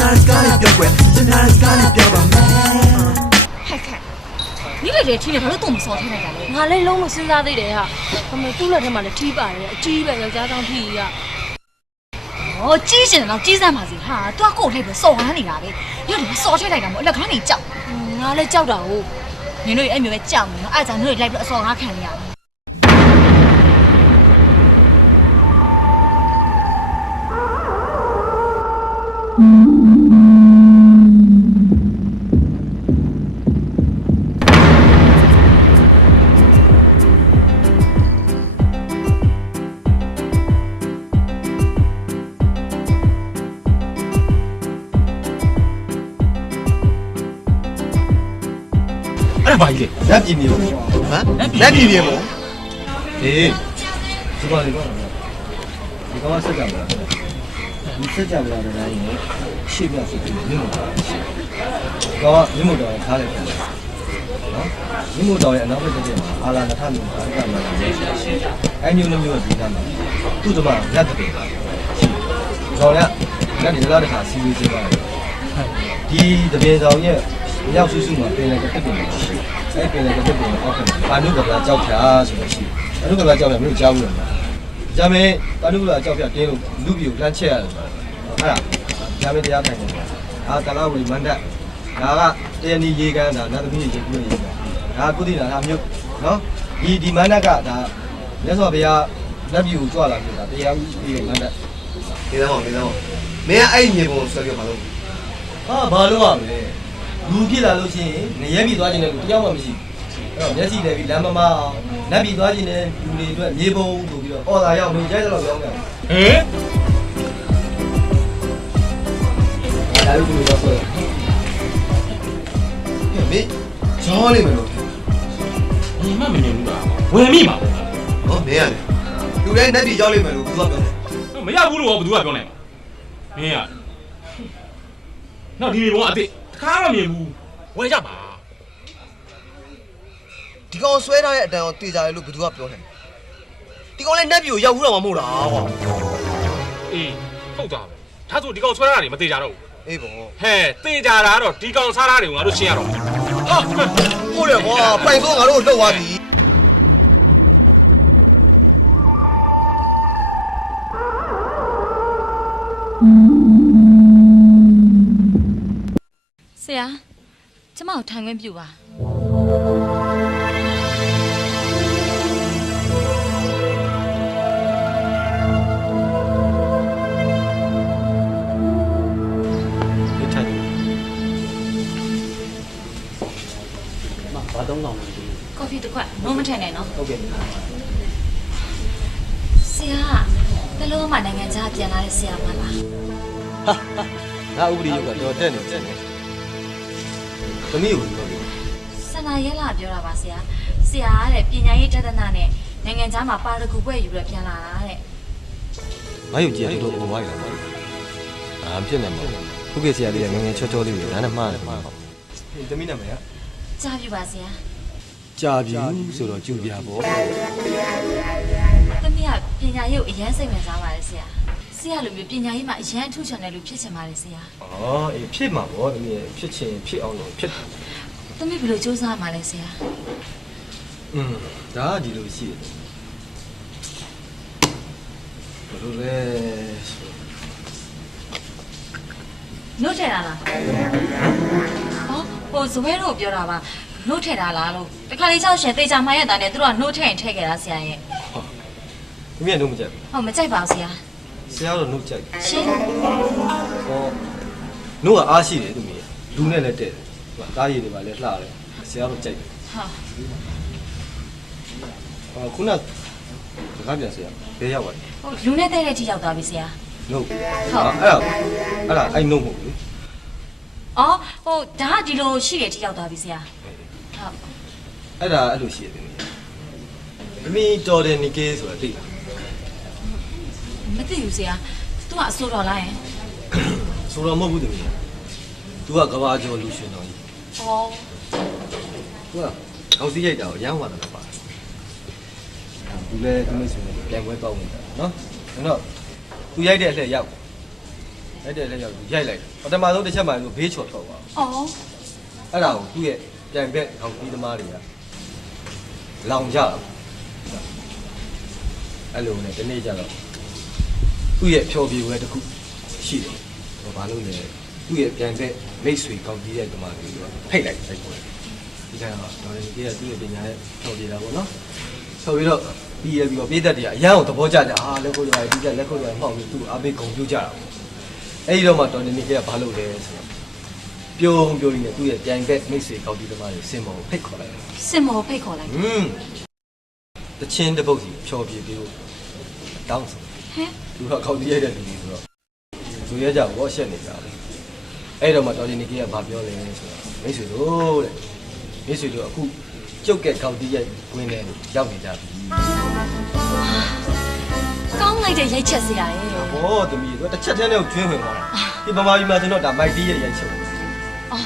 များစကားလေးပြောကွယ်ကျင်များစကားလေးပြောပါမယ်ဟဲ့ခက်你来这天里还是动手天来着嘞？我来弄个新啥的嘞哈，他们都来他妈的提拔的，基本要加上提呀。哦，几些人了，几三嘛子哈，都要过来不烧完你啦呗，要你们烧出来的么？来看你叫，我来叫到，你那爱没有叫你，爱在那里来不烧他看你呀。အဲ့ဒါဘာကြီးလဲလက်ပြည်မျိုးဟမ်လက်ပြည်မျိုးအေးဒီပါလေကွာဒီကောင်ဆက်ကြမလားဒီဆက်ကြမလားတဲ့တိုင်းကိုရှေ့ပြဆိုပြီးမြင့်မို့တာရှေ့ကောင်ကမြင့်မို့တာထားလိုက်တယ်နော်မြင့်မို့တာရဲ့အနောက်ဘက်တစ်ချက်မှာအာလာနထမျိုးဘာကမှမလဲရှေ့အဲ့မျိုးမျိုးဒီကမှာသူ့တမလက်တည်းရှေ့ကောင်ကလက်ဒီလားတခါစီးပြီးစင်းသွားတယ်ဒီတပင်ဆောင်ရဲ့ရောက်စုစုမှာပြင်လိုက်တဲ့ပြင်လိုက်ရှိအဲ့ပြင်လိုက်တဲ့ပြင်အောက်ကပါနုကပလာကြောက်ဖြာဆိုလို့ရှိပါနုကပလာကြောက်ဖြာမျိုးကြားဘူးလားကြားမယ်ပါနုကပလာကြောက်ဖြာတင်းလို့လူပြိုလှမ်းချက်ရတယ်ဆိုတာအဲ့ဒါကြားမယ်တရားထိုင်တယ်ဒါတလားဝီမန္တဒါကတရဏီရေကန်ဒါနတ်သမီးရေကူရေကန်ဒါကုသီနာဒါမျိုးနော်ဒီမန္တကဒါမြတ်စွာဘုရားလက်ပြိုကြွလာပြီဒါတရားကြီးရေမန္တနေတော့မင်းကအဲ့မြေပုံဆွဲပြပါလို့ဟာဘာလို့ရမလဲလူဖြစ်လာလို့ရှိရင်နေရက်ပြီးသွားခြင်းလည်းတရားမှမရှိဘူးအဲ့တော့မျက်စိလည်းပြီးလမ်းမမအောင်နတ်ပြီးသွားခြင်းလည်းလူတွေအတွက်မြေပုံဆိုပြီးတော့အော်သာရောက်နေကြတဲ့လောက်ရောက်နေဟင်ဒါလည်းဘူးလို့ဆိုရမင်းကြောင်းနေမလို့ညီမမမြင်ဘူးလားဝယ်မိမှာဟောမင်းရတယ်လူတိုင်းနတ်ပြီးရောက်လိမ့်မယ်လို့သူကပြောတယ်မရဘူးလို့ဘယ်သူကပြောနေမှာမင်းရနောက်ဒီဘုံအစ်စ်ခါမမြင်ဘူးဝယ်ကြပါဒီကောင်ဆွဲထားတဲ့အတန်ကိုတေးကြတယ်လို့ဘယ်သူကပြောတယ်ဒီကောင်လည်းနတ်ပြည်ကိုရောက်ဘူးတော့မဟုတ်လားကွာအေးဟုတ်တာပဲဒါဆိုဒီကောင်ဆွဲထားတာနေမသေးကြတော့ဘူးအေးပေါ့ဟဲ့သေကြတာတော့ဒီကောင်စားထားတယ်ငါတို့ရှင်းရတော့ဟာဟုတ်တယ်ကွာပိုင်ဆုံးငါတို့လှုပ်သွားပြီဆရာကျမကိုထိုင်ခွင့်ပြုပါဘာတော့ကောင်းလဲကော်ဖီတစ်ခွက်နိုးမထည့်နဲ့နော်ဟုတ်ကဲ့ဆရာဘယ်လိုမှနိုင်ငံခြားပြန်လာတဲ့ဆရာမလားငါဥပဒေရုပ်ကတော့တက်နေသမီးကိုပြောတယ်ဆန္ဒရဲလာပြောတာပါဆရာဆရာတဲ့ပညာရေးတဒနာနဲ့နိုင်ငံခြားမှာပါရဂူပွဲယူရပြန်လာတာတဲ့ငါ့ရုပ်ကြီးကတော့ဘဝရတာအာဖြစ်နေမှာခုခေတ်ဆရာလေးကငငယ်ချောချောလေးတွေနားနဲ့မှားတယ်သမီးနာမည်ကကြားပြပါဆရာကြာပြီဆိုတော့ကြူပြပေါ့သမီးကပညာရေးကိုအရန်စိတ်ဝင်စားပါတယ်ဆရာဆရာလိုမျိုးပညာရေးမှာအရန်အထူးချန်တယ်လို့ဖြစ်ချင်ပါတယ်ဆရာအော်အေးဖြစ်မှာပေါ့သမီးဖြစ်ချင်ဖြစ်အောင်လို့ဖြစ်သမီးဘယ်လိုစူးစမ်းမှာလဲဆရာဒါကဒီလိုရှိတယ်ဘယ်လိုလဲနှုတ်ထည့်တာလားဟိုဇွဲတို့ပြောတာပါနှုတ်ထည့်တာလားလို့တခါလေးချောက်ရှင်တေချာမှရတာနဲ့သူတို့ကနှုတ်ထည့်ရင်ထည့်ခဲ့တာဆရာရဲ့သမီးကနှုတ်မကြိုက်ဟုတ်မကြိုက်ပါဘူးဆရာဆရာတော့နှုတ်ကြိုက်ရှင်ဟောနှုတ်ကအားရှိတယ်သမီးလူနဲ့လည်းတဲ့တယ်တားရည်တွေပါလည်းလှတယ်ဆရာတော့ကြိုက်တယ်ဟာခုနစကားပြန်ဆရာဘယ်ရောက်ပါလဲဟိုလူနဲ့တဲ့တဲ့ထိရောက်သွားပြီဆရာနှုတ်ဟုတ်အဲ့နှုတ်မဟုတ်ဘူးအော်ဟိုဒါကဒီလိုရှိတယ်ထိရောက်သွားပြီဆရာဟုတ်အဲ့ဒါအဲ့လိုရှိတယ်သမီးတော်တယ်နီကေးဆိုတာသိလားမသိဘူးဆရာသူကအစိုးတော်လားယင်ဆိုတော့မဟုတ်ဘူးသမီးသူကကဘာကျော်လူရှင်တော်ကြီးဟောသူကအောက်စီးရိုက်တာကိုရမ်းသွားတယ်ပါသူလည်းသူမိတ်ဆွေနဲ့ပြန်ပွဲပေါက်နေတာနော်အဲ့တော့သူရိုက်တဲ့အလှည့်ရောက် အဲ့တဲ့လက်ရောက်ရိုက်လိုက်ပထမဆုံးတစ်ချက်မှလို့ဘေးချော်တော့ပါ အော် အဲ့ဒါကိုသူ့ရဲ့ပြန်ဘက်ဟောက်ပြီးသမားတွေကလောင်ကြတာအဲ့လိုနဲ့ဒီနေ့ကျတော့သူ့ရဲ့ဖြောပြေဝဲတစ်ခုရှိတယ်ဘာလို့လဲသူ့ရဲ့ပြန်ဘက်မိတ်ဆွေကောင်းကြီးတဲ့သမားတွေကဖိတ်လိုက်တိုက်ပွဲဒီကနေ့တော့တော်တယ်ကြီးကသူ့ရဲ့ပညာနဲ့ဖြောပြေတာပေါ့နော်ဆိုပြီးတော့ပြီးရပြီးတော့ပြည်သက်တွေကအရန်ကိုသဘောကျကြဟာလက်ခုပ်တွေဒီကလက်ခုပ်တွေမှောက်ပြီးသူ့အားပေးဂုဏ်ပြုကြတာအဲ့ဒီတော့မှတော်တယ်ကြီးကဘာလုပ်လဲဆိုတော့ပြုံးပြုံးနေသူ့ရဲ့ပြန်ဘက်မိတ်ဆွေကောင်းကြီးသမားတွေစင်မော်ကိုဖိတ်ခေါ်လိုက် စင်မော်ဖိတ်ခေါ်လိုက် တချင်းတစ်ပုတ်စီဖြောပြေပြီးတော့တောင်းဆို ဟမ် သူကကောင်းကြီးရတဲ့လူတွေဆိုတော့သူရဲကြဘောရှက်နေကြတယ်အဲ့တော့မှတော်တယ်ကြီးကဘာပြောလဲဆိုတော့မိတ်ဆွေတို့တဲ့မိတ်ဆွေတို့အခုကျုပ်ကကောင်းကြီးရဲ့ဝင်းထဲရောက်နေကြပြီ ကောင်းလိုက်တဲ့ရိုက်ချက်စရာရဲ့ ဟောသမီးတို့တစ်ချက်တည်းနဲ့ကျွင်းဝင်သွားတာဒီဗမာပြည်မှာကျွန်တော်ဒါမိုက်တီးရဲ့ရိုက်ချက် အော်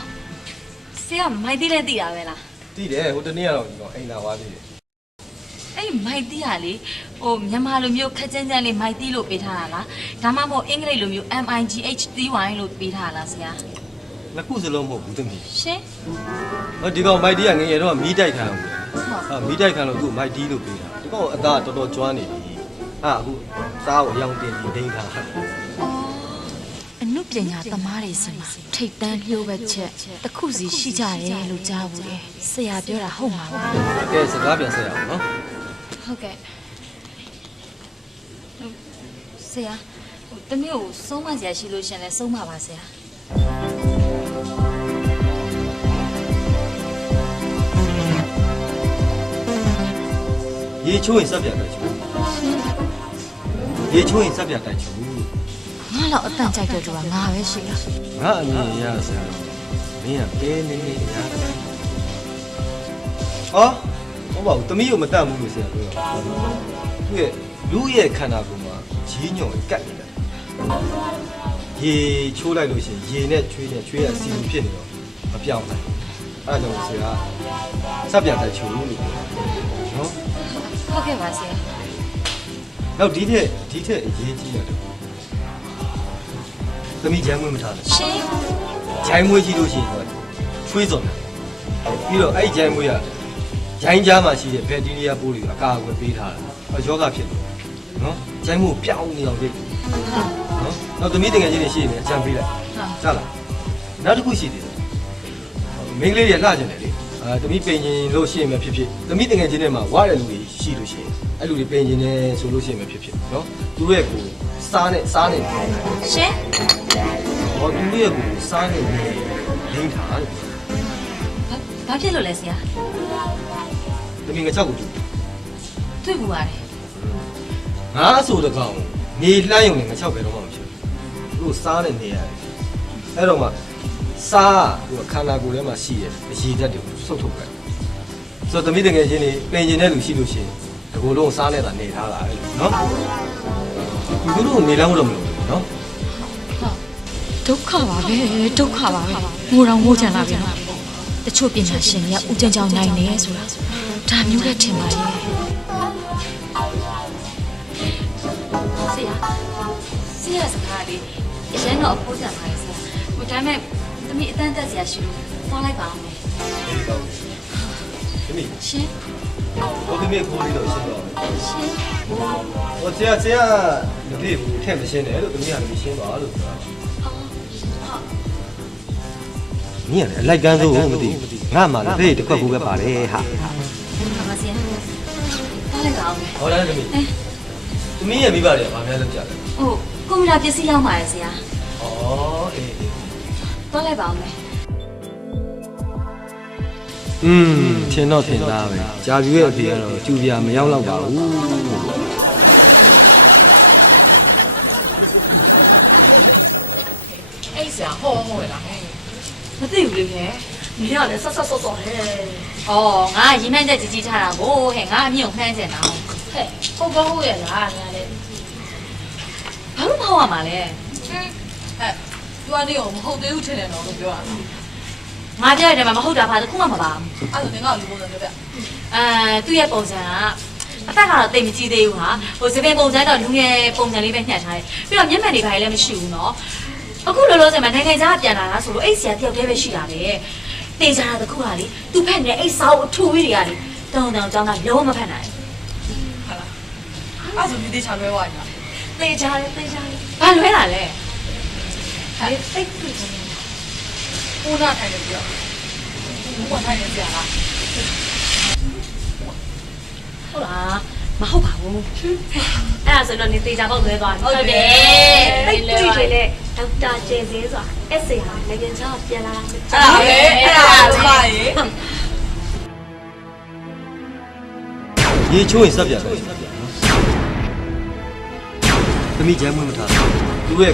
ဆရာမိုက်တီးလည်းသိတာပဲလား တီးတယ်ဟိုတနေ့ကတော့ဒီကောင်အိမ်သာဝါသေးတယ် အဲ့မိုက်တီးကလေဟိုမြန်မာလိုမျိုးခက်ကြမ်းကြမ်းလေးမိုက်တီးလို့ပေးထားတာလားဒါမှမဟုတ်အင်္ဂလိပ်လိုမျိုး MIGHTY လို့ပေးထားတာလားဆရာ နှစ်ခုစလုံးမဟုတ်ဘူးသမီး ရှင် ဟောဒီကောင်မိုက်တီးကငယ်ရတော့မီးတိုက်ခံအောင် ဟုတ် ဟာမီးတိုက်ခံလို့သူ့မိုက်တီးလို့ပေးတာဒီကောင်အသားတော်တော်ကျွမ်းနေပြီဟာအခုစားကိုအယောင်တင်ပြီးဒိန်းထား အနုပညာသမားတွေစီမှာထိတ်တန်းလျှို့ဝှက်ချက်တစ်ခုစီရှိကြတယ်လို့ကြားဘူးလေဆရာပြောတာဟုတ်မှာပါ ကဲစကားပြန်ဆက်ရအောင်နော် ဟုတ်ကဲ့ဆရာဟိုတမျိုးကိုဆုံးမစရာရှိလို့ရှင်လဲဆုံးမပါဆရာ ရေချိုးရင်စက်ပြတ်တိုက်ချူရေချိုးရင်စက်ပြတ်တိုက်ချူ ငါတော့အတန်ကြိုက်တဲ့သူကငါပဲရှိတာ ငါအမြင်ရဆရာမင်းကကဲနေနေညာဟောဟုတ်ပါဘူးတမီးကိုမတတ်ဘူးလို့ဆရာပြောတာသူ့ရဲ့လူရဲ့ခန္ဓာကိုယ်မှာဂျီးညွန်ကတ်နေတယ်ရေချိုးလိုက်လို့ရှိရင်ရေနဲ့ချွေးရစီမဖြစ်နေတော့မပြောင်းနိုင်အဲ့ဒါကြောင့်ဆရာစက်ပြတ်တိုက်ချူလို့ပြောနော် ဟုတ်ကဲ့ပါဆရာ နောက်ဒီထက်အရေးကြီးရတယ်သမီးဂျမ်းမွေးမထားနဲ့ ရှင် ဂျိုင်းမွေးကြီးလို့ရှိရင်တော့ချွေးစုံတယ်ပြီးတော့အဲ့ဒီဂျိုင်းမွေးကဂျိုင်းကြားမှာရှိတဲ့ဘက်တီးရီးယားပိုးတွေအကာအကွယ်ပေးထားတာယောဂဖြစ်တယ်နော်ဂျိုင်းမွေးပြောင်းနေအောင်လုပ်နော်နောက်သမီးတငယ်ချင်းတွေရှိနေအချမ်းပေးလိုက်ကြားလားနောက်တစ်ခုရှိသေးတယ်မိန်းကလေးတွေလှကျင်တယ်လေသမီးပင်ချင်းလို့ရှိရင်မဖြစ်သမီးတငယ်ချင်းတွေမှာဝါတဲ့လူတွေရှိလို့ရှိရင်အဲ့လူတွေပင်ချင်းနေဆိုလို့ရှိရင်မဖြစ်နော်သူတို့ရဲ့ကိုစားနေ ရှင် ဟောသူတို့ရဲ့ကိုစားနေနေလိမ့်ထားတယ် ဘာဖြစ်လို့လဲဆရာ သမီးငါချက်ကိုကြည့် တွေ့ဘူးပါတယ် ငါအဆိုတကောင်နေလှမ်းရုံနဲ့ငါချက်ပဲတော့မှမဖြစ်ဘူးသူတို့စားနေနေရတယ်အဲ့တော့မှစားသူခန္ဓာကိုယ်ထဲမှာရှိရဲ့အရည်ဓာတ်တွေကိုစုပ်ထုတ်လိုက်ဆိုတော့သမီးတငယ်ချင်းတွေပင်ကျင်တဲ့လူရှိလို့ရှိရင်ဒီကိုယ်လုံးစားနေတာနေထားတာအဲ့လိုနော်သူတို့နေလမ်းတော့မလို့နော် ဒုက္ခပါပဲဒုက္ခပါပဲငိုတော့ငိုချင်လာပြီနော်တချို့ပညာရှင်တွေကဦးကျန်းချောင်းနိုင်နေဆိုတာဒါမျိုးလည်းထင်ပါရဲ့ဆရာစကားလေးအရင်တော့အဖို့တန်ပါလေဆရာဟိုဒါပေမဲ့သမီးအတန်းတက်ဆရာရှိလို့သွားလိုက်ပါအောင်မယ် သမီး ရှင် ဟိုသမီးကိုလေးတော့ရှင်းတော့ ရှင် ဟိုဆရာမသိဘူးထည့်မရှင်းတယ်လို့သမီးကလည်းရှင်းပါလို့ပြောတာမင်းကလည်းအလိုက်ကန်းစိုးကိုမသိဘူးငါမှလည်းဖေးတစ်ခွက်ဘူးပဲပါတယ်ဟာ ပါဆရာသွားလိုက်ပါအောင်မယ် ဟောတယ်သမီးသမီးရဲ့မိဘတွေကဘာများလုပ်ကြလဲ ဟိုကွန်ပျူတာပစ္စည်းရောက်ပါရဲ့ဆရာ ဩအေး သွားလိုက်ပါအောင်မယ် ထင်တော့ထင်သားပဲကြာပြူရဲ့အဖေကတော့ကျူပြမရောက်တော့ပါဘူး အဲ့ဆရာဟောရလား မသိဘူးလေခဲ你要来扫扫嘿。哦，我一面在自己查了，我嘿，我没有看见呐。ဟဲ့ဟုတ်ကောဟုတ်ရဲ့လားညာလေ ဘာလို့မဟုတ်ရမှာလဲ ဟဲ့သူကနေရောမဟုတ်သေးဘူးထင်တယ်တော့လို့ပြောတာ ငါပြောရတယ်မှာမဟုတ်တာဘာတစ်ခုမှမပါဘူး အဲ့ဒါငါ့ကိုလူပုံစံပြောပြ သူ့ရဲ့ပုံစံကအသက်ကတော့တိတ်မကြည့်သေးဘူးဟာဟိုစပင်ပုံစံတော့လူငယ်ပုံစံလေးပဲညှက်ထားတယ်ပြီးတော့မျက်မှန်တွေဘာလည်းမရှိဘူးနော် အခုလောလောဆယ်မှာနိုင်ငံခြားပြန်လာတာဆိုလို့အဲ့ဆရာတယောက်တည်းပဲရှိတာပဲတေချာတာတခုကလေသူဖက်နေအဲ့စာအုပ်အထူကြီးတွေကလေတောင်းတောင်းကြောင်းကလုံးဝမဖက်နိုင်ဟုတ်လားအဲ့ဆိုဒီတေချာလွဲသွားပြီတေချာလေဘာလွဲလာလဲအဲ့စိတ်ကူတယ်ဦးနာထိုင်တယ်ပြောဦးထိုင်တယ်ကြာလားဟုတ်လားမဟုတ်ပါဘူးအဲ့ဒါဆိုတော့နေတေချာပေါက်လွဲသွားပြီဟုတ်တယ်တိတ်တွေ့တယ်လေဒေါက်တာကျယ်စင်းဆိုတာအက်ဆေဟာနိုင်ငံခြားပြန်လာတာအဲ့ဒါပဲအဲ့ဒါပါရေ ရေချိုးရင်စက်ပြတယ်သမီးကျမ်းမွေးမထားသူရဲ့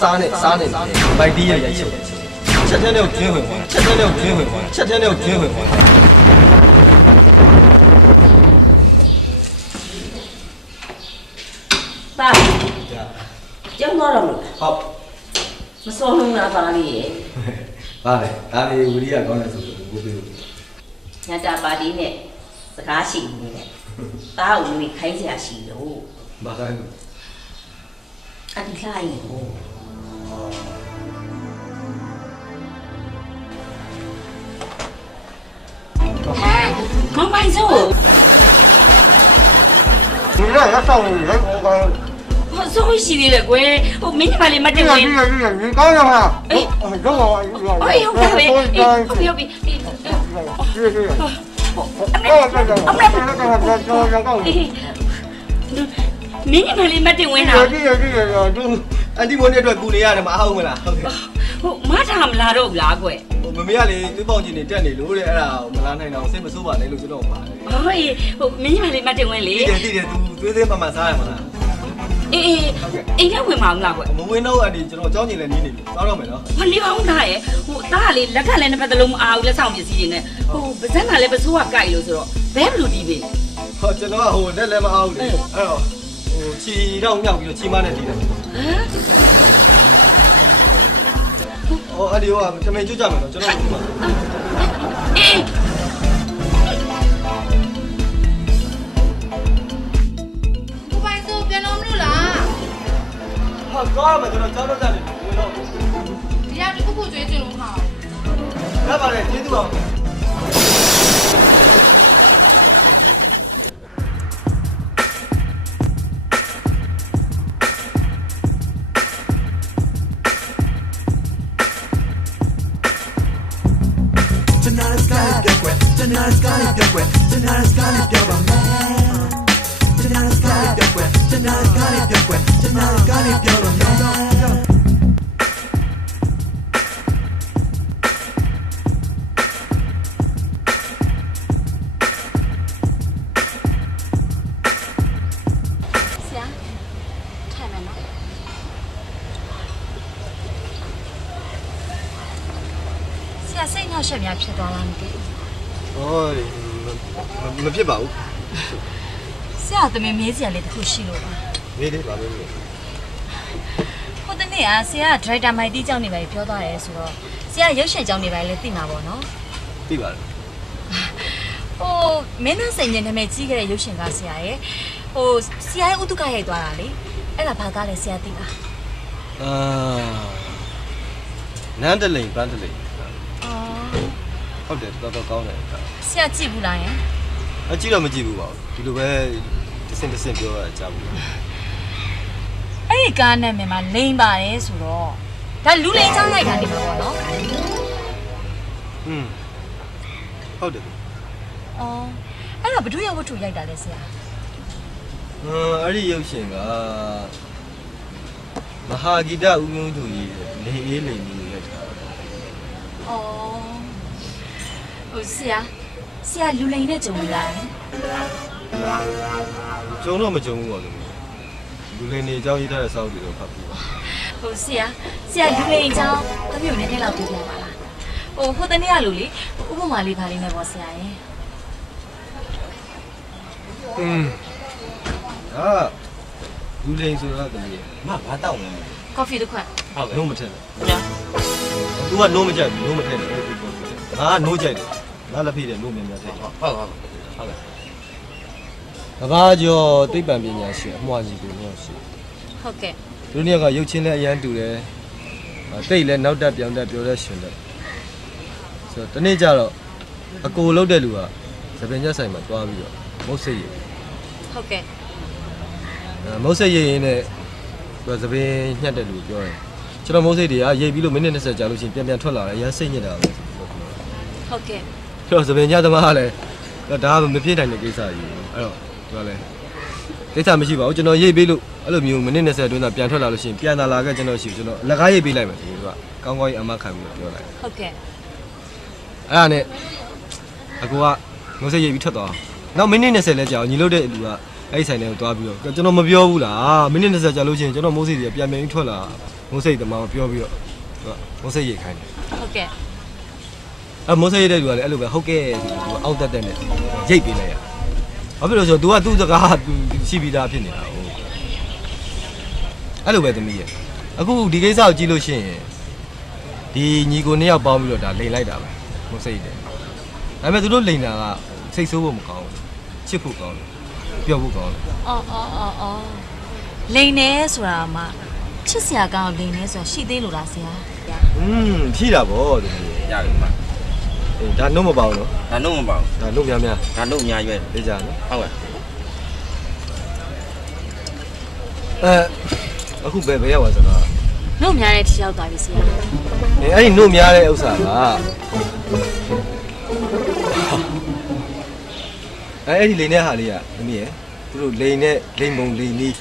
စားနဲ့ဗိုက်တီးရရိုက်ချက်တဲ့နဲ့ကိုကျွင်းဝင်သွားချက်တဲ့နဲ့ကိုကျွင်းဝင်သွား爸，讲多了没？ ဟုတ် 没说弄那啥的， ပါလေဒါလေးဝီရိယကောင်းတယ်ဆိုတော့ဘိုးဘေး 人家把的呢，自家心的呢，大屋里开下西喽， မခိုင်းဘူး 啊你啥以后？刚买走， ဒီကရဆောင်နေလေကောင်း 我怎么洗的了？乖，我明天把你买点回。你ကောင်းရမှာ 哎，တော့哎呦，别别，不要别，明天把你买点回来。 အန်တီမိုးနဲ့အတွက်ကူနေရတယ်မအားဘူးမလားဟုတ်ကဲ့ 马上拉到拉过。 ဟိုမမေကလေသွေးပေါင်ကြီးနေတက်နေလို့တဲ့အဲ့ဒါမလားနိုင်တော့စိတ်မဆိုးပါနဲ့လို့ကျွန်တော်ပါတယ် 哎，明天把你买点回来。 သိတယ်သူသွေးသေးမှစားရမလား 哎，应该会忙拉过。 မဝင်တော့အန်တီကျွန်တော်ကြောင်းကျင်လည်းနေနေပြီစားတော့မယ်နော် 我你帮我打耶，打哩，那看来那边的龙啊，我来上面是的呢。不真那来不是我改了是咯，白不路地呗。 ဟောကျွန်တော်ကဟိုလက်လည်းမအားဘူးလေအဲ့တော့ဟိုခြီတော့မြောက်ပြီးတော့ခြီမနဲ့တည်တယ်ဟောအဲ့ဒီဟိုကတမင်ကျွတ်ကြမယ်နော်ကျွန်တော်က 哎， ကိုပိုင်ဆိုပြန်လို့မလို့လား ဟာကောင်းမယ်ကျွန်တော်ကြောင်းတော့ကြတယ်ဝင်တော့ ဒီရောက်ဒီခုခုကျွေးချင်လို့ခါ ရပါတယ်ကျေးဇူးပါ Tonight is gonna get wet. Tonight is gonna get wet. Tonight is gonna get wet, man. Tonight is gonna get wet. Tonight is gonna get wet. Tonight is gonna get wet, man. ဆရာထိုင်မယ်နော်ဆရာစိတ်နှောက်ရှက်များဖြစ်သွားလားမသိဘူး ဟောမဖြစ်ပါဘူး ဆရာသမီးမေးစရာလေးတစ်ခုရှိလို့ပါ နေလေးပါပဲလို့ ဟိုတနေ့ကဆရာကဒရိုက်တာမိုက်တီးကြောင်းနေပါပြောသွားတယ်ဆိုတော့ဆရာရုပ်ရှင်ကြောင်းနေပါလေသိမှာပေါ့နော် သိပါတယ် ဟိုမင်းနဲ့စိန်ညင်နာမည်ကြီးခဲ့တဲ့ရုပ်ရှင်ကဆရာရဲ့ဟိုဆရာရဲ့ဥတုကရိုက်သွားတာလေအဲ့ဒါဘာကားလဲဆရာသိလား နန်းတလိန်ပန်းတလိန် အော် ဟုတ်တယ်တော်တော်ကောင်းတယ် ဆရာကြည့်ဘူးလားယင် အကြည့်တော့မကြည့်ဘူးပါဘူးဒီလိုပဲတစ်စင်ပြောရကြဘူး အဲ့ဒီကားနာမည်မှာလိန်ပါတယ်ဆိုတော့ဒါလူလိန်ချောင်းလိုက်တာနေမှာပေါ့နော် ဟုတ်တယ် အော်အဲ့တော့ဘဒုရဲ့ဝတ္ထုရိုက်တာလဲဆရာ အဲ့ဒီရုပ်ရှင်ကမဟာဂီတဦးမျိုးသူကြီးနေအေးလိန်မျိုးရိုက်တာ အော်ဟိုဆရာလူလိန်နဲ့ကြုံလာတယ် ကျုံတော့မကျုံဘူးပါလို့လူလိန်နေအကြောင်းရေးထားတဲ့စောက်တွေတော့ဖတ်ပြီးပါ ဟိုဆရာလူလိန်အကြောင်းတမျိုးနဲ့လောက်ပြပြပါလားဟိုတနေ့ကလူလေဥပမာလေးပါလေးနဲ့ပေါ့ဆရာရဲ့ လူလိန်ဆိုတော့တမီးမဘာတောက်လဲ ကော်ဖီတစ်ခွက် ဟုတ်ကဲ့နိုးမထက်ဘူးသူကနိုးမကြိုက်ဘူးနိုးမထက်တယ်ငါကနိုးကြိုက်တယ်ငါလက်ဖိတယ်နိုးမြန်မြန်ထက်ဟုတ်ကဲ့ကဘာကျော်သိပ္ပံပညာရှင်အမွှာကြီးကိုတော့ရှိ ဟုတ်ကဲ့ လူနှစ်ယောက်ကရုပ်ချင်းလည်းအရန်တူတယ် တိတ်လဲနောက်တက်ပြောင်းတက်ပြောတဲ့ရှင်တဲ့ဆိုတော့တနေ့ကျတော့အကိုလောက်တဲ့လူကသပင်ညက်ဆိုင်မှာတွားပြီးတော့မုတ်စိတ်ရ ဟုတ်ကဲ့ မုတ်စိတ်ရရင်လည်းသပင်ညှက်တဲ့လူပြောတယ်ကျွန်တော်မုတ်စိတ်တွေကရိတ်ပြီးလို့မိနစ်20ကြာလို့ရှိရင်ပြန်ထွက်လာတယ်ရမ်းစိတ်ညစ်တာပဲ ဟုတ်ကဲ့ တော့သပင်ညသမားကလည်းဒါကမဖြစ်နိုင်တဲ့ကိစ္စကြီးအဲ့တော့သူကလည်းကိစ္စမရှိပါဘူးကျွန်တော်ရိတ်ပြီးလို့အဲ့လိုမျိုးမိနစ်20အတွင်းသာပြန်ထွက်လာလို့ရှိရင်ပြန်လာခဲ့ကျွန်တော်ရှိကျွန်တော်လက်ကားရိတ်ပေးလိုက်မယ်သူကကောင်းကောင်းကြီးအမခံပြီးပြောလိုက် ဟုတ်ကဲ့ အဲ့ဒါနဲ့အကူကငိုစိတ်ရိတ်ပြီးထွက်သွားနောက်မိနစ်20လဲကြာအောင်ညီလို့တဲ့လူကအဲ့ဒီဆိုင်ထဲကိုသွားပြီးတော့ကျွန်တော်မပြောဘူးလားမိနစ်20ကြာလို့ရှိရင်ကျွန်တော်မိုးစိတ်တွေပြန်ပြန်ထွက်လာမိုးစိတ်တမန်ပြောပြီးတော့သူကမိုးစိတ်ရိတ်ခိုင်းတယ် ဟုတ်ကဲ့ အဲ့မိုးစိတ်ရိတ်တဲ့လူကလည်းအဲ့လိုပဲဟုတ်ကဲ့သူအောက်တက်တဲ့နဲ့ရိတ်ပေးလိုက်ရဘာဖြစ်လို့ဆိုတော့ तू ကသူ့စကားရှိပြီးသားဖြစ်နေတာဟုတ်အဲ့လိုပဲသမီးရဲ့အခုဒီကိစ္စကိုကြည့်လို့ရှိရင်ဒီညီကိုနှစ်ယောက်ပေါင်းပြီးတော့ဒါလိန်လိုက်တာပဲမိုးစိတ်တယ်ဒါပေမဲ့သူတို့လိန်တာကစိတ်ဆိုးဖို့မကောင်းဘူးချစ်ဖို့ကောင်းတယ်ပြောဖို့ကောင်းတယ် အော်လိန်နေဆိုတာမှချစ်စရာကောင်းလိန်နေဆိုတာရှိသေးလို့လားဆရာ ဖြီးတာဗောသမီး ရပြီမှာ အေးဒါနှုတ်မပေါအောင်နော် ဒါနှုတ်မပါဘူး ဒါနှုတ်များများ ဒါနှုတ်အများရွယ် လေးကြနော် ဟုတ်ကဲ့ အခုဘယ်ရောက်သွားစကား နှုတ်များတဲ့ထိရောက်သွားပြီဆရာ အဲ့ဒီနှုတ်များတဲ့ဥစ္စာကအဲ့ဒီလိန်တဲ့ဟာလေးကသမီးရယ်သူတို့လိန်နဲ့လိန်ပုံလိန်နီး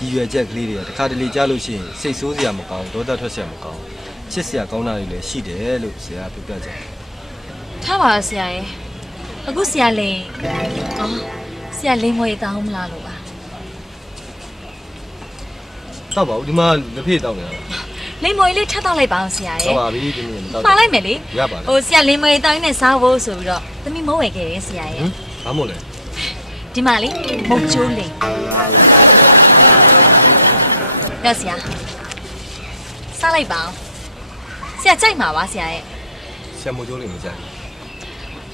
ရည်ရွယ်ချက်ကလေးတွေကတခါတလေကြားလို့ရှိရင်စိတ်ဆိုးစရာမကောင်းဒေါသထွက်စရာမကောင်းချစ်စရာကောင်းတာတွေလည်းရှိတယ်လို့ဆရာပြောပြကြတယ် ထားပါဆရာရဲ့အခုဆရာလိန်ဆရာလိန်မွေတောင်းမလားလို့ပါ တောက်ပါဦးဒီမှာလက်ဖေးတောက်နေတာ လိန်မွေလေးထပ်တော့လိုက်ပါအောင်ဆရာရဲ့ တောက်ပါပြီဒီနေ့တောက် ပါလိုက်မယ်လေ ရပါလား ဟိုဆရာလိန်မွေတောင်းနဲ့စားဖို့ဆိုပြီးတော့သမီးမိုးဝယ်ခဲ့တယ်ဆရာရဲ့ ဘာမို့လဲ ဒီမှာလေမုတ်ချိုးလိန်ရဆရာစားလိုက်ပါအောင်ဆရာကြိုက်မှာပါဆရာရဲ့ ဆရာမို့ကျိုးလေးမကြိုက်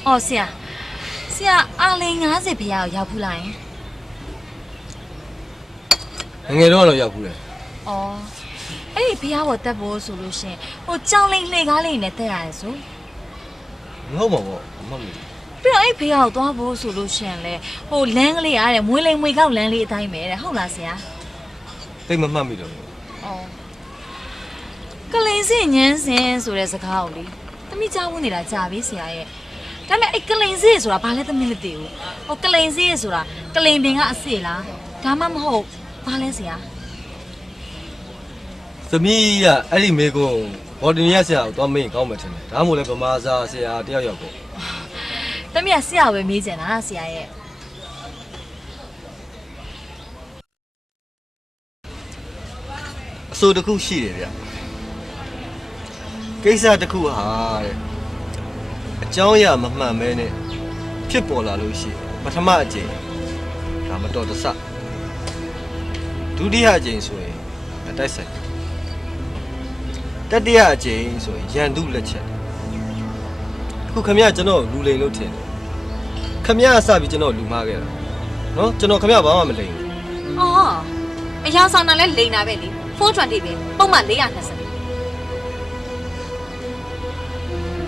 အော်ဆရာအာလိန်90ဖျားကိုရောက်ဖူးလိုက်ရင် ငယ်တော့တော့ရောက်ဘူးလေ အော်အဲ့ဒီဖျားပေါ်တက်ဖို့ဆိုလို့ရှင်ဟိုကြောင်လိန်လှေကားလေးနဲ့တက်ရတယ်ဆို ငဟုတ်ပါဘောမမီ ပြီးတော့အဲ့ဖျားကိုသွားဖို့ဆိုလို့ရှင်လေဟိုလမ်းကလေးရတဲ့မွေးလိန်မွေကောက်လမ်းလေးအတိုင်းပဲတဲ့ဟုတ်လားဆရာ တိတ်မမှတ်မိတော့ဘူး အော်ကလိန်စင်ညန်းစင်ဆိုတဲ့စကားကိုလေသမီးကြားဝင်နေတာကြာပြီဆရာရဲ့ဒါပေမဲ့အဲ့ကလိန်စင်ဆိုတာဘာလဲသမီးမသိဘူးဟိုကလိန်စင်ဆိုတာကလိန်ပင်ကအစ်စ်လားဒါမှမဟုတ်ဘာလဲဆရာ သမီးကအဲ့ဒီမေကုန်းဘော်ဒီနီယာဆရာကိုသွားမေးရင်ကောင်းမယ်ထင်တယ်ဒါမှမဟုတ်လေဗမာစာဆရာတယောက်ယောက်ပေါ့ ။သမီးကဆရာပဲမေးချင်တာဆရာရဲ့ အဆိုတစ်ခုရှိတယ်ဗျကိစ္စတစ်ခုဟာတဲ့အကြောင်းအရာမမှန်မဲနဲ့ဖြစ်ပေါ်လာလို့ရှိရင်ပထမအကြိမ်ဒါမတော်တဆဒုတိယအကြိမ်ဆိုရင်အတိုက်ဆိုင်တတိယအကြိမ်ဆိုရင်ရန်သူလက်ချက်အခုခမရကျွန်တော်လူလိန်လို့ထင်တယ်ခမရအစပြီးကျွန်တော်လူမှားခဲ့တာနော်ကျွန်တော်ခမရဘာမှမလိန်ဘူး ။အော်အရာဆောင်တာလဲလိန်တာပဲလေ။420ပဲပုံမှန်420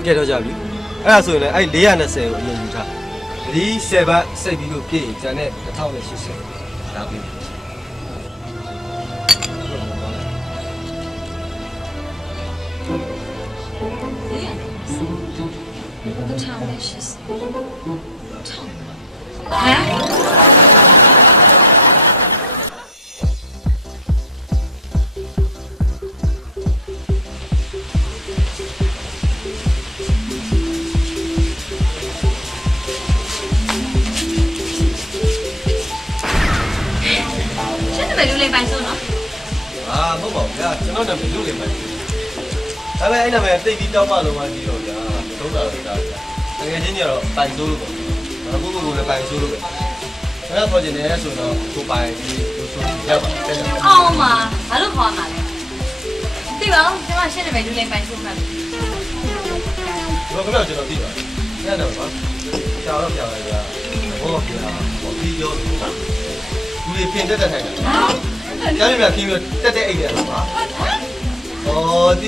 ကဲတော့ကြပြီအဲ့ဒါဆိုရင်လည်းအဲ့420ကိုအရင်ယူထားဒီ7ဘတ်စိတ်ပြီးလို့ပြည့်ရင်ကျန်တဲ့1080ဒါပြီအာမဟုတ်ပါဘူးဗျာကျွန်တော်နာမည်လူလိမ့်မယ်ဒါပေမဲ့အဲ့နာမည်တိတ်ပြီးတောင်းမှလုံးဝကြည့်တော့ဗျာသုံးတာတော့ဒါဗျာငယ်ချင်းတွေကတော့ပိုင်ဆိုးလို့ပေါ့အခုကိုလည်းပိုင်ဆိုးလို့ပဲဘယ်တော့ခေါ်ကျင်နေဆိုတော့ကိုပိုင်ပြီးကိုဆိုးရပါတဲ့ ။အော်မှာဘာလို့ခေါ်မှာလဲ။သိပါဦးကျွန်မရှင်းနေမယ်လူလိန်ပိုင်ဆုံးမှာ ဒီတော့ခင်ဗျာကျွန်တော်သိပါတယ်ညတော့ပါရှာတော့ပြလိုက်ဗျာဟောဗျာဟောပြီးပြောလို့နော်လူတွေပြင်တက်ထိုင်တာကြားရမြခင်ပြီးတက်တဲ့အိတ်တယ်ပါ哦，对，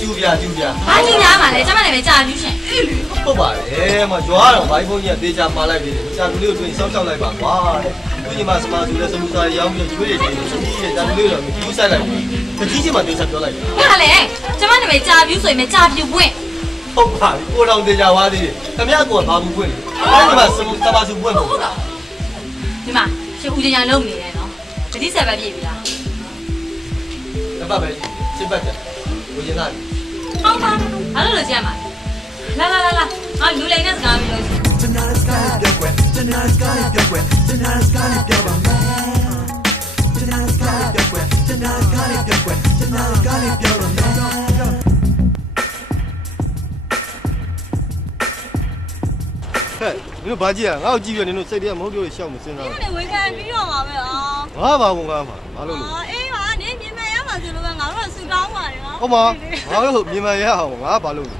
就边。 အားကြီးများမှာလဲကျမလည်းပဲကြာပြီရှင်အေးလေ ဟုတ်ပါတယ်မကြွားတော့ဘိုင်းဘုန်းကြီးကတေချာမှာလိုက်ပြီ။ကြာလူလေးကိုတွေ့စောက်လိုက်ပါကွာတဲ့။သူညီမစမားသူလည်းစမှုစားရောင်းပြီးကျွေးတယ်ကျွေးတယ်ကြာလူလေးတော့မကြည့်ဆိုင်လိုက်ဘူး။တကြီးချင်းမှတေချာပြောလိုက်တယ် ဟာလေကျမလည်းပဲကြာပြီဆိုရင်ပဲကြာပြီပွင့် ။ဟုတ်ပါပြီ။ကိုတော်တေချာဝါသေးတယ်။ခမရကောဘာဘူးပွင့်လေ။အဲဒီမှာစမားစုပွင့်လို့ ဟုတ်ကဲ့ဒီမှာရှင်ဦးညာလုံးနေတယ်နော်တတိဆက်ပဲပြည့်ပြီလား ။တစ်ပတ်ပဲစစ်ပတ်တယ်။ကိုရင်သား ဟုတ်ပါဘူးဘာလို့လဲကြမ်းပါလာငါလူလိန်နဲ့စကားပြောလို့ Tonight is gonna be quick. Tonight is gonna be quick. Tonight is gonna be quick. Tonight is gonna be quick. Tonight is gonna be quick. Tonight is gonna be quick. ဟဲ့နင်တို့ဘာကြည့်ရငါ့ကိုကြည့်ပြနင်တို့စိတ်ထဲမဟုတ်လို့ရှောက်မစင်းသား 你回看ပြီးတော့မှာပဲအော် ငါဘာဝင်ကားမှာမလုပ်လို့ အေးပါနေမြင်မှရမှာဆိုလို့ပဲငါတို့ကဆူတောင်းပါတယ်နော် ဟုတ်မှာငါတို့မြင်မှန်ရအောင်ငါဘာလုပ်လဲ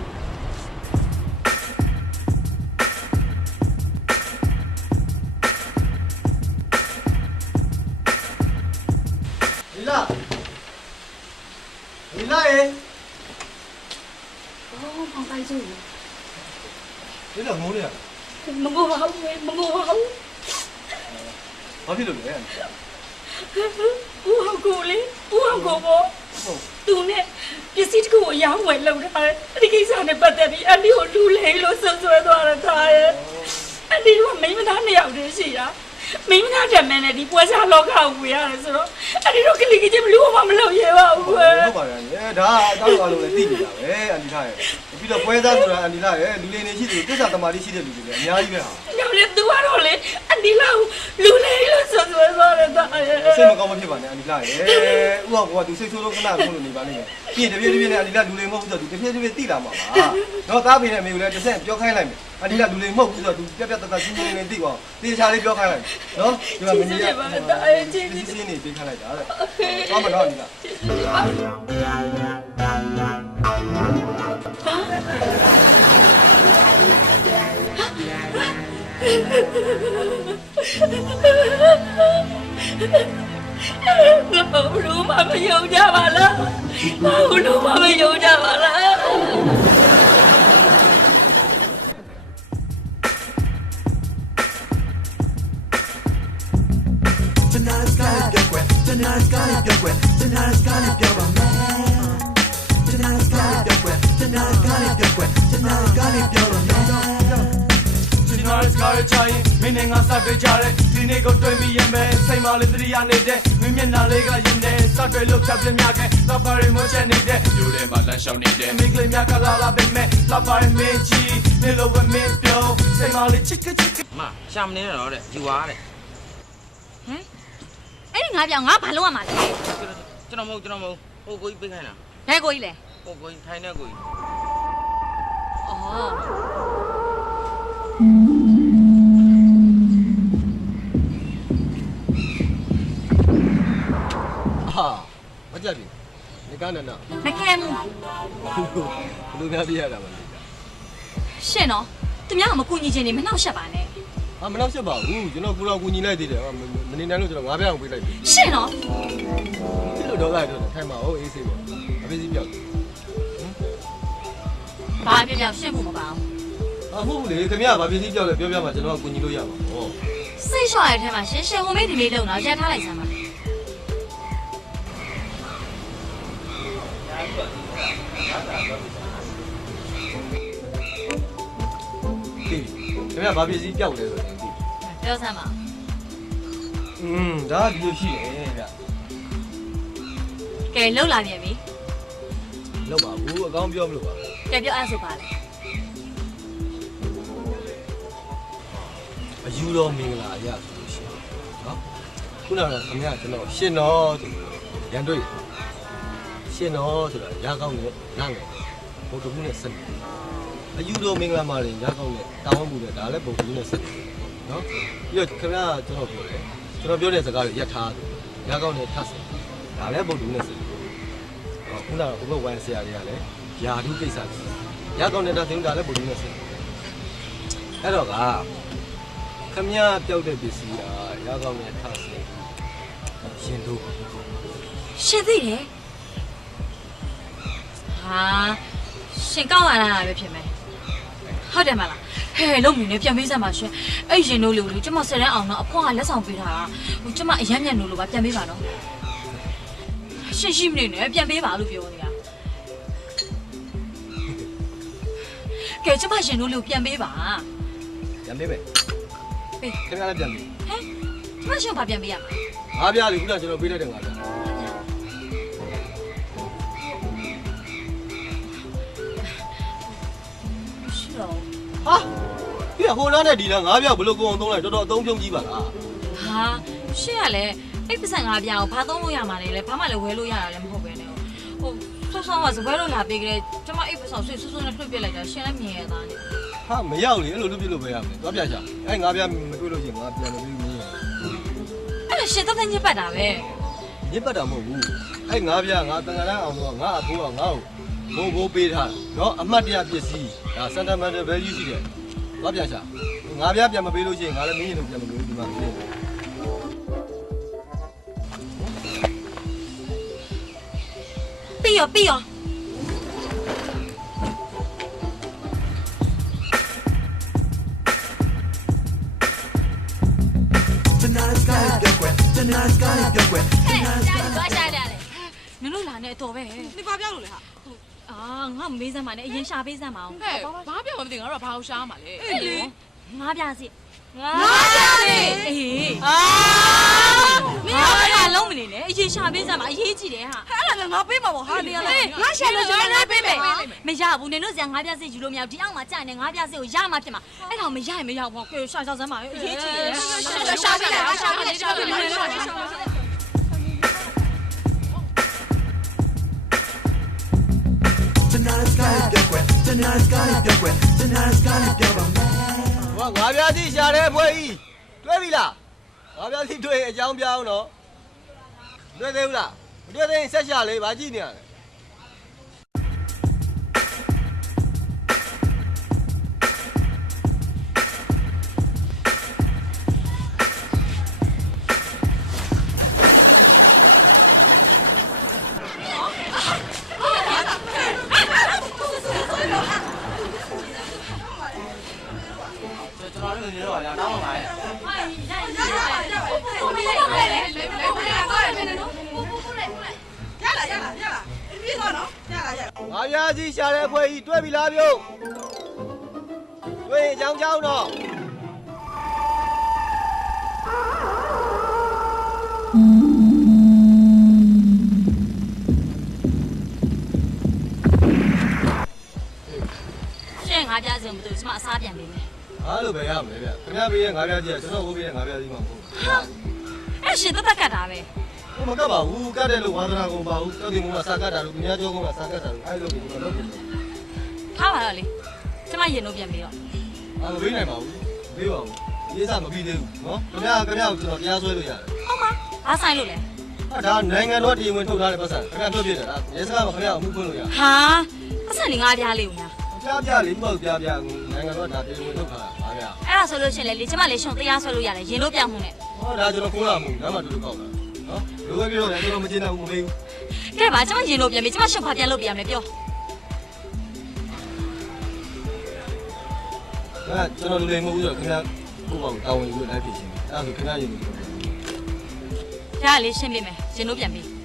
လီလာရေ အော်မောင်တိုင်းစု ဒီတော့ငိုးနေရ မငိုပါဘူးမငိုပါဘူး ဘာဖြစ်လို့လဲ ဦးဟုတ်ကိုလေဦးဟုတ်ကိုပေါ့သူနဲ့ပစ္စည်းတစ်ခုကိုရောင်းဝယ်လုပ်တာဒီကိစ္စနဲ့ပတ်သက်ပြီးအန်ဒီကိုလူလေလို့ဆွဆွဲသွားတာထားရဲ့အန်ဒီကမိမသားနှစ်ယောက်တည်းရှိတာမိမသားတမန်နဲ့ဒီပွဲစားလောကကိုဝေရတယ်ဆိုတော့အန်ဒီတို့ကလေးကချင်းဘလူးမှမလုပ်ရပါဘူးကွယ် ဟုတ်ပါတယ်ဒါအတောက်အလုံးလည်းသိနေတာပဲအန်ဒီလာရဲ့ပြီးတော့ပွဲစားဆိုတာအန်ဒီလာရဲ့လူလေးနေရှိတယ်တစ္ဆာတမာတိရှိတဲ့လူတွေလည်းအများကြီးပဲဟာ ညောင်လေသူကတော့လေအန်ဒီလာကိုလူလေလို့ဆွဆွဲသွားတာထားရဲ့ စိတ်မကောင်းမဖြစ်ပါနဲ့အန်ဒီလာရဲ့ဥပမာကသူစိတ်ဆိုးလို့ခဏခုလိုနေပါလိမ့်မယ်ပြီးရင်တပြည့်နဲ့အန်ဒီလာလူလေးမဟုတ်ဘူးဆိုတော့သူတပြည့်သိလာမှာပါတော့သားဖေနဲ့မေကိုလည်းတစ်ဆက်ပြောခိုင်းလိုက်မယ်အန်ဒီလာလူလေးမဟုတ်ဘူးဆိုတော့သူပြတ်တတ်ချင်းချင်းလေးသိပါအောင်တေချာလေးပြောခိုင်းလိုက်နော်ဒီမှာမင်းကြီးကစီးနေပေးခိုင်းလိုက်တာတဲ့သွားမတော့အန်ဒီလာ ငါဘလူးမှမယုံကြပါလားငါဘလူးမှမယုံကြပါလား Tonight is gonna be quick. Tonight is gonna be quick. Tonight is gonna be quick. Tonight is gonna be quick. Tonight is gonna be quick. Tonight is gonna be quick. ကျွန်တော်စကားရချင်မင်းနဲ့ငါစတွေ့ကြတယ်ဒီနေ့ကိုတွေ့မိရင်ပဲစိတ်မလေးသတိရနေတဲ့မင်းမျက်နှာလေးကရင်တဲ့စတွေ့လို့ဖြတ်ပြမြခဲ့လာပါရီမချက်နေတဲ့မြို့ထဲမှာလမ်းလျှောက်နေတဲ့မိကလေးများကလာပေးမယ်လာပါရီမင်းကြီးနေလို့ဝမင်းပြောစိတ်မလေးချစ် မရှာမနေတော့တဲ့ယူသွားတဲ့ ဟမ်အဲ့ဒီငါပြောင်းငါဘာလုပ်ရမှာလဲ ကျွန်တော်မဟုတ်ဟိုကိုကြီးပေးခိုင်းတာ ဘယ်ကိုကြီးလဲ ဟိုကိုကြီးထိုင်းတဲ့ကိုကြီး အော် ဟာမကြက်ပြီနေကနနာ မခံဘူး ဘလူများပြရတာပါလေ ရှင်နော်သူများကမကူညီချင်နေမနှောက်ရှက်ပါနဲ့ ဟာမနောက်ချက်ပါဘူးကျွန်တော်ကိုတော်ကူညီလိုက်သေးတယ်မနေနိုင်လို့ကျွန်တော်ငါးပြားအောင်ပေးလိုက်ပြီ ရှင်နော် ဒီလိုတော့လိုက်တော့ထိုင်ပါဦးအေးဆေးပဲအဖေးစီပြောက် ဘာပြောပြောရှင်းဖို့မပါဘူး ဟာဟုတ်ဘူးလေခင်ဗျာဘာဖြစ်စီပြောက်လဲပြောပြမှာကျွန်တော်ကကူညီလို့ရမှာဟော စိတ်လျှော့ရတဲ့ထဲမှာရှင်ဟိုမေးဒီမေးလုံတော့ရက်ထားလိုက်စမ်းပါ ဒီခင်ဗျာဘာဖြစ်စီပြောက်လဲဆိုတော့ဒီ ပြောစမ်းပါ ဒါဒီလိုရှိတယ်ဗျ ကဲလှုပ်လာပြန်ပြီ လောက်ပါဘူးအကောင်းပြောမလို့ပါ ကဲပြောအဲ့ဆိုပါလေ အယူတော်မင်္ဂလာအရာဆိုလို့ရှိရင်နော်ခုနကခင်ဗျာကျွန်တော်ရှင်တော်ဆိုရန်တွေ့ရှင်တော်ဆိုတာရကောင်းနဲ့နားငယ်ဘုဒ္ဓဘုနဲ့ဆက်တယ်အယူတော်မင်္ဂလာမှာရင်ရကောင်းနဲ့တာဝန်မှုနဲ့ဒါလည်းဘုဒ္ဓဘုနဲ့ဆက်တယ်နော်ပြီးတော့ခင်ဗျာကျွန်တော်ပြောတဲ့စကားတွေရက်ထားရကောင်းနဲ့ထပ်ဆက်ဒါလည်းဘုဒ္ဓဘုနဲ့ဆက်ခုနကဘုဘဝိုင်းဆရာတွေကလည်းယာဓုကိစ္စတွေရကောင်းနဲ့တာသင်တာလည်းဘုဒ္ဓဘုနဲ့ဆက်အဲ့တော့ကခမရပျောက်တဲ့ပစ္စည်းကရကောင်းနဲ့ထဆင်ရှင်တို့ ရှင်သိတယ် ရှင်ကောက်လာတာပဲဖြစ်မယ်ဟုတ်တယ်မလားဟဲ့လုံးမြင်နေပြန်ပေးစမ်းပါရှင်အဲ့ရင်တို့လူကျမ10တန်းအောင်တော့အဖွားကလက်ဆောင်ပေးတာဟိုကျမအရမ်းမြန်လို့ပါပြန်ပေးပါနော်ရှင်ရှိမနေနဲ့ပြန်ပေးပါလို့ပြောနေတာကဲကျမရင်တို့လူပြန်ပေးပါ ပြန်ပေးမယ်ခင်ဗျားလည်းပြန်ပေး ဟဲ့ကျမရှင်ဘာပြန်ပေးရမှာ ငါးပြားလေခုနကျွန်တော်ပေးလိုက်တယ်ငါးပြားရှိတော့ ဟာဒီဟိုလားနဲ့ဒီလားငါးပြားဘလို့ကိုအောင်သုံးလိုက်တော်တော်အသုံးပြုံးကြီးပါလား ဟာရှင့်ကလည်းအဲ့ပစံငါပြအောင်ဘာသုံးလို့ရမှာလဲဘာမှလည်းဝဲလို့ရတာလည်းမဟုတ်ပဲနဲ့ဟိုဆော့ဆော့ကစပွဲလို့လာပေးကြတယ်ကျမအဲ့ပစံဆွေးဆွဆွနဲ့ထွတ်ပြလိုက်တာရှင့်လည်းမြင်ရတာနဲ့ ဟာမရောက်လေအဲ့လိုလုပ်ပြလို့ပဲရမယ်သွားပြချအဲ့ငါးပြားမတွေ့လို့ရှိရင်ငါပြန်မပြီးဘူး အဲ့ဒါရှင့်တက်ညစ်ပတ်တာပဲ ညစ်ပတ်တာမဟုတ်ဘူးအဲ့ငါးပြားငါတန်ခါတန်းအောင်တော့ငါအဖိုးကငါ့ကိုဘိုးပေးထားเนาะအမှတ်တရပစ္စည်းဒါ sentimental value ရှိတယ်သွားပြချငါးပြားပြန်မပေးလို့ရှိရင်ငါလည်းမင်းရင်လို့ပြန်မလို့ဒီမှာဖြစ်တယ်ပြီးရော Tonight sky get wet. Tonight sky get wet. ဟဲ့သွားရှာတယ်နင်တို့လာနေအတော်ပဲ 你发表了嘞哈？ အာငါမမေးစမ်းပါနဲ့အရင်ရှာပေးစမ်းပါအောင် ဟဲ့ဘာပြောမသိငါတို့ဘာလို့ရှားမှာလဲ အေးလေငါးပြစီအေးအာမင်းကလုံးမနေနဲ့အရင်ရှာပေးစမ်းပါအရေးကြည့်တယ်ဟာ အဲ့ဒါငါပေးမှာပေါ့ဟာနေရလား ငါရှာလို့ရှင်ငါပေးမယ်မရဘူးနင်တို့စံငါးပြစီယူလို့မရဘူးဒီအောက်မှာကြာနေငါးပြစီကိုရမှာဖြစ်မှာအဲ့တော့မရရင်မရဘူးကဲရှာစမ်းပါအရေးကြည့်တယ်ရှာပြတယ် Tonight sky get wet. Tonight sky get wet. Tonight sky get wet. ဟောငါးပြားစီရှာတယ်ဘွဲကြီးတွေ့ပြီလားငါးပြားစီတွေ့အကြောင်းပြအောင်နော်တွေ့သေးဘူးလားမတွေ့သေးရင်ဆက်ရှာလေဗာကြည့်နေရတယ်ကျွန်တော်တို့နေတော့လာတော့မှာလေ ငါးပြားစီရှာတဲ့ဖွဲ့ကြီးတွေ့ပြီလားပြုတ်တွေ့ရင်အကြောင်းကြောင်းတော့ ရှင့်ငါးပြစီမတူကျမအစားပြန်ပေးမယ် အားလို့ပဲရမယ်ဗျခင်ဗျားပေးရဲ့ငါးပြားကြီးကကျွန်တော်ဘိုးပေးရဲ့ငါးပြားကြီးမှမဟုတ်ဘူး အဲ့ရှင်တက်ကတ်တာပဲ ဟိုမကတ်ပါဘူးကတ်တယ်လို့ဝါသနာကုန်ပါဘူးတောက်တင်ကစာကတ်တာလို့ခင်ဗျားကြောကစာကတ်တာလို့အဲ့လိုပဲကျွန်တော်လုပ်တယ် ထားပါတော့လေကျမရင်တို့ပြန်ပေးတော့ အာမပေးနိုင်ပါဘူးပေးပါဦးရေးစားမပြီးသေးဘူးနော်ခင်ဗျားကိုကျွန်တော်တရားစွဲလို့ရတယ် ဟုတ်ပါဘာဆိုင်လို့လဲ ဟာဒါနိုင်ငံတော်တရားဝင်ထုတ်ထားတဲ့ပတ်စံခင်ဗျားပြည့်ပြည့်တယ်လားရဲစကားမခင်ဗျားအမှုဖွင့်လို့ရ ဟာပတ်စံလေးငါးပြလေးဦးညာ ပြပြလေးမဟုတ်ပြပြနိုင်ငံတော်ဒါတရားဝင်ထုတ်ထားတာပါဗျာ အဲ့ဒါဆိုလို့ရှင်လေကျမလေးရှုံတရားဆွဲလို့ရတယ်ရင်တို့ပြောင်းမှုနဲ့ ဟောဒါကျွန်တော်ခိုးလာမှုဒါမှတူတူကောက်တာနော်လိုပဲပြောတယ်ကျွန်တော်မကျေနပ်ဘူးမပေးဘူး ကဲပါကျမရင်တို့ပြန်ပြီကျမရှုံဖာပြန်လုပ်ပြရမယ်ပြော အဲ့ကျွန်တော်လူလိမ်မဟုတ်ဘူးဆိုတော့ခင်ဗျားကိုပေါ့တာဝန်ယူလိုက်ဖြစ်ရှင်အဲ့ဒါဆိုခင်ဗျားရင်လို့ ဒါကလေးရှင်းပေးမယ်ရင်တို့ပြန်ပြီ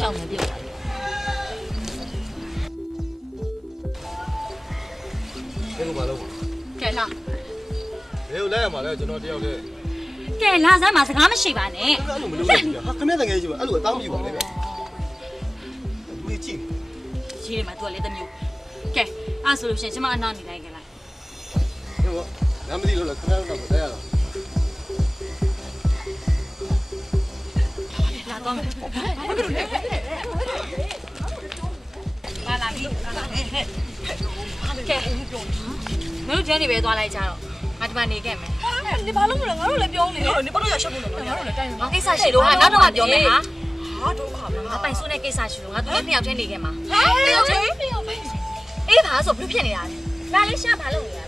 တောင်းမယ်ပြောတာ ဘယ်လိုမလုပ် ကဲလာ ဘယ်လိုလဲရမှာလဲကျွန်တော်တယောက်တည်း ကဲလာစမ်းမှာစကားမရှိပါနဲ့ အဲ့လိုမလုပ်ဘူးဟာခင်ဗျားတကယ်ကြီးပါအဲ့လိုအတောင်းပြပါလေဗျဘူးကြည့် ကြီးတယ်မှာသူကလည်းတစ်မျိုးကဲအဲ့ဆိုလို့ရှင်ကျမအနောက်နေလိုက်ကြလား ဟောလမ်းမသိလို့လားခင်ဗျားတို့တော့မတဲရတော့ လာတော့မယ်လာလာပြီကဲမင်းတို့ကျန်းနေပဲသွားလိုက်ကြတော့ငါဒီမှာနေခဲ့မယ် 你ဘာလို့မလဲငါတို့လည်းပြောနေတယ်你ဘာလို့ရရှက်ဖို့လဲငါတို့လည်းတိုင်း ငါကိစ္စရှိလို့ဟာနောက်တော့မှပြောမယ်ဟာ ဟာဒုက္ခပဲ ငါပိုင်ဆိုးတဲ့ကိစ္စရှိလို့ငါသူနဲ့နှစ်ယောက်တည်းနေခဲ့မှာ ဟဲ့တယောက်ချင်းတယောက်ပဲ အေးဘာဆိုဘလို့ဖြစ်နေတာလဲလာလေးရှာဘာလုပ်နေရလဲ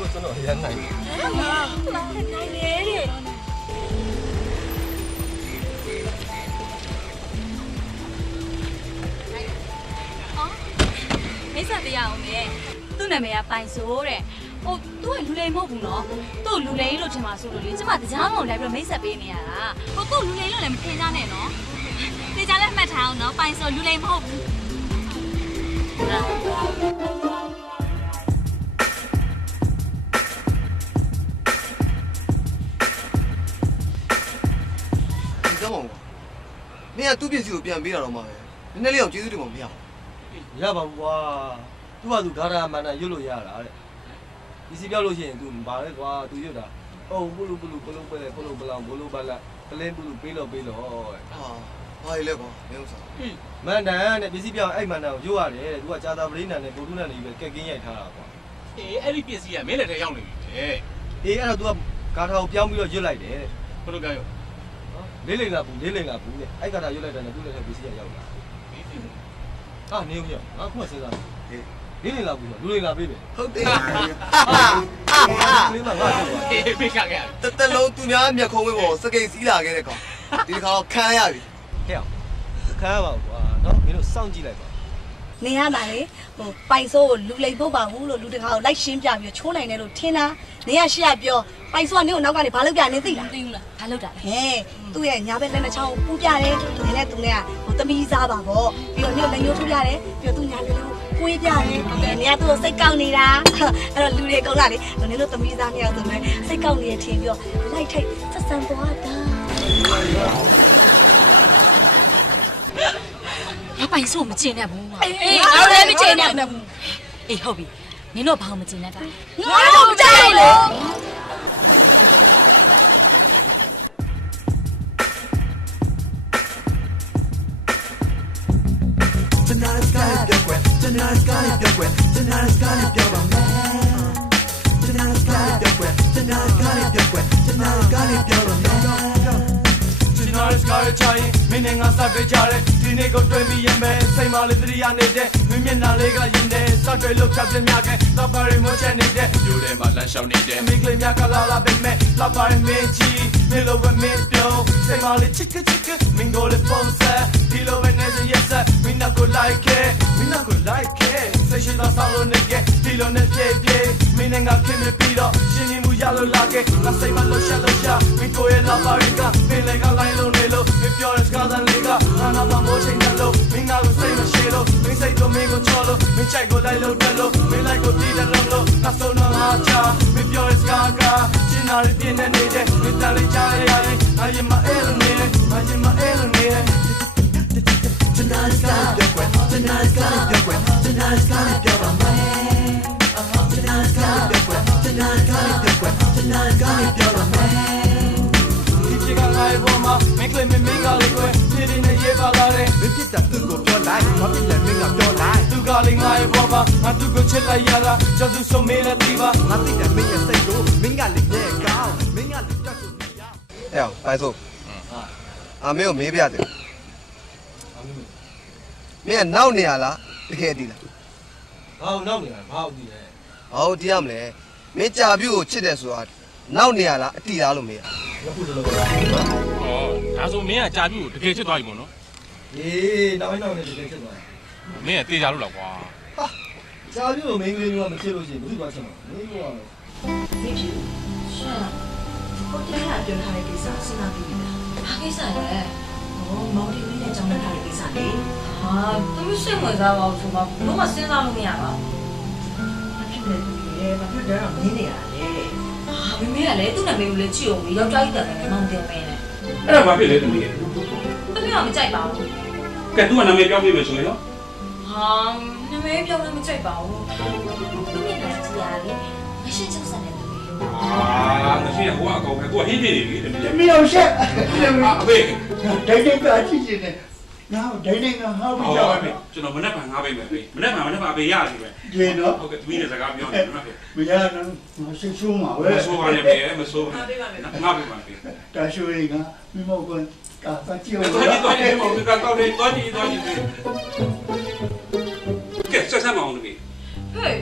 我真的很难。 နိုင်နေတဲ့ မိတ်ဆက်ပေးရအောင်မေသူ့နာမည်ကပိုင်ဆိုတဲ့ဟိုသူကလူလိမ်မဟုတ်ဘူးနော်သူ့လူလိမ်လို့ထင်ပါဆိုလို့လေကျမတရားမောင်လိုက်ပြီးမိတ်ဆက်ပေးနေရတာဟိုသူ့လူလိမ်လို့လည်းမထင်ကြနဲ့နော်တေချာလည်းမှတ်ထားအောင်နော်ပိုင်ဆိုလူလိမ်မဟုတ်ဘူး 你干嘛？没呀，肚皮是有变没了嘛？你那里有几多地方没有？ရပါဘူးကွာသူကသူဂါထာမှန်တာရွတ်လို့ရတာတဲ့ဒီစီပြောက်လို့ရှိရင်သူမပါလေကွာသူရွတ်တာအော်ဘလူဘလူဘလူပဲဘလူဘလောင်ဘလူဘလာကလင်းဘလူပေးလို့တဲ့ဟာဘာလဲကွာမင်းဥစားမန်တန်တဲ့ပစ္စည်းပြောက်အဲ့မန်တန်ကိုရွတ်ရတယ်တဲ့သူကကြာတာပရိနန်နဲ့ကိုထုနန်နဲ့ပဲကက်ကင်းရိုက်ထားတာကွာ အေးအဲ့ဒီပစ္စည်းကမင်းလက်ထဲရောက်နေပြီလေ အေးအဲ့တော့သူကဂါထာကိုပြောင်းပြီးတော့ရွတ်လိုက်တယ်တဲ့ ဘယ်လိုကြောက်ရော လေးလိန်လာဘူးလေးလိန်လာဘူးတဲ့အဲ့ဂါထာရွတ်လိုက်တယ်နဲ့သူ့လက်ထဲပစ္စည်းကရောက်လာဟာနေဦးမြောက်ငါခုမှစဉ်းစားလေးလိန်လာဘူးလူလိန်လာပေးပဲဟုတ်တယ်လေးမငါ့ကို အေးပြခခဲ့ တလုံးသူများမျက်ခုံးဝဲပေါ်စကိတ်စီးလာခဲ့တဲ့ကောင်ဒီတစ်ခါတော့ခံရပြီဟဲ့အောင်ခံရပါဘူးကွာနော်မင်းတို့စောင့်ကြည့်လိုက်ပါ နေရတာလေဟိုပိုင်ဆိုးကိုလူလိမ်ဖို့ပါဘူးလို့လူတကာကိုလိုက်ရှင်းပြပြီးချိုးနိုင်တယ်လို့ထင်တာနေရရှိရပြောပိုင်ဆိုးကနင့်ကိုနောက်ကနေဘာလုပ်ပြနေသိလား သိဘူးလားဘာလုပ်တာလဲ ဟဲ့သူ့ရဲ့ညာဘက်လက်နဲ့ချောင်းကိုပူပြတယ်နေနဲ့သူနဲ့ဟိုသမီးစားပါပေါ့ပြီးတော့နင့်ကိုလက်ညှိုးထိုးပြတယ်ပြီးတော့သူညာလေးကိုကိုွေးပြတယ်နေရသူ့ကိုစိတ်ကောက်နေတာအဲ့တော့လူတွေကောက်လာလေနင်တို့သမီးစားနှစ်ယောက်ဆိုလည်းစိတ်ကောက်နေတယ်ထင်ပြီးတော့လိုက်ထိတ်ဆက်ဆံသွားတာ ငါပိုင်ဆိုမကျင်နဲ့ဘူးငါ အေးငါလည်းမချင်နဲ့ဘူး အေးဟုတ်ပြီနင်တို့ဘာမှမကျင်နဲ့တာ ငါတော့မကြိုက်လို့ Tonight is gonna be good. Tonight is gonna be good. Tonight is gonna be good. Tonight is gonna be good. Tonight is gonna be good. Tonight is gonna be good. Tonight is gonna change. မင်းနဲ့ငါစတွေ့ကြတယ်ဒီနေ့ကိုတွေ့ပြီးရင်ပဲစိတ်မလေးသတိရနေတဲ့မင်းမျက်နှာလေးကရင်တဲ့စတွေ့လို့ဖြတ်ပြမြခဲ့တော့ပါရီမချက်နေတဲ့ယူထဲမှာလမ်းလျှောက်နေတဲ့မိကလေးများကလာလာပဲမဲ့တော့ပါရီမင်းကြီးမင်းလိုပဲမင်းပြုံးစိတ်မလေးချစ်ချစ်မင်းကိုလေးပုံစံဒီလိုပဲနေစရက်စမင်းနာကို like it မင်းနာကို like it စိတ်ရှိတော့ဆောင်းလို့နေခဲ့ဒီလိုနဲ့ပြေးပြေးမင်းနဲ့ငါခင်မပြီးတော့ရှင်းနေမှုရလို့လာခဲ့ငါစိတ်မလို့ရှာလို့ရှာမင်းကိုရဲ့တော့ပါရီကမင်းလည်းကလိုက်လို့နေလို့မင်းပြောတဲ့စကားသံလေးကငါတော့မိုးချိန်တယ်လို့မင်းငါကိုစိတ်မရှိလို့မင်းစိတ်တော့မင်းကိုချော်လို့မင်းချိုက်ကိုလိုက်လို့တက်လို့မင်းလိုက်ကိုတီးတယ်လို့ငါဆုံးတော့ငါချာမင်းပြောတဲ့စကားကရှင်းလာပြင်းနေနေတဲ့မင်းတန်လေးချားရရင်ငါရင်မအဲ့လိုနေငါရင်မအဲ့လိုနေ Tonight is gonna be good. Tonight is gonna be good. Tonight is gonna be good. Tonight is gonna be good. Tonight is gonna be good. Tonight is gonna be good. ဒီချက်ကငါ့ရဲ့ဘောမှာမင်းကလေးမင်းကလေးကိုဒီဒီနဲ့ရေးပါလာတယ် မင်းဖြစ်တာသူ့ကိုပြောလိုက်ဘာဖြစ်လဲမင်းကပြောလိုက် သူကလေးငါ့ရဲ့ဘောမှာငါသူ့ကိုချစ်လိုက်ရတာကျသူဆုံးမလေးတီးပါ ငါသိတယ်မင်းရဲ့စိတ်ကိုမင်းကလည်းရဲ့ကောင်းမင်းကလည်းတက်ကိုမရအဲ့အောင်ပိုင်စို့အာမင်းကိုမေးပြတယ်မင်းကနောက်နေရလားတကယ်တည်လား ဟောနောက်နေတာဘာဟုတ်ဒီလဲ ဟောတည်ရမလဲမင်းကြာပြူကိုချစ်တယ်ဆိုတာနောက်နေရလားအတီလားလို့မေးရ အခုတလုံးပါ ဩဒါဆိုမင်းကကြာပြီကိုတကယ်ချစ်သွားပြီပေါ့နော် အေးနောက်နောက်နေတကယ်ဖြစ်သွားတယ် မင်းကတေးကြလို့လားကွာ ဟာကြာပြီကိုမင်းကလေးမျိုးမချစ်လို့ရှိရင်ဘူးသွားချင်မှာမင်းက ဒီဖြစ်ရှာကိုတရားပြောထားတဲ့ကိစ္စစဉ်းစားပြီးပြီလားဘာကိစ္စလဲဟိုမောင်ဒီလေးနဲ့ကြောင်းလိုက်ထားတဲ့ကိစ္စလေဟာသူစိတ်ဝင်စားပါဘူးဆိုတော့လုံးဝစဉ်းစားလို့မရပါဘူးဘာဖြစ်လဲသူရဲ့ဘာဖြစ်လဲတော့မင်းနေရလေဟာမင်းကလည်းသူ့နာမည်ကိုလည်းချစ်အောင်ယောက်ျားကြီးတယ်လည်းမောင်တင်မင်းနဲ့ အဲ့ဒါဘာဖြစ်လဲတမီး သူကမကြိုက်ပါဘူး ကဲသူကနာမည်ပြောင်းပြမယ်ဆိုရင်ရော ဟာနာမည်ပြောင်းလည်းမကြိုက်ပါဘူးသူမျက်နှာကြည့်ရလေမရှင်းချုပ်စံတဲ့သူ အာငါရှိရဟိုအကောင်ပဲကိုဟင်းနေပြီတမီး 没有事， အဖေ 得那个自己的，然后得那个好比 ဟော 较 အဖေကျွန်တော်မနေ့ကငါးပေးမယ်အဖေမနေ့ကအဖေရပြီပဲ 对喏， ဟုတ်ကဲ့တမီးနဲ့စကားပြောနေတယ်နော်အဖေ 不要呢，我是说嘛，我 မဆိုးပါနဲ့ဖေမဆိုးပါနဲ့ငါပေးပါဖေ 但是那个没毛关，嘎达救 တော်ကြီးမောင်ကတော့လေတော်ကြီးကဲဆက်ဆက်မအောင်တမီး ဟေး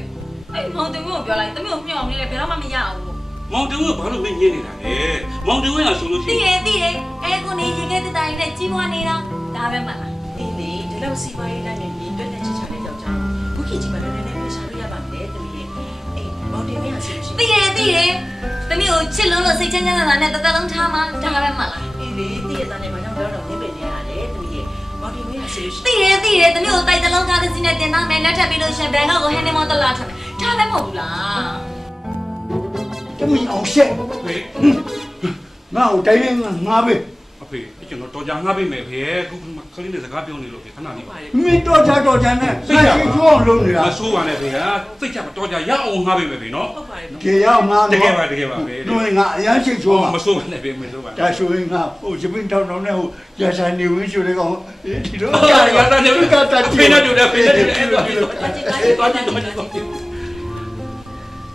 အဲ့ မောင်တင်ကိုပြောလိုက်သမီးကိုညှောင်းနေတယ်ဘယ်တော့မှမရအောင်လို့ မောင်တင်ဝင်းဘာလို့မင်းညင်းနေတာလဲမောင်တင်ဝင်းကဆိုလို့ရှိ သိ ရင် တယ်အဲကိုနေရေခဲတတိုင်းနဲ့ကြီးပွားနေတာဒါပဲမှလား အေးလေဒီလောက်စီပွားရေးလိုက်နေပြီးတွက်တဲ့ချစ်ချလေးယောက်ျားဘုခိကြီးမလည်းလည်းပြေရှာလို့ရပါမယ်တမီးရဲ့အေးမောင်တင်မရစီရှိ သိတယ်သမီးကိုချစ်လို့စိတ်ချမ်းသာတာနဲ့တသက်လုံးထားမှာဒါပဲမှလား အေးလေတည့်ရတဲ့မှာကြောင့်တော့နေပေနေရတယ်တမီးရဲ့မောင်တင်မရစီရှိ သိတယ်သမီးကိုတိုက်တလုံးကားတစ်စီးနဲ့တင်သားမယ်လက်ထပ်ပြီးလို့ရှင်ဘန်ကောက်ကိုဟန်နီမွန်တက်လာထားမယ်ထားလည်းမဟုတ်ဘူးလား တမီအောင်ရှက် ဖေး ငါ့ကိုတိုင်းတိုင်းငါပဲ အဖေကျွန်တော်တော်ကြငှားပေးမယ်ဖေခုခလေးနဲ့စကားပြောနေလို့ဖေခဏလေးပါ မင်းတော့ချနဲ့စိတ်ရှိချိုးအောင်လုပ်နေတာ မဆိုးပါနဲ့ဖေဟာစိတ်ချမတော်ကြရအောင်ငှားပေးမယ်ဖေနော် ဟုတ်ပါတယ်နော် ကြေရောက်ငါ တကယ်ပါဖေ တို့ငါအရန်စိတ်ချိုးမှာ မဆိုးပါနဲ့ဖေမဆိုးပါ ဒါဆိုရင်ငါဟိုစပင်းတောင်းတောင်းနဲ့ဟိုရဆိုင်နေဝင်းရှိုးတဲ့ကောင်ဒီတော့ ရတာနေကတာဖေနဲ့တူတယ်ဖေနဲ့တူတယ်အဲ့တော့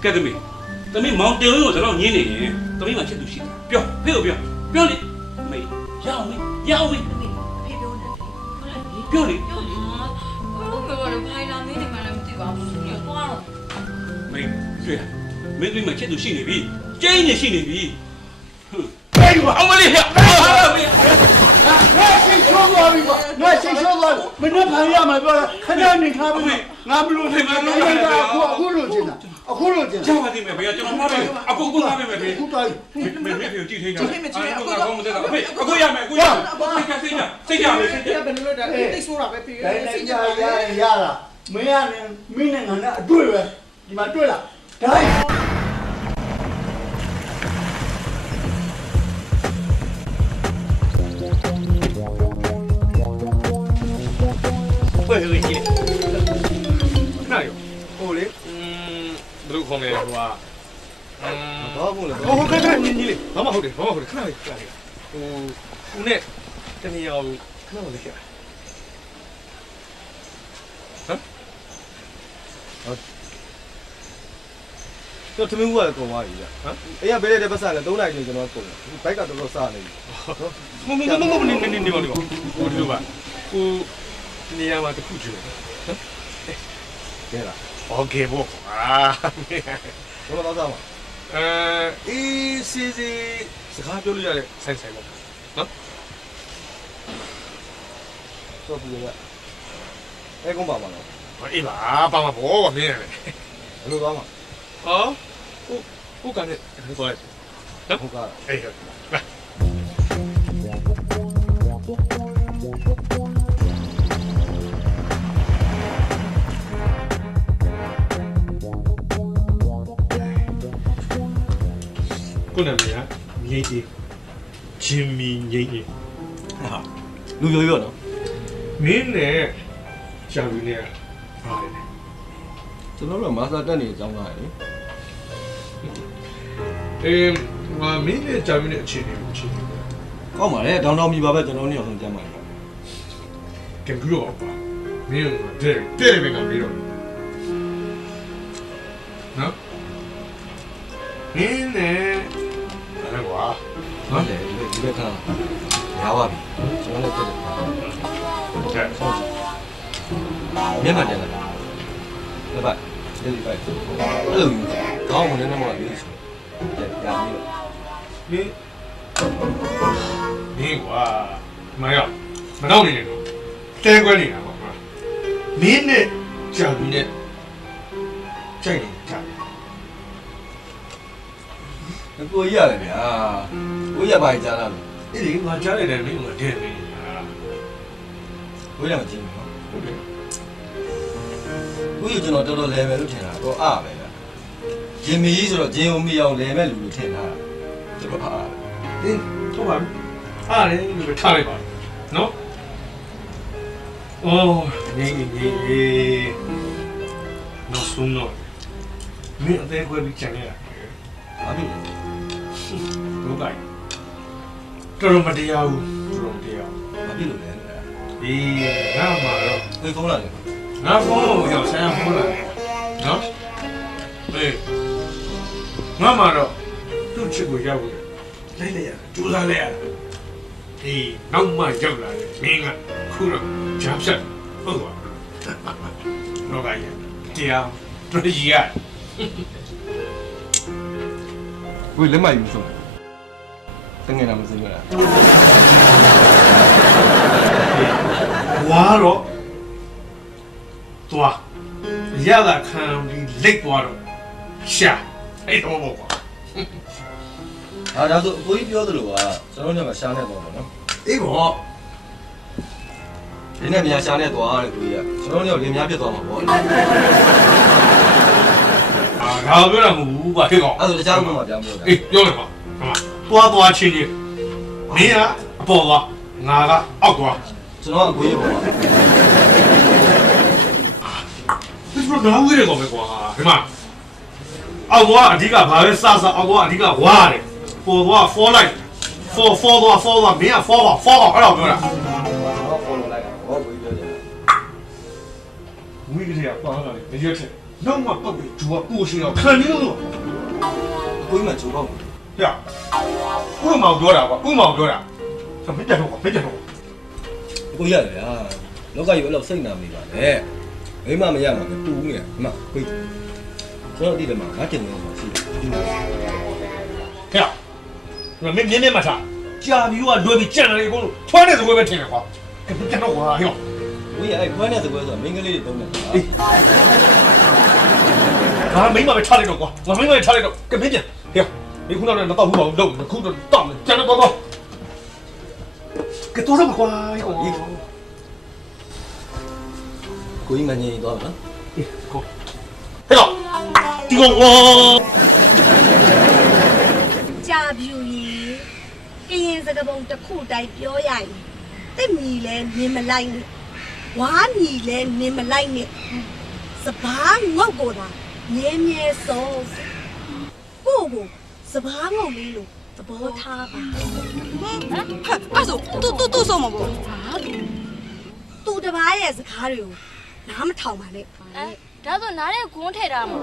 ကဲသမီးသမီးမောင်တင်ဝင်းကိုကျွန်တော်ညင်းနေရင်သမီးမှချစ်သူရှိတာပြောဖေကိုပြောလေမေရအောင်မေ တမီးအဖေပြောနေတယ်ဟုတ်လား ပြောလေ ဘလို့ပြောရလဲဖိုင်လာမင်းဒီမှာလည်းမသိပါဘူးညသွားတော့ မေတွေ့မင်းသမီးမှချစ်သူရှိနေပြီကျင်းနေရှိနေပြီ အဲ့ဒီမှာ အောင်မလေးဟဲ့ ငါစိတ်ချိုးသွားပြီကွာငါစိတ်ချိုးသွားမင်းဖန်ရမှာပြောခဏနေခါပြီငါမလို့နေမှာအခုလို့ချင်တာအခုလို့ချင် ကျောင်းပါသေးမယ်ဘေးကျွန်တော်မှားပြီအခုငါးပေးမယ်ဘေး အခုတိုင်း မေဖေကိုကြည့်ထိန်းကြတယ်အခုကောင်းမတဲ့တော့ဖေအခုရမယ်စိတ်ကြမေစိတ်ကြ ဘယ်လိုလုပ်တာတိတ်ဆိုးတာပဲပြေစိတ်ကြရတာမင်းနဲ့မင်းနဲ့ငါနဲ့အတွေ့ပဲဒီမှာတွေ့လားတိုင်းဘယ်လိုကြီးခဏရောဟိုလေဘယ်လိုခေါ်မလဲဟိုက ဘာမို့လဲ ဟိုခဏညီလေးဘာမှဟုတ်တယ်ခဏလေးဟိုဦးနဲ့တနည်းအောင်ခဏလေးကြာတော့သမင်းကလည်းကုန်သွားပြီဗျဟမ်အေးကဘယ်တဲ့ပတ်စံလဲ3နိုင်နေကျွန်တော်ကုန်တယ်ဘိုက်ကတော်တော်စနေပြီ မနေပါဟိုဒီလိုပါဟိုနေရာမှာတခုကျတယ် ကဲလား โอเคပေါ့အာ ကျွန်တော်တော့စားမှာ အေးစီစကားပြောလို့ရတယ်ဆိုင်ပေါ့နော် တော့ပြီးရအဲကုန်ပါမှာတော့ အေးပါပါမှာပေါ့မင်းရတယ် ဘယ်လိုသွားမှာ ဟောဟိုကနေသွားရနော် ဟုတ်ကဲ့ အေးဟုတ်လာ ကိုနာမည်ကငိမ့်ကြီးဂျင်မီငိမ့်ကြီး ဟာလူရောရောနော် မင်းနဲ့ရှာလူနဲ့ပါတယ် ကျွန်တော်တို့မာစတာတက်နေအကြောင်းသားရယ် မင်းနဲ့ဂျာမင်းနဲ့အခြေအနေကိုအခြေအနေ ကောင်းပါလေဒေါင်တောင်မြည်ပါပဲကျွန်တော်တို့အောင်ကြမ်းပါလေ ကဲပြီးတော့ပါမင်းကတဲ့ပဲကပြီးတော့နော်မင်းနဲ့အဲ့ကွာ ဟုတ်တယ်ဒီဘက်ကရပါပြီကျွန်တော်လည်းတက်တယ် ကဲ မျက်မှန်တက်လာတယ်လက်ပါလက်ဒီပိုက်အဲ့လိုခေါင်းဝင်နေမှာလေးဆိုရပြီ မင်းကွာမရမတော့နေတော့တဲခွဲနေတာပေါ့ကွာမင်းနဲ့ဂျာမင်းနဲ့ကြိုက်နေတာ ကိုကြီးရတယ်ဗျာကိုကြီးရပါကြားလာလို့ အေးဒီငါကြားလိုက်တယ်မင်းကတဲ့မင်းဟာ ကိုကြီးလည်းမကြည့်ဘူးနော် ဟုတ်တယ် ကိုကြီးကျွန်တော်တော်တော် level လို့ထင်တာတော့အားပဲဗျာဂျင်မီကြီးဆိုတော့ဂျင်ုံမီအောင် level လူလို့ထင်တာကျွန်တော်အား အေးဟုတ်ပါအားလည်းဒီလိုထားလိုက်ပါနော်အော်နေနော်ဆုံးတော့မင်းအသေးခွဲပြီးချန်နေတာ အားပြီ ဟုတ်ကဲ့တော်မတရားဘူးတော်မတရား အားပြီလို့လဲ အေးငါမှာတော့ ကိုဖုန်းလာတယ် ငါဖုန်းကိုရောက်ဆန်းဖုန်းလာတယ်နော်အေးငါမှာတော့သူ့ချစ်ကိုရောက်ပြီလိုက်လိုက်ရကြိုးစားလိုက်ရအေးနောက်မှရောက်လာတယ်မင်းကခုတော့ဂျာဖြတ်ဟုတ်ပါတော့ကရတရားတော်ကြီးရ ကိုလက်မယူဆုံးတငယ်နာမစင်းရလား ဝါတော့သွားရတာခံပြီးလက်သွားတော့ရှာအဲ့တော့ပေါ့ကွာ ဟာဒါဆိုအကိုကြီးပြောသလိုကကျွန်တော်ညကရှားနေတော့နော် အေးပေါ့ ဒီနေ့မြန်ရှားနေသွားတယ်ကိုကြီးကကျွန်တော်ညလင်များပြတ်သွားမှာပေါ့ အာငါပြောတာမဟုတ်ဘူးကွာဟဲ့ကောင် အဲ့ဒါတခြားဘုံမှာပြောင်းပြောတာ အေးပြောလိုက်ပါသွားချင်းချင်းမင်းကအပေါ်သွားငါကအောက်သွား ကျွန်တော်အကိုကြီးပေါ့ ဒီလိုတော့ငါဝေးရတော့ပဲကွာဒီမှာအောက်သွားအဓိကဘာပဲစအောက်သွားအဓိကဝါတယ်ပေါ်သွား for like for သွားမင်းက for အဲ့တော့ပြောတာ ကျွန်တော် follow လိုက်တာဟောကိုကြီးပြောတယ် ဝီကလေးကပါလာတယ်မရက်ချက်နောက်မှပတ်ပြီးဂျူကပို့ရှိတော့ခံနေလို့ ကိုကြီးမှဂျိုးပေါ့ ဟဲ့ဥမောင်ပြောတာကွာဥမောင်ပြောတာမင်းတက်တော့မင်းတက်တော့ ကိုကြီးရတယ်ဟာလောကကြီးအဲ့လိုစိတ်နာမနေပါနဲ့မိမမရမှာပူနေတယ်ဒီမှာကိုကြီးကျွန်တော်ဒီတမှာငါတင်နေမှာရှိတယ် ဟဲ့မင်းမြင်းမထားကြာပြီးကလွယ်ပြီးကြံတယ်ကိုလို့ထွန်းနေစကွဲပဲထင်တယ်ကွာမင်းတက်တော့ကွာဟဲ့ ကိုကြီးအဲ့ခွန်းတဲ့စကွဲဆိုတာမင်းကလေးတွေတုံးတယ်ဟာ ငါမိမပဲထားလိုက်တော့ကွာငါမိမပဲထားလိုက်တော့ကမင်းပြန်ဟဲ့ဒီခုနောက်နဲ့မတော့ဘူးပါဘူးတော့ခုတော့တောက်နေကျန်တော့တော့ကဲတော့စမကွာဟဲ့ ကိုကြီးမငြိမ်သွားပါနော် ကိုဟဲ့တော့ဒီကောင်ဝါ ကြာပြူကြီးကရင်စကားပုံတစ်ခုတိုင်းပြောရရင်တစ်မီလဲနင်မလိုက်နဲ့ဝါမီလဲနင်မလိုက်နဲ့စပားငုတ်ကိုသာမြဲမြဲဆုံးကိုကိုစပားငုတ်လေးလို့သဘောထားပါ အဲ့ဆိုတူဆုံးမှာပေါ့ သူတပားရဲ့စကားတွေကိုနားမထောင်ပါနဲ့ ဒါဆိုနားနဲ့ဂွန်းထည့်ထားမှာ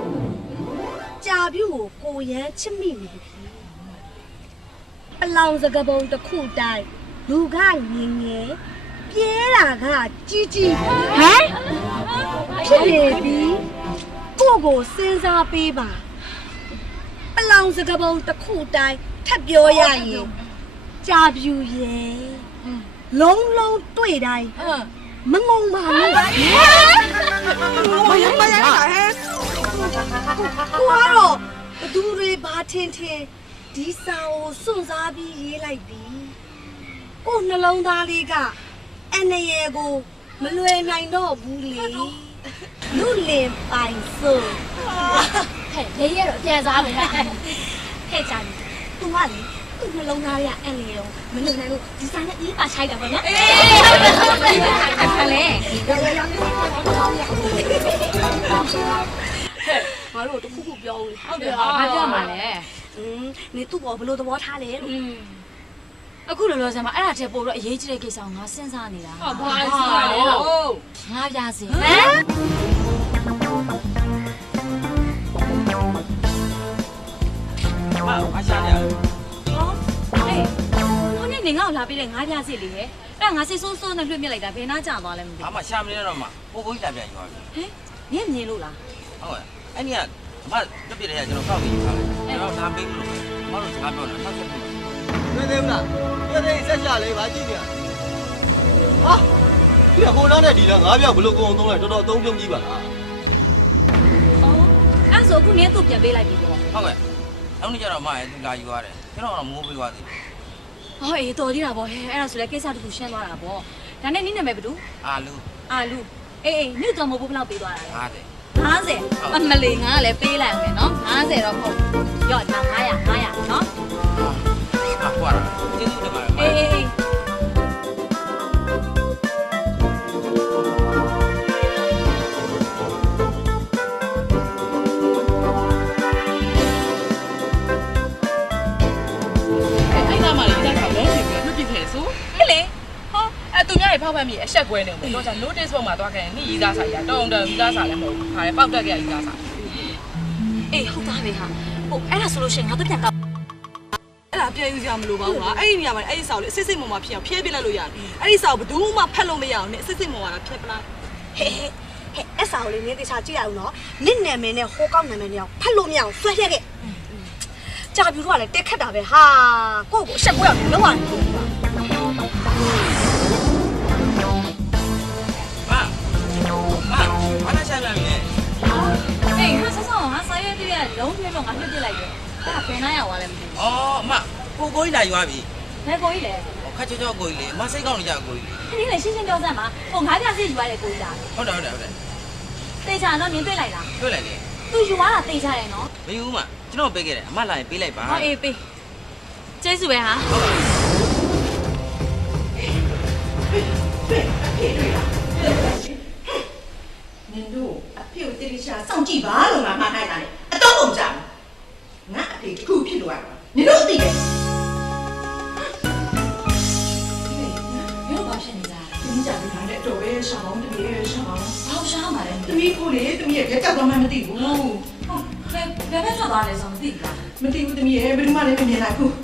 ကြာပြူကိုရမ်းချစ်မိနေပြီအလောင်စကားပုံတစ်ခုတိုင်းလူကငင်ငယ်ပြဲတာကကြီးကြီးဟမ်ဖြစ်နေပြီကိုကိုစဉ်းစားပေးပါအလောင်စကားပုံတစ်ခုတိုင်းထပ်ပြောရရင်ကြာပြူရဲ့လုံးလုံးတွေ့တိုင်းမငုံပါနဲ့မရမရဟဲ့ကိုကတော့ဘသူတွေဘာထင်ဒီစာကိုစွန့်စားပြီးရေးလိုက်ပြီကိုနှလုံးသားလေးကအန်နရေကိုမလွယ်နိုင်တော့ဘူးလေလူလင်ပိုင်စို့ ဟဲ့လေရတော့ပြန်စားမယ် ဟဲ့ကြာပြီသူကလေသူ့နှလုံးသားလေးကအန်နရေကိုမလွယ်နိုင်လို့ဒီစာနဲ့အေးပါချိုက်တာပေါ့နော်အေးအခါလေငါတို့တခုခုပြောဦးလေ ဟုတ်တယ်ဟာမပြောမှာလဲ နေသူ့ဘောဘလို့သဘောထားလဲလို့ အခုလောလောဆယ်မှာအဲ့ဒါတည်းပို့တော့အရေးကြီးတဲ့ကိစ္စကိုငါစဉ်းစားနေတာ ဟာဘာစီပါလဲဟုတ် ငါပြစီဟမ် အားရှာနေရ ဟေးနေငါ့ကိုလာပေးတဲ့ငါပြစီလေဟဲ့အဲ့ငါစိတ်ဆိုးဆိုးနဲ့လွှတ်မြစ်လိုက်တာဘယ်နာကျသွားလဲမသိ ဘာမှရှာမနေတော့မှကိုကိုကြီးလာပြန်ယူပါပြီ ဟမ်နင်းမြင်လို့လား ဟုတ်ကဲ့အဲ့ဒီကအမတက်ပြတဲ့ကကျွန်တော်ကောက်ပြီးယူပါလိုက်ကျွန်တော်ဒါပေးလို့မဟုတ်လို့စကားပြောနေတာဆောက်ချက်လို့ နေသေးဘူးလားပြည့်သေးဆက်ရှာလေးဗာကြည့်နေဟာဒီကဟိုနောက်နဲ့ဒီလားငါးပြောက်ဘလို့ကိုအောင်သုံးလိုက်တော်တော်အသုံးပြုံးကြီးပါလား အော်အဲ့ဆိုအခုနင်းသူ့ပြန်ပေးလိုက်ပြီပေါ့ ဟုတ်ကဲ့နောက်နေ့ကျတော့မရဲ့လာယူရတယ်ကျွန်တော်တော့မိုးပေးသွားသေးတယ် ဟောအေးတော်ကြီးတာပေါ့ဟဲ့အဲ့ဒါဆိုလဲကိစ္စတခုရှင်းသွားတာပေါ့ဒါနဲ့နင်းနာမည်ဘယ်သူ အာလူ အာလူအေးနင့်တော်မဘိုးဘလောက်ပေးသွားတာလဲ 50 50အမလေးငါကလည်းပေးလိုက်မယ်နော်50တော့မဟုတ်ရော့ဒါ900နော် 啊，挂了，这是怎么了？ အေးအေး အဲ့ဒါမှလည်းဒီကောင်လုံးချင်ပြီးလွတ်ပြစ်ခဲ့ဆိုဟဲ့လေဟောအဲ့သူများရေဖောက်ဖက်မိအဆက်ကွဲနေတယ်တော့ကြာ notice ပုံမှာသွားခဲ့ရင်နေ့ရေးသားစာကြီးတောင်းတရေးသားစာလည်းမဟုတ်ဘူးခါရဲပေါက်တက်ခဲ့ရေးသားစာ အေးဟုတ်သားပဲဟာဟိုအဲ့ဒါဆိုလို့ရှိရင်ငါတို့ပြန်ကောက် အဲ့ဒါပြန်ယူကြမလို့ပါဘူးဟာအဲ့ဒီနေရာမှာအဲ့ဒီစာကိုလေအစစ်စစ်မုံမှာဖြစ်အောင်ဖျဲပြလိုက်လို့ရတယ်အဲ့ဒီစာကိုဘယ်သူမှဖတ်လို့မရအောင်နဲ့အစစ်စစ်မုံမှာဖြတ်ပလား ဟဲ့ ဟဲ့အဲ့စာကိုလေနင်းတေချာကြည့်ရအောင်နော်နင့်နာမည်နဲ့ဟိုးကောင်းနာမည်နဲ့ဖတ်လို့မရအောင်ဆွဲခဲ့ခဲ့ကြာပြူတော့ကလည်းတက်ခတ်တာပဲဟာကိုကိုအဆက်ပွဲအောင်လုံးဝမလုပ်ဘူးပါ ဘာနဲ့ဆိုင်ပြန်ပြီလဲ အေးဟာဆောဆောငါစာရွက်တွေ့ရလုံးပြတော့ငါပြစ်လိုက်တယ်အဲ့ဒါဘယ်နှရောက်သွားလဲမသိဘူး အော်အမကိုကြီးလာယူသွားပြီ ဘယ်ကိုကြီးလဲ ခက်ချောချောကိုကြီးလေအမစိတ်ကောင်းနေကြကိုကြီးလေ ခင်းလေးရှင်းရှင်းပြောစမ်းပါဟိုငါးပြစီယူရတဲ့ကိုကြီးလား ဟုတ်တယ်တေချာတော့နင်းတွေ့လိုက်လား တွေ့လိုက်လေ သူယူသွားတာတေချာတယ်နော် မယူဘူးမကျွန်တော်ပေးခဲ့တယ်အမလာရင်ပေးလိုက်ပါ ဟောအေးပေးကျေးဇူးပဲဟာ ဟုတ်ပါ နင်တို့အဖေကိုတိတိကျကျစောင့်ကြည့်ပါလို့ငါမှားခိုင်းတာလေအတော့ကုန်ကြငါအဖေတစ်ခုဖြစ်လို့ရနင်တို့သိတယ် မျိုးဘာဖြစ်နေကြလဲ ဒီကြတဲ့ခါနဲ့တော့ပဲရှောင်းတမီးရဲ့ရှောင်း ဘာလို့ရှားမှာလဲ တမီးကိုလေတမီးရဲ့လက်ကြောက်တော့မှမသိဘူး ဟုတ်ဘယ်ထွက်သွားလဲဆိုမသိဘူးလား မသိဘူးတမီးရဲ့ဘယ်သူမှလည်းမမြင်နိုင်ဘူး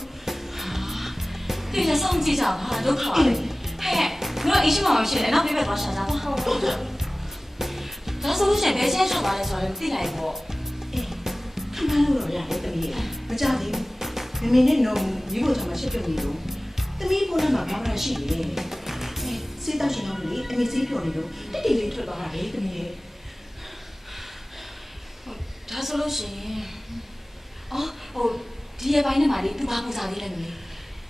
တေချာစောင့်ကြည့်ကြပါဒုက္ခပဲဟဲ့မျိုးအရှိမမရှိလဲနောက်ပြပဲသွားရှာကြပါဟုတ်ဒါဆိုလို့ရှိရင်ဘယ်ချင်းထွက်သွားလဲဆိုတော့မသိနိုင်ဘူး ခဏလို့တော့ရတယ်တမီးရဲ့မကြသေးဘူးမမေနဲ့တော့ဒီလိုဆိုမှရှစ်ပြနေလို့တမီးဖုန်းထဲမှာဘာမှရှိနေတယ်စေးတောက်ရှင်တော့လေအမေစေးပြောနေလို့တိတိလေးထွက်သွားတာလေတမီးရဲ့ ဒါဆိုလို့ရှိရင်အော်ဟိုဒီရဲ့ဘိုင်းထဲမှာလေသူဘာပူစားသေးလဲမလဲ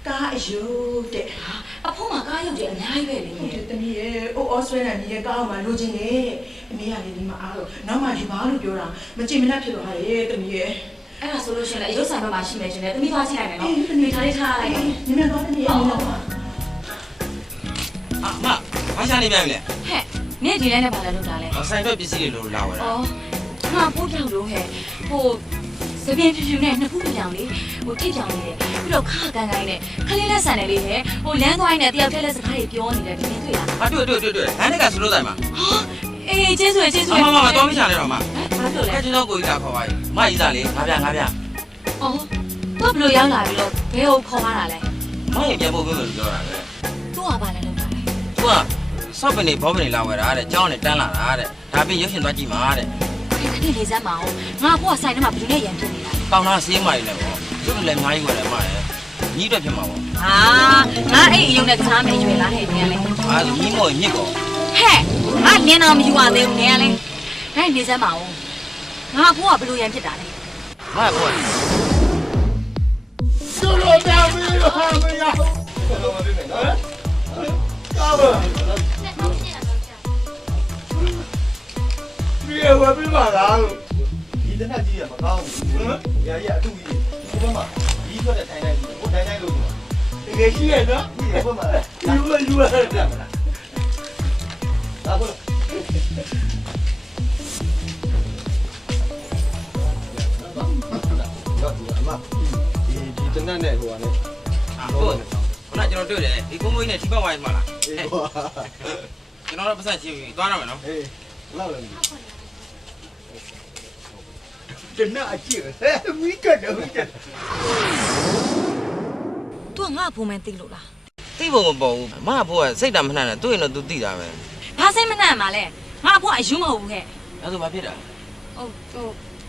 ကားအယုတ်တဲ့ အဖိုးမှာကားရုပ်တွေအများကြီးပဲလေ ဟုတ်တယ်တမီးရဲ့အိုအော်စထရေလျမြေရဲ့ကားမှာလိုချင်တယ်အမေကလည်းဒီမှာအားတော့နောက်မှယူပါလို့ပြောတာမကြင်မနှက်ဖြစ်သွားတယ်တမီးရဲ့ အဲ့ဒါဆိုလို့ရှိရင်လည်းရုပ်ဆိုင်ဘက်မှာရှိမယ်ရှင်လေသမီးသွားကြည့်လိုက်မယ်နော်သမီးထားလေးထားလိုက် နင်တော့တမီးရဲ့နင်တော့ အမဘာရှာနေပြန်ပြီလဲ ဟဲ့နင်ဒီလဲနဲ့ဘာလဲလုပ်တာလဲ ဆိုင်တော့ပစ္စည်းတွေလို့လာဝယ်တာ အော်ငါပို့ပြောက်လို့ဟဲ့ဟိုစပင်းဖြူဖြူနဲ့နှစ်ဖူးပြောင်လေးဟိုထိပ်ပြောင်နေတယ်ပြီးတော့ခါကန်ကိုင်းနဲ့ခလေးလက်ဆန်တယ်လေးဟဲ့ဟိုလမ်းသွားရင်းနဲ့တယောက်တည်းလက်စကားတွေပြောနေတယ်ဒီနေ့တွေ့လား ဟာတွေ့လမ်းတက်ကဆိုလို့တိုင်မှာ ဟာအေးကျေးဇူးပဲကျေးဇူးပဲ မတော်မရှာနဲ့တော့မ ဘာလို့လဲ ခက်ချောချောကိုကြီးလာခေါ်ပါပြီမကြီးစားလေငါပြ အော်တော့ဘလို့ရောက်လာပြီးတော့ဘယ်ကိုခေါ်လာတာလဲ မရင်ပြန်ဖို့ပြောလို့ပြောတာပဲ သူ့ကဘာလဲလုပ်တာလဲ သူကဆော့ပနေဘောပနေလာဝယ်တာတဲ့ကျောင်းနဲ့တန်းလာတာတဲ့ဒါပြီးရုပ်ရှင်သွားကြည့်မှာတဲ့ ခဏလေးစမ်းမအောင်ငါကဆိုင်ထဲမှာဘယ်သူနဲ့ရန်ဖြစ်နေတာ ကောင်းတာစေးမာရီလည်းပေါ့သူတို့လည်းအများကြီးဝယ်တယ်မရဲ့ညီးတော့ဖြစ်မှာပေါ့ ဟာငါအဲ့အယုံနဲ့ကစားမယ်ကျွေလားဟဲ့နင်ကလေ အာညီးမော်ညစ်ကော ဟဲ့ငါနင်းတော့မယူရသေးဘူးနင်ကလေနိုင်နေစမ်းမအောင်ငါကဘယ်လိုရန်ဖြစ်တာလဲ မဟုတ်ဘူး သူ့လိုတောင်းပြီးတော့ဟာမရကားပါဒီဝယ်ပြီးပါလားဒီတနက်ကြီးကမကောင်းဘူးဟမ်။ရာကြီးအတူကြီးဒီဘက်မှာဒီထွက်တဲ့ထိုင်တိုင်းကြီးကိုထိုင်တိုင်းလို့တကယ်ရှိရနော်ဒီဘက်မှာယူရတယ်လာဖို့ဒီတနက်နဲ့ဟိုကလည်း ဟုတ်ခုနကျွန်တော်တွေ့တယ်ဒီကုန်းမွေးနဲ့ထိပတ်ဝိုင်းမှာလားကျွန်တော်တို့ပတ်စံချင်းပြီးသွားရမယ်နော် ဟေးလောက်လည်းတနက်အကြည့်ဝီကတ်တော့ သူကငါ့အဖိုးမန်းသိလို့လား သိဖို့မပေါ်ဘူးမအဖိုးကစိတ်ဓာတ်မနှံ့တယ်သူ့ရင်တော့သူသိတာပဲ ဘာစိတ်မနှံ့မှာလဲငါအဖိုးကအယူမဟုတ်ဘူးခဲ့ အဲ့ဒါဆိုဘာဖြစ်တာ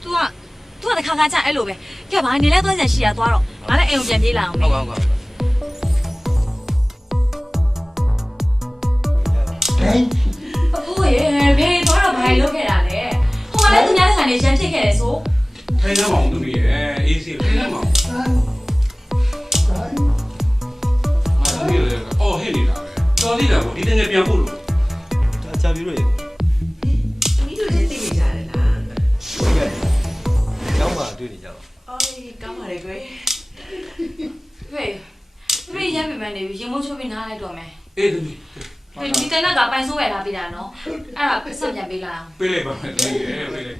သူကတခါခါကျအဲ့လိုပဲကဲဘာနေလဲသွားစရာရှိရသွားတော့ငါလည်းအိမ်ကိုပြန်ပြေးလာအောင် ဟုတ်ကဲ့ဟုတ်ကဲ့ အဖိုးရေဖေးသွားတော့ဘာလုပ်ခဲ့တာလဲဟိုကလည်းသူများတဲ့ဆိုင်နေရန်ဖြစ်ခဲ့တယ်ဆို ထိုင်နေမှာသူကြီးရဲ့အေးစီထိုင်နေမှာမသမီးလည်းအော်ဟစ်နေတာပဲတော်သေးတယ်ဗောဒီတငယ်ပြန်ဖို့လို့ ဒါချာပြီးတော့ရေ ဒီလိုချင်းသိနေကြတယ်လား ကျောင်းမှာတွေ့နေကြတော့ အော်ကောင်းပါလေကွယ် ဖေးဖေးရမ်းပြမနေပြီရင်မိုးချိုးပြီးနားလိုက်တော့မယ် အေးသမီး ဖေးဒီတနက်ကပိုင်ဆိုးရလာပြီးတာနော်အဲ့ဒါဆက်ပြန်ပေးလိုက်အောင် ပေးလိုက်ပါမယ်သမီးရဲ့ပေးလိုက်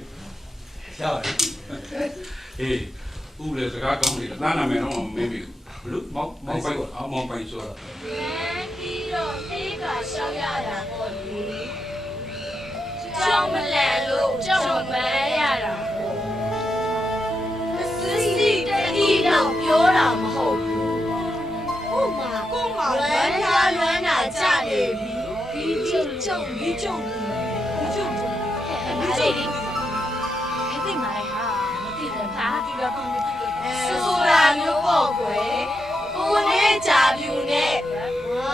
ရပါတယ် အေးဦးလည်းစကားကောင်းနေတာနားမယ်တော့မင်းပြီဘလို့မောင်ပိုင်အောင်မောင်ပိုင်ဆိုတာ ပြီးတော့တေးကရှောက်ရတာပေါ့လေကြောင်မလန်လို့ကြောင်မရတာစစ်စီတတိတော့ပြောတာမဟုတ်ဘူးကိုမလွမ်းတာကြနေပြီဒီကျုံဒီကျုံ ဆိုတာမျိုးပေါ့ကွယ်ကိုနဲ့ကြာပြူနဲ့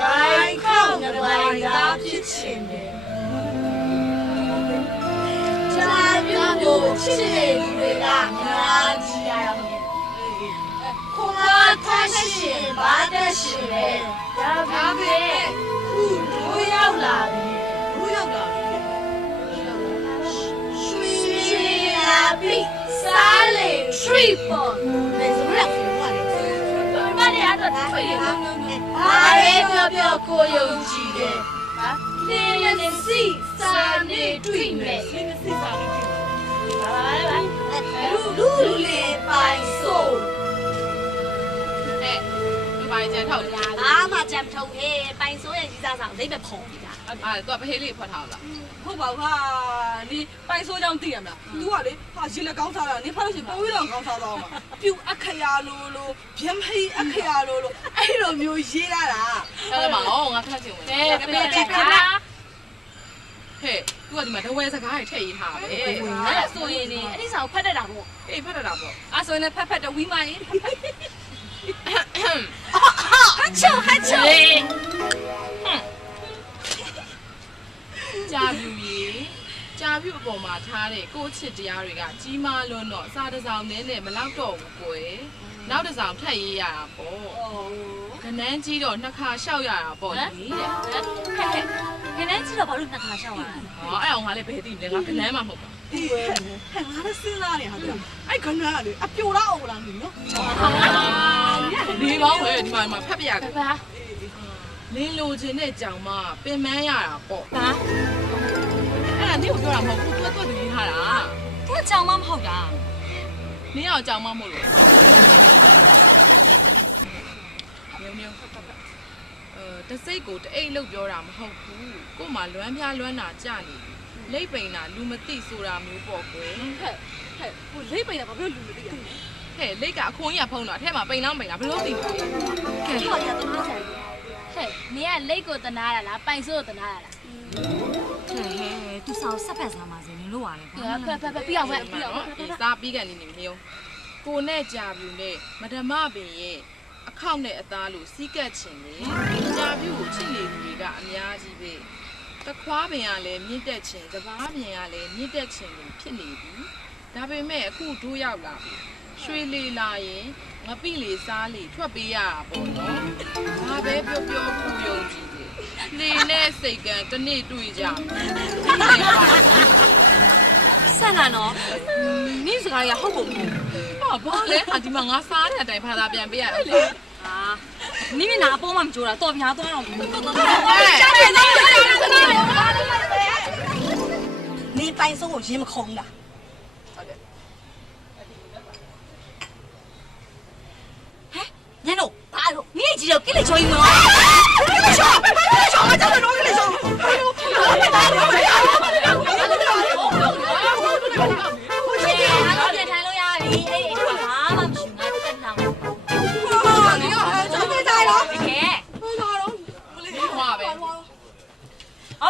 ရိုင်းခေါင်းနဲ့ပိုင်းသားဖြစ်ချင်တယ်ကြာပြူကိုချစ်တဲ့လူတွေကများကြီးရအောင်ခွန်အားထားရှင်ဘာတတ်ရှင်လဲဒါပေမဲ့ခုလူရောက်လာပြီလူရောက်လာပြီရွှေလာပြီစားလေ trip ပေါ့လေဆိုရခင်ပါလေမနေ့ကတော့တွေ့ရအောင်အားရပြောကိုယုံကြည်တယ်ဟာနေနေစီစာနေတွေ့မယ်နေစီစာနေတွေ့မယ်လူလေးပိုင်ဆိုပိုင်ကျန်ထောက်လားအားမကြံထုံဟေးပိုင်ဆိုးရဲ့ကြီးစားဆောင်အိဗက်ဖုံပြီလားတော့ပဟေးလေးဖွက်ထားလားဟုတ်ပါဘူးဟာဒီပိုင်ဆိုးကြောင့်သိရမလား तू ကလေဟာရေလက်ကောင်းစားတာနေဖတ်လို့ရှိရင်ပုံပြီးတော့ကောင်းစားသွားမှာပြူအခရာလိုဗျမ်းဟိအခရာလိုအဲ့လိုမျိုးရေးရတာအဲ့မှာဟောငါခက်ချင်ဝင်ပြပြဟဲ့ तू ကဒီမှာတဝဲစကားတွေထည့်ရေးထားပဲအဲ့ဆိုရင်နေအဲ့ဒီဆောင်ဖတ်တတ်တာပေါ့အေးဖတ်တတ်တာပေါ့အဲ့ဆိုရင်လည်းဖက်တဝီးမရင်ဟာချောကြာပြူကြီးကြာပြူအပေါ်မှာထားတဲ့ကိုယ့်ချစ်တရားတွေကကြီးမားလွန်းတော့စာတစ်စောင်နဲ့မလောက်တော့ဘူးကွယ်နောက်တစ်စောင်ထပ်ရေးရတာပေါ့ခဏန်းကြီးတော့နှစ်ခါလျှောက်ရတာပေါ့လေတဲ့ခဏန်းကြီးတော့ဘာလို့နှစ်ခါလျှောက်ရလဲဟောအဲ့အောင်ငါလည်းဘယ်သိလဲငါခဏန်းမှမဟုတ်ပါဟဲ့ငါလည်းစဉ်းစားနေဟာအဲ့ခဏန်းကလေအပြိုတော့အောင်လားနေနော်ဒီကောင်းပဲဒီမှာဖတ်ပြရခဲ့ပါလင်းလိုချင်တဲ့ကြောင်မပင်မန်းရတာပေါ့ဟာအဲ့ဒါနင့်ကိုပြောတာမဟုတ်ဘူးသူကရေးထားတာသူကကြောင်မမဟုတ်တာနင်းအောင်ကြောင်မမဟုတ်လို့ညုံတစိတ်ကိုတအိတ်လို့ပြောတာမဟုတ်ဘူးကို့မှာလွမ်းပြားလွမ်းတာကြနေလိပ်ပိန်တာလူမသိဆိုတာမျိုးပေါ့ကွယ်ဟဲ့ဟိုလိပ်ပိန်တာဘာဖြစ်လို့လူမသိရဟဲ့လိပ်ကအခွန်ကြီးကဖုံးတော့အထက်မှာပိန်လားပိန်လားဘယ်လိုသိလဲကဲဟောရတော့မဆိုင်ဘူးဟဲ့နင်ကလိတ်ကိုတနာရလားပိုင်ဆိုးကိုတနာရလားဟဲ့သူစားဆက်ဖက်စားမှာစင်နင်လို့ပါလေဖက်ပြီးအောင်စားပြီးကန်နေနေမျိုးကိုနဲ့ကြာပြူနဲ့မဓမ္မပင်ရဲ့အခောက်နဲ့အသားလို့စီးကပ်ချင်လေကြာပြူကိုချစ်နေသူတွေကအများကြီးပဲတခွားပင်ကလည်းမြင့်တက်ချင်တဘာပင်ကလည်းမြင့်တက်ချင်လို့ဖြစ်နေပြီဒါပေမဲ့အခုတို့ရောက်လာပြီရွှေလီလာရင်ငပိလေစားလေထွက်ပေးရတာပေါ့နော်ဘာပဲပြောကိုယုံကြည်တယ်နေနဲ့စိတ်ကံတနေ့တွေ့ကြဆန်လာနော်နင်းစကားရဟုတ်ကုန်ဘူးဘာလဲဒီမှာငါစားတဲ့အတိုင်းဘာသာပြန်ပေးရတယ်ဟာနင်းမနာအပေါ်မှမကြိုးတာတော်များသွားအောင်နင်းပိုင်ဆုံးကိုရင်းမခုံးတာညနို့ဘာလို့နင်းကြီးတော့ကိလေချောကြီးမလားကိလေချောအကြောင်းတော့ကိလေချော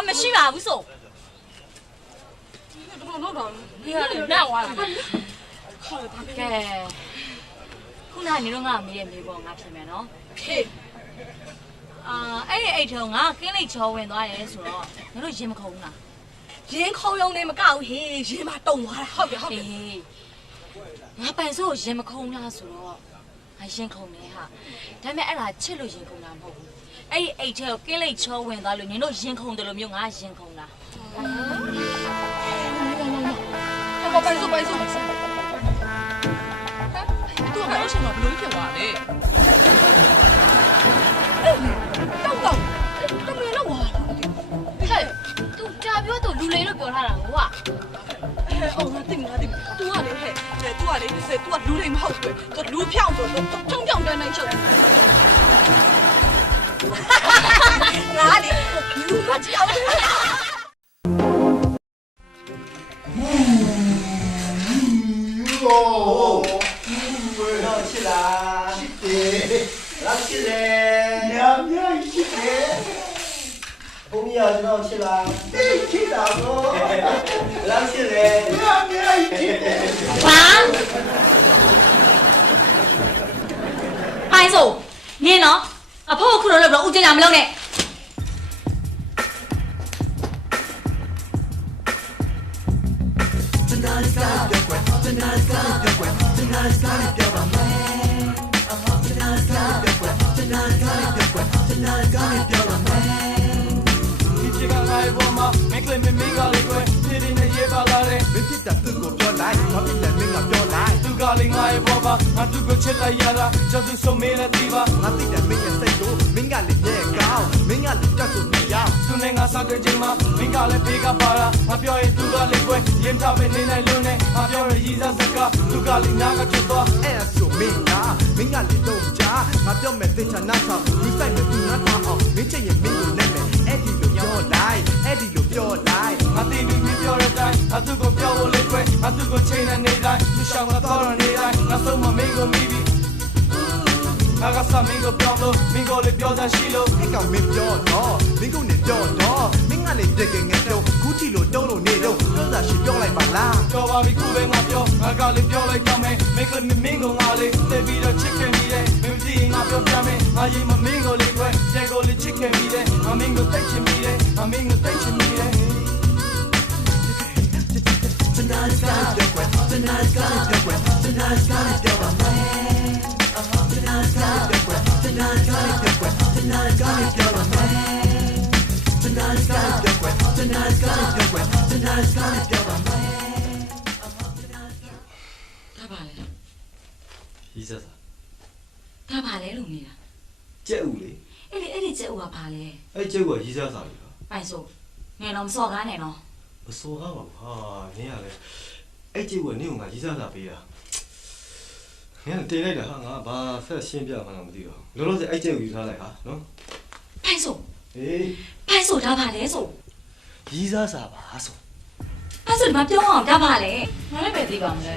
မရှိပါဘူးဆိုတော့တော့ဒီဟာလေနောက်သွားတာကဲခုနကနေတော့ငါမေးရမေးပေါ့ငါပြင်မယ်နော်ဖေးအဲ့ဒီအိတ်ထုံငါကင်းလိတ်ချောဝင်သွားတယ်ဆိုတော့ငါတို့ရင်မခုံလားရင်ခုံရုံနဲ့မကောက်ဟေးရင်မတုံသွားတာဟုတ်ကဲ့ငါပန်ဆိုးရင်မခုံလားဆိုတော့ငါရင်ခုံနေဟာဒါပေမဲ့အဲ့ဒါချစ်လို့ရင်ခုံတာမဟုတ်ဘူးအဲ့ဒီအိတ်ထဲကိုကင်းလိတ်ချောဝင်သွားလို့နင်တို့ရင်ခုံတယ်လို့မျိုးငါရင်ခုံတာဘာပန်ဆိုးသူကလည်းရှင်မဘလို့ဖြစ်သွားလဲတော့တမီးတော့ဝါဟဲ့သူကြာပြောသူလူလိန်လို့ပြောထားတာကွာအော်ငါတင်သူကလေဟဲ့သူကလေသူကလူလိန်မဟုတ်ဘူးသူလူဖြောင်းဆိုထုံဖြောင်းတန်းတိုင်းချုပ်ငါလေလူကကြောက်起来，来起来，娘娘起来，后面要让起来，起来不？来起来，娘娘起来。လာမလုပ်နဲ့ Tonight is gonna be great. Tonight is gonna be great. Tonight is gonna be a man. Tonight is gonna be great. Tonight is gonna be great. Tonight is gonna be a man. DJ ကငါ့ရဲ့ပေါ်မှာမင်းကလေးမင်းကလေးကွယ်ဒီဒီနဲ့ရေးပါလာတယ်မင်းဖြစ်တာသူ့ကိုပြောလိုက်ဘာဖြစ်လဲမင်းကပြောလိုက်သူကလေးငါ့ရဲ့ပေါ်မှာငါသူ့ကိုချစ်လိုက်ရတာကျသူဆိုမေးလဲဒီပါငါသိတယ်မင်းရဲ့စိတ်ကိုမင်းကလေးရဲ့ကောင်းမင်းကလေးတက်ကိုမရသူနဲ့ငါစားတဲ့ချိန်မှာမင်းကလည်းဖေးကပါတာငါပြောရင်သူကလေးကွယ်ရင်ထားပဲနေနိုင်လို့နဲ့ငါပြောရည်စားစကားသူကလေးနားကချစ်သွားအဲ့ဆိုမင်းကလေးတော့ကြားငါပြောမယ်သင်ချာနာဆောင်လူဆိုင်နဲ့သူငါထားအောင်မင်းချစ်ရင်မင်းကိုနဲ့မယ်အဲ့ဒီလိုပြောလိုက်အဲ့ဒီလိုပြောလိုက်ငါတင်ပြီးပြောတဲ့အတိုင်းငါသူ့ကိုပြောဖို့လေးကွယ်ငါသူ့ကိုချိန်နဲ့နေတိုင်းသူရှောင်းငါတော့နေတိုင်းငါဆုံးမမင်းကိုမိပြီးငါကစမင်းကိုပြောလို့မင်းကိုလည်းပြောစားရှိလို့အဲ့ကောင်မင်းပြောတော့မင်းကိုနေပြောတော့မင်းကလည်းတကယ်ငယ်တော့ခုချီလို့တုံးလို့နေတော့ပြောစားရှိပြောလိုက်ပါလားပြောပါပြီခုပဲငါပြောငါကလည်းပြောလိုက်တော့မယ်မင်းကမင်းကိုငါလေးသိပြီးတော့ချစ်ခင်မိတယ်မင်းသိရင်ငါပြောပြမယ်ငါရင်မမင်းကိုလေးကွယ်ကျဲကိုလေးချစ်ခင်မိတယ်ငါမင်းကိုသိချင်မိတယ်ငါမင်းကိုသိချင်မိတယ်Tonight is gonna be great. Tonight is gonna be great. Tonight is gonna be a man. Tonight is gonna be great. Tonight is gonna be great. Tonight is gonna be a man. Tonight is gonna be great. Tonight is gonna be great. Tonight is gonna be a man. ဒါပါလေ ရီးစားစား ဒါပါလေလို့နေတာ ကြက်ဦးလေ အဲ့ဒီကျက်ဦးကပါလေ အဲ့ကြက်ဦးကရီးစားစားလေ ပိုင်ဆိုငယ်တော့မစော်ကားနဲ့နော် မစိုးကားပါဘူးဟာနင်းရလေအဲ့ကြက်ဦးကနင်းကရီးစားစားပေးတာနင်းတင်လိုက်တာဟာငါဘာဆက်ရှင်းပြမှန်းမသိတော့လောလောဆယ်အဲ့ကြက်ဦးယူထားလိုက်ဟာနော် ပိုင်ဆို ဟေး ပိုင်ဆိုဒါပါလေဆို ရီးစားစားပါဆို ပိုင်ဆိုဒီမှာပြောအောင်ဒါပါလေငါလည်းပဲသိပါမလဲ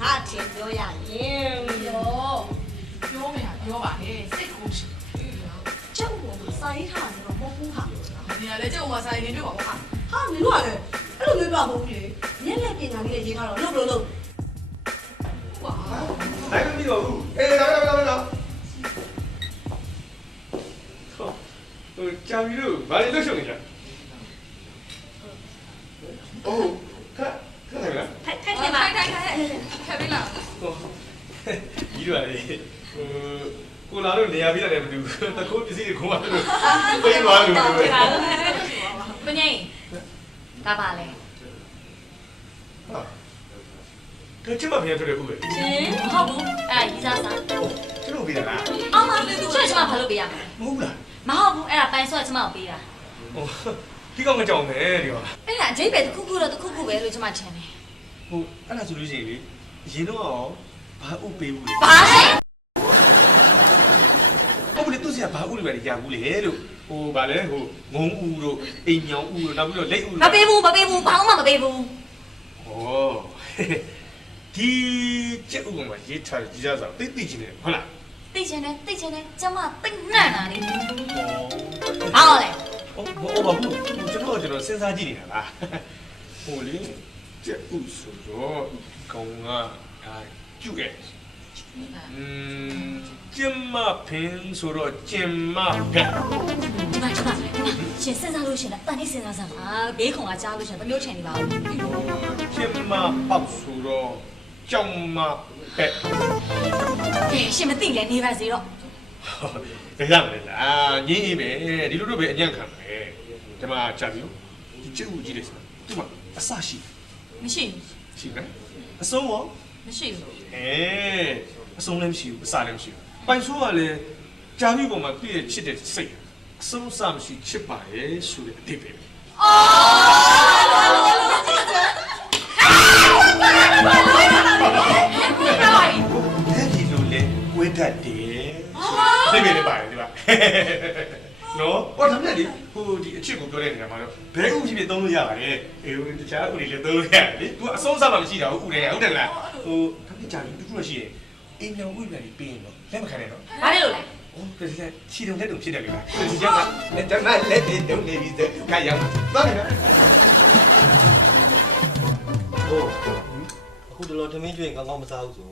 ငါထင်ပြောရရင်ပြောမယ်ဟာပြောပါလေစိတ်ကိုရှိ ကျုပ်ကစာရေးထားတယ်တော့မဟုတ်ဘူးဟာ နေရာလေကျုပ်ကဆိုင်နေတွေ့ပါဘောဟာ ဟာမင်းတို့ကလည်းအဲ့လိုမျိုးပြဖို့လေမျက်လက်ပညာလေးရေးထားတော့လုပ်လို့ ဝါ နိုင်မပြီးတော့ဘူးအေးလာ ဟိုကြာပြီလို့ဘာလို့လှုပ်ရှုပ်နေကြအိုးခက်လိုက်လား ထိုက်ပါ ထိုက်ခက်ပြီလား ဟိုကြီးတော့လေကိုလာလို့နေရာပြီးတယ်မတူဘူးတခိုးပစ္စည်းတွေခုမှလို့ပေးသွားလို့ မငိမ့်ဒါပါလေ ကချင်မပြန်ထွက်တယ်ဦးပဲ ရှင်မဟုတ်ဘူးအဲ့ဒါရီးစားစား ကျွန်တော်ပြီးတာလား အောင်ပါလေသူချွတ်ချမဘာလို့ပေးရမှာ မဟုတ်လား မဟုတ်ဘူးအဲ့ဒါပိုင်ဆိုကကျမကိုပေးတာ ဟိုဒီကောင်မကြောင်နဲ့ဒီကောင် အဲ့ဒါအကျိတ်ပဲတစ်ခုခုတော့တစ်ခုခုပဲလို့ကျမထင်တယ် ဟိုအဲ့ဒါဆိုလို့ရှိရင်လေရင်တော့ရောဘာဥပေးဘူးလေ ဘာလဲ ဟုတ်ပြီသူစီကဘာဥတွေပဲရဘူးလေလို့ဟိုဗာလဲဟိုငုံဥတို့အိမ်ညောင်ဥတို့နောက်ပြီးတော့လက်ဥ မပေးဘူးဘာမှမပေးဘူး ဩဒီကျက်ဥကမှရေးထားကြည့်ရစားသိချင်တယ်ဟုတ်လား သိချင်တယ်ကျမသိနှံ့တာလေဘာလဲ ဟိုဘာဘူးကျွန်တော်စဉ်းစားကြည့်နေတာလားဟိုလေကျက်ဥဆိုတော့ကောင်ကကျုပ်ရဲ့ကျင်မဖင်းဆိုတော့ကျင်မဖက် ဒီမှာရှင်စဉ်းစားလို့ရှင်တန်နေစဉ်းစားစမ်းပါဘေးခုံကကြားလို့ရှင်တမျိုးချင်နေပါဘူး ကျင်မပေါက်ဆိုတော့ကြောင်မဖက်က ဲရှင်မသိလဲနေပါစေတော့ ဒါရမယ်လားငင်းအေးပဲဒီလိုတော့ပဲအညံ့ခံပဲဒီမှာကြာပြီဒီကျုပ်ကြီးလေးဆိုဒီမှာအစရှိ မရှိ ရှိတယ်အဆုံးရော မရှိဘူး အဆုံးလည်းမရှိဘူးအစလည်းမရှိဘူးပိုင်ဆိုးကလည်းကြာပြီပေါ်မှာပြည့်ချစ်တဲ့စိတ်အဆုံးအစမရှိချစ်ပါရဲ့ဆိုတဲ့အတိတ်ပဲ ဒီလိုလေဝေးတတ်တယ်သိပြီလေပါတယ်ဒီပါနော်ဘာသမီးလေဟိုဒီအချစ်ကိုပြောတဲ့နေရာမှာတော့ဘဲဥဖြစ်ဖြစ်သုံးလို့ရပါတယ်အေးတခြားဥတွေလည်းသုံးလို့ရတယ်လေ तू အဆုံးစားမှမရှိတာဟုတ်ဥတယ်ဟုတ်တယ်လားဟိုတပိကြာပြီတူတူရှိတယ်အိမ်ညောင်ဥတွေပြီးရင်တော့လက်မခံနဲ့တော့ ဘာလဲလို့လဲ ဟိုဒီလက်ချီတုံလက်တုံဖြစ်တယ်လေဒီကျန်ကလက်တမလက်တွေတုံနေပြီတဲ့ခါရောက်သွားပြီနော် ဟိုအခုတလောထမင်းကျွေးကောင်းကောင်းမစားဘူးဆို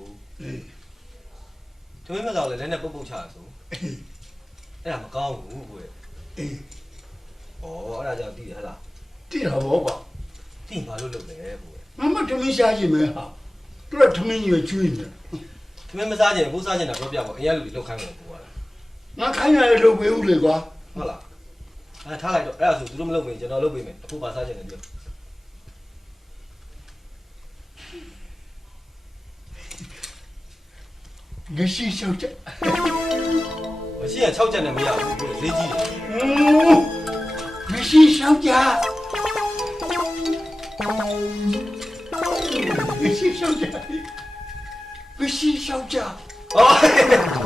ထမင်းမစားလဲလက်နဲ့ပုတ်ပုတ်ချရဆို အဲ့ဒါမကောင်းဘူးကိုအေးဩအဲ့ဒါကြောင့်တည်တယ်ဟလား တည်တာဘောကွာ တည်ဘာလို့လုပ်လဲကို မမသမင်းရှားခြင်းမဲဟာသူကသမင်းကြီးကျွေးနေ သမင်းမစားခြင်းဘူးစားခြင်းတာပြောပြပါအရင်လူတွေလောက်ခိုင်းတယ်ကိုက ငါခိုင်းရတယ်လုပ်ပေးဦးလေကွာ ဟုတ်လားအဲ့ထားလိုက်တော့အဲ့ဒါဆိုသူတို့မလုပ်ဘူးကျွန်တော်လုပ်ပေးမယ်အခုပါစားခြင်းလည်းပြောငါရှိရှောက်ချက် မရှိရင်6ချက်နဲ့မရဘူးဈေးကြီးတယ် ငါရှိရှောက်ချက်ငါရှိရှောက်ချက်ငါရှိရှောက်ချက် ဟော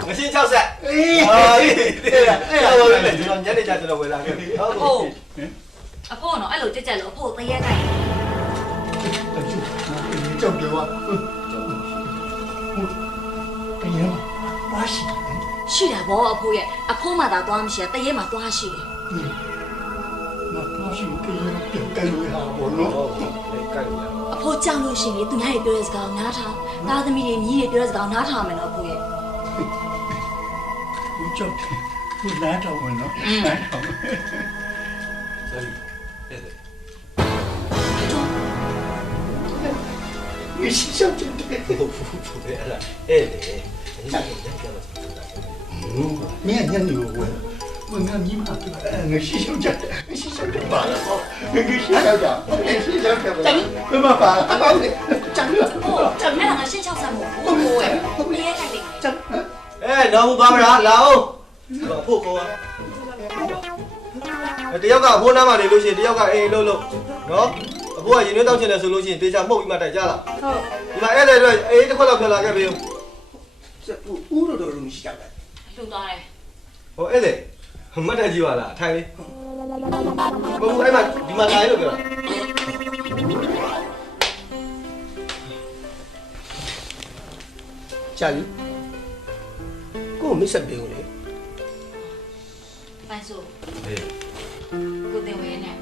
ငရှင်း6ဆက်အေးအဲ့ဒါလို့လေကျွန်တော်ညနေကျကျွန်တော်ဝယ်လာခဲ့ပြီဟုတ် အဖိုးနော်အဲ့လိုကြက်ကြက်လို့အဖိုးတရက်တိုင်း ကြောက်တယ်ကွာတရားပါရှိ ရှိတာဗောအဖိုးရဲ့အဖိုးမှသာသွားမရှိတရက်မှသွားရှိတယ် မတော်ရှိတရားကဲလို့ရပါဘောနော် ကဲလို့ရ အဖိုးကြောက်လို့ရှိရင်သူများတွေပြောတဲ့စကားကိုနားထောင်သားသမီးတွေမြည်တွေပြောတဲ့စကားကိုနားထောင်မယ်နော်အဖိုးရဲ့ ဘူးကြောက်တယ်ဘူးနားထောင်မယ်နော်နားထောင် sorry အဲ့ဒါ 你是小姐姐，不对了，哎嘞，你讲没人家牛问，问俺你妈对吧？我是小姐，我是小姐罢了哦，我是小姐，我是小姐，怎么办？他搞的，讲了，讲那两个生肖三母，我哎，你也看的，讲，哎，老母爸爸老，破口啊！တယောက်ကဘိုးနားမှာနေလို့ရှိရင်တယောက်ကအေးလို့နော်အဖိုးကရင်သွေးတောက်ချင်တယ်ဆိုလို့ရှိရင်တေချာမှုတ်ပြီးမှတိုက်ကြလားဟုတ်ဒီမှာအဲ့လေတော့အေးတစ်ခွက်လောက်ပြန်လာခဲ့ပြီဦးတော်တော်မရှိကြဘူး လှူသွားတယ် ဟိုအဲ့လေမတ်တက်ကြီးပါလားထိုင်လေးဘုံအဲ့မှာဒီမှာလာရလို့ပြောတာကြာပြီကိုမစ်ဆက်ပေးဦးလေ ပိုင်ဆို အေး ကိုတင်ဝဲနဲ့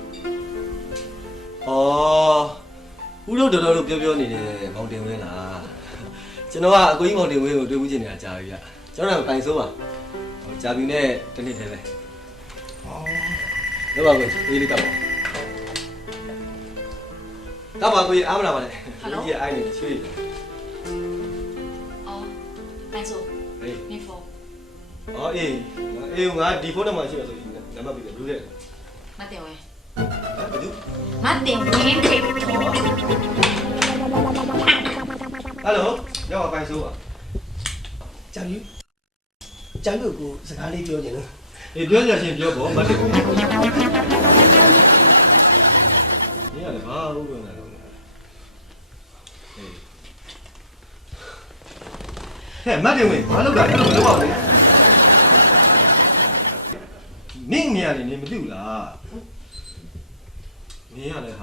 ဦးတို့တော်တော်လို့ပြောနေတယ်မောင်တင်ဝင်းလားကျွန်တော်ကအကိုကြီးမောင်တင်ဝင်းကိုတွေ့မှုချင်နေတာကြာပြီဗျကျွန်တော်ကပိုင်ဆိုးပါကြာပြီနဲ့တနေ့တည်းပဲတော့ပါကိုအေးလေးတော့ပါကိုအားမလားပါနဲ့ဒီအိုင်းနေချွေးတယ် အော်ပိုင်ဆို အေး နေဖုန်း အေးငါဒီဖုန်းနံပါတ်ရှိမှဆိုရင်နံပါတ်ပြီးဘူးလေ မတင်ဝဲ ဘာလို့ မတင်ဝင်းခေ ဟယ်လိုရောက်ပါပိုင်ဆိုးပါ ကြာပြီကြာပြီကိုစကားလေးပြောချင်လို့ အေးပြောကြချင်းပြောပေါ့မတင်ဘူး你也得把路过来了。嘿，马丁威，马路干，马路干嘞。明年的你们丢了。你呀嘞哈。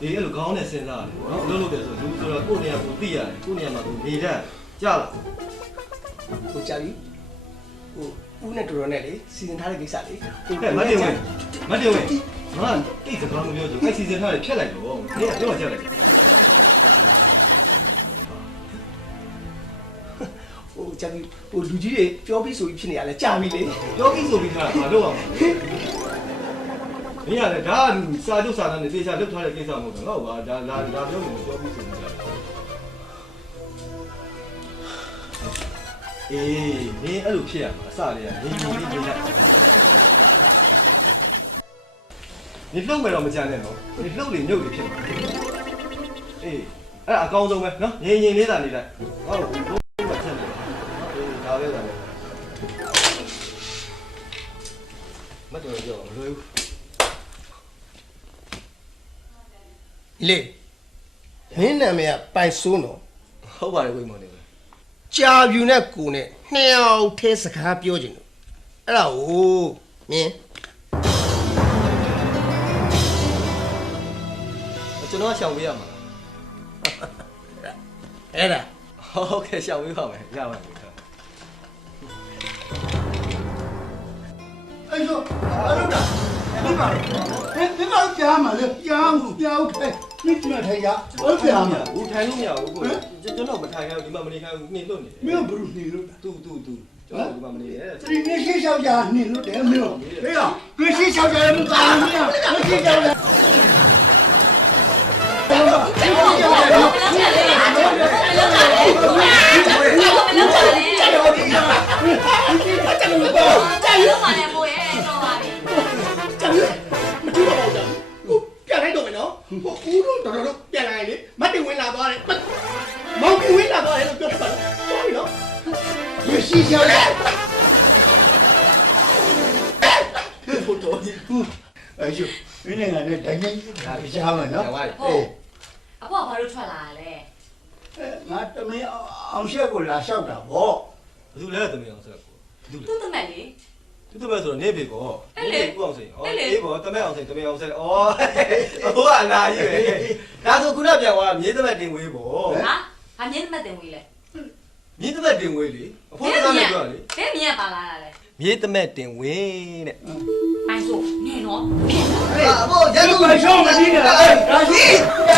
ဒီအဲ့လိုကောင်းတဲ့စဉ်းစားတယ်နော်လို့လို့တယ်ဆိုလူဆိုတော့ကိုယ်နေရာကိုသိရတယ်ကိုယ်နေရာမှာကိုနေတဲ့ကြားလား ကိုကြာပြီကိုဦးနဲ့တော်တော်နဲ့လေစီစဉ်ထားတဲ့ကိစ္စလေ ဟဲ့မတင်ဝင်ငါတိတ်စကားမပြောချင်အဲ့စီစဉ်ထားတယ်ဖြတ်လိုက်တော့နေကပြောမှကြားလိုက် ဟိုကြာပြီဟိုလူကြီးတွေပြောပြီးဆိုပြီးဖြစ်နေရလဲကြာပြီလေ ပြောပြီးဆိုပြီးထားတာမလုပ်အောင်မင်းရတယ်ဒါစာချုပ်စာတမ်းနဲ့သေချာလုပ်ထားတဲ့ကိစ္စမဟုတ်ဘူးငါ့ဘာဒါပြောနေပြောပြီးဆိုပြီးထားအေးမင်းအဲ့လိုဖြစ်ရမှာအစလေးကနေနေနေလိုက်你လှုပ်မယ်တော့မကြမ်းနဲ့နော်你လှုပ်လေညုတ်လေဖြစ်မှာအေးအဲ့ဒါအကောင်းဆုံးပဲနော်ငြိမ်ငြိမ်လေးသာနေလိုက်ဟုတ်ဘုံမချက်နေအေးဒါပဲဒါပဲမတော်ကြောမလွယ်ဘူး လေမင်းနာမည်ကပိုင်ဆိုးနော် ဟုတ်ပါတယ်ကိုမောင်နေ ကြာပြူနဲ့ကိုနဲ့နှစ်ယောက်ထဲစကားပြောချင်လို့အဲ့ဒါကိုမင်း ကျွန်တော်ရှောင်ပေးရမှာ အဲ့ဒါ ဟုတ်ကဲ့ရှောင်ပေးပါမယ်ရပါပြီ အဲ့တော့အဲ့ဒါဒီမှာဒီမှာကြားမှာလေကြားမှုကြားထိုင်ဒီမှာထိုင်ရဟုတ်ကြားမှာ ဦးထိုင်လို့မရဘူးကိုကျွန်တော်မထိုင်ရဘူးဒီမှာမနေခိုင်းဘူးနှိမ့်လွတ်နေတယ် မင်းဘယ်လိုနေလို့ တူ ကျွန်တော်ဒီမှာမနေရဲဒီနေ့ရှင်းရှောက်ကြနေလို့တယ်မျိုးဟေးရောဒီရှင်းရှောက်ကြလည်းမပါဘူးမင်းဒီရှင်းရှောက်လည်းပြန်လိုက်တော့မယ်နော်ဟိုဦးတို့တော်တော်ပြန်လာရင်လေမတ်တင်ဝင်လာသွားတယ်မောင်တင်ဝင်လာသွားတယ်လို့ပြောတာပါသွားပြီနော်ဒီရှိရှောက်လဲဘုတော်ကြီးအဲ့ကျမင်းလည်းငါနဲ့တိုင်းတိုင်းဒါရှားမယ်နော်ဟုတ်အဖေကဘာလို့ထွက်လာလဲ ငါတမင်းအောင်ရှက်ကိုလာလျှောက်တာဗော ဘယ်သူလဲသမီးအောင်ဆက်ကိုသူ့တမက်လေ သူတပည့်ဆိုတော့နေပြီကောကိုအောင်စိန်အေးဗောတမက်အောင်စိန်တမက်အောင်ဆက်ဩဟိုကအနာကြီးပဲဒါဆိုခုနပြန်သွားမြေးတမက်တင်ဝေးဗောဟာဟာမြေးတမက်တင်ဝေးလေ မြေးတမက်တင်ဝေးလေအဖိုးကလည်းပြောလေဘယ်မြင်ပါလာလဲ မြေးတမက်တင်ဝေးတဲ့အိုင်ဆိုနေနော် အဘောကျသူမရှောင်းမကြည့်နေတာဒါရှိဖြ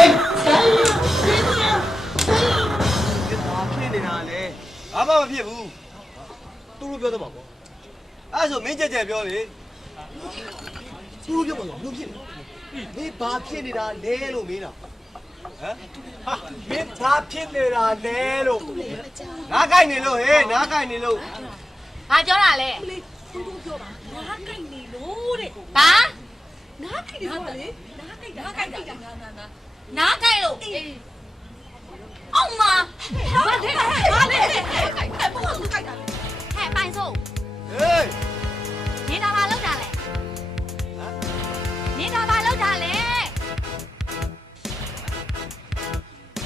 စ်နေတာလေဘာမှမဖြစ်ဘူးသူတို့ပြောတော့ပါကောအဲ့ဆိုမင်းကြက်ကြက်ပြောလေသူတို့ပြောပါတော့ဘလို့ဖြစ်နေဘာဖြစ်နေတာလဲလို့မင်းတော့ဟမ်ဟာမင်းဘာဖြစ်နေတာလဲလို့နားကိုက်နေလို့ဟေးနားကိုက်နေလို့ ဘာပြောတာလဲ သူတို့ပြောပါနားကြိုက်နေလို့တဲ့ ဘာ နားကြိုက်နေလို့လေနားကြိုက်တာနား နားကြိုက်လို့အောင်မဘာလဲဘုရားသူကြိုက်တာလေ ဟဲ့ပိုင်စို့ ဟေး နေတာဘာလောက်တာလဲနေတာဘာလောက်တာလဲ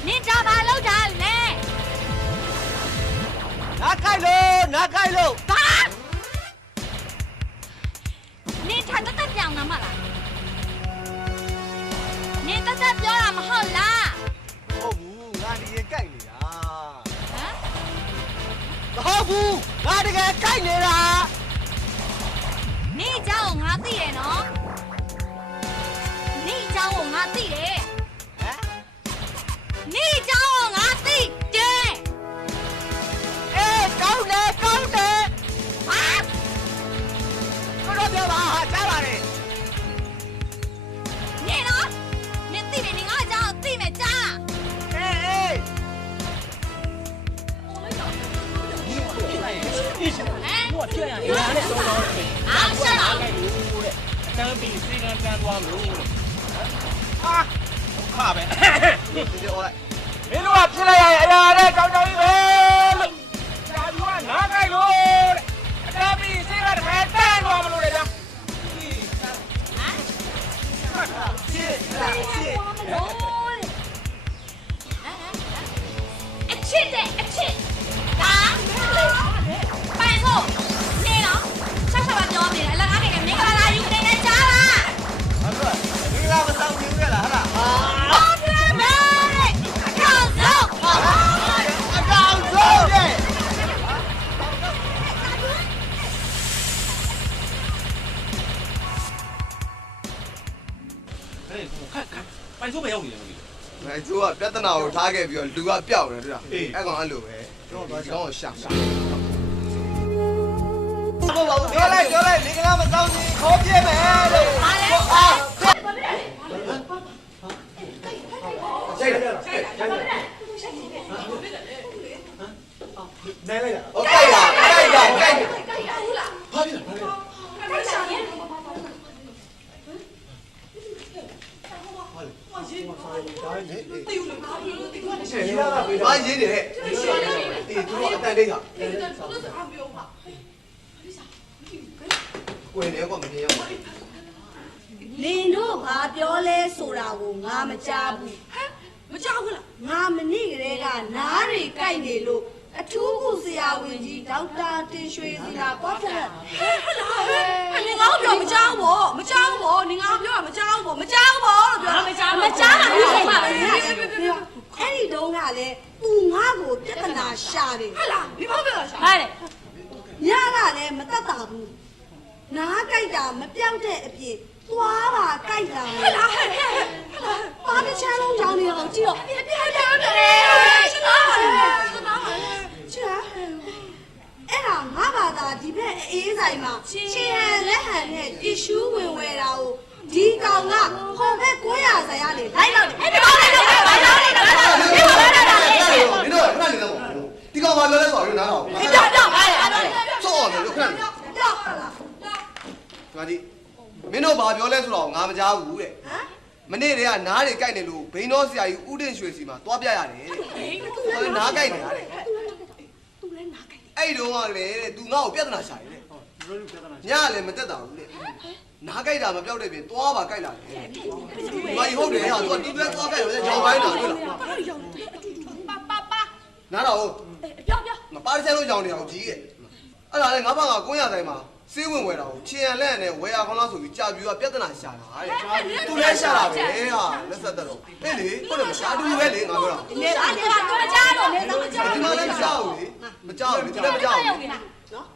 နေတာဘာလောက်တာလဲ နားကိုက်လို့ဘာ နင်ထားတတ်ပြောင်းနာမလားနင်တတ်ပြောတာမဟုတ်လား ဟုတ်ဘူးငါတကယ်ကိုက်နေတာ ဟမ် ဟုတ်ဘူးငါတကယ်ကိုက်နေတာ နင်အเจ้าကိုငါသိတယ်နော်နင်အเจ้าကိုငါသိတယ် ဟမ် နင်အเจ้าကိုငါသိတယ် အေးကောင်းတယ်ဟာဘယ်တော့ပြောပါဟာကြားပါလေ နင်နော်နင်သိတယ်နင်ငါအเจ้าကိုသိမယ်ကြား အေးဟမ်ဖြစ်ရရင်အားနဲ့ဆုံးတော့အားဆက်ပါ တန်းပြီးစီကံတန်းသွားမလို့ဟာခါပဲ ဒီလိုလိုက် မင်းတို့ကဖြစ်လိုက်ရရင်အရာနဲ့ကောင်းကောင်းကြီးပဲလို့ဒါကနားကြိုက်လို့အတန်းပြီးစီကံတန်းတန်းသွားမလို့လေဗျာ အချစ်တဲ့အချစ်ဒါပိုင်စို့နေနော်ဆက်ဆက်ပါပြောနေတယ်အလကားနေတယ်မင်္ဂလာလာယူနေတယ်ကြားလား ဘာလို့လဲဒီလားမဆောင်ဘူးရလားဟာလား ဟုတ်တယ်မေအကောင်းဆုံး အကောင်ဆုံးတဲ့ ဟေးခက်ပိုင်စိုးပဲရောက်နေတယ်မသိဘူး အဲသူကပြဿနာကိုထားခဲ့ပြီးတော့လူကပျောက်တယ်တွေ့လားအဲ့ကောင်အဲ့လိုပဲကျွန်တော်သွားချောင်းကိုရှာပြောလိုက်မင်္ဂလာမဆောင်ဘူးခေါ်ပြဲမယ်လို့ ဟာလေ စိတ်တယ်နေလိုက်တာโอเคလားဘာဖြစ်လဲဘာရင်းနေဟဲ့အေးသူတို့အတန်တိတ်ဟာကိုယ်နေကောမနေရဘူး လင်တို့ဘာပြောလဲဆိုတာကိုငါမကြားဘူးဟမ်မကြားဘူးလားငါမနေ့ကလေးကနားတွေကြိုက်နေလို့အထူးကုဆရာဝန်ကြီးဒေါက်တာတင်ရွှေစီလာတော့တယ်ဟဲ့လားနင်ငါ့ကိုပြောမကြားဘူးဗောမကြားဘူးဗောနင်ငါ့ကိုပြောတာမကြားဘူးဗောမကြားဘူးဗောလို့ပြောတာမကြားတာဘူးဆိုပါလေအဲ့ဒီတုန်းကလည်းသူငါ့ကိုပြဿနာရှာတယ်ဟဲ့လားဒီဘောပြောတာရှာဟုတ်တယ်ညကလည်းမတက်တာဘူးနားကြိုက်တာမပြောက်တဲ့အပြင်သွားပါကြိုက်တာဟဲ့လားဟဲ့ပါတစ်ချမ်းလုံးရောင်းနေတော့ကြည့်တော့ပြတယ်ရှင်လားရှင်လားအဲ့ဒါငါပါ လိုက်တော့အဲ့ဒီကောင်းလိုက်တော့ဘာလို့လဲဒီမှာလာတာလေ 你这看你怎么？你干嘛原来早就拿好？你叫哎呀坐着就看。ငါဒီမင်းတို့ဘာပြောလဲဆိုတော့ငါမကြားဘူးတဲ့မနေ့တည်းကနားတွေကြိုက်နေလို့ဘိန်းတော်ဆရာကြီးဦးတင်ရွှေစီမှာသွားပြရတယ်တဲ့နားကြိုက်နေတာတဲ့သူလည်းနားကြိုက်တယ်အဲ့တုန်းကလေတဲ့သူငါ့ကိုပြဿနာရှာတယ်တဲ့ညလည်းမတက်တာဘူးတဲ့နားကြိုက်တာမပြောက်တဲ့ပြင်သွားပါကြိုက်လာတယ်ဒီမကြီးဟုတ်တယ်ဟာသူကတူလည်းသွားကြိုက်ရောကြောင်ပိုင်းတာတွေ့လားနားတော့ပြောမပါစဲလို့ကြောင်နေအောင်ကြီးတဲ့အဲ့ဒါလည်းငါဘာက900တိုင်းမှာစေးဝင်ဝယ်တာကိုချီရန်လက်နဲ့ဝယ်ရခေါင်းလားဆိုပြီးကြာပြူကပြဿနာရှာတာတဲ့သူလည်းရှာတာပဲဟာလက်ဆက်တော့အေးလေဟုတ်တယ်မရှာတူပဲလေငါပြောတာနေသားနေသားမကြားတော့နေသားမကြားဒီမှာလည်းမကြောက်ဘူးလေမကြောက်ဘူးဒီလည်းမကြောက်ဘူးနော်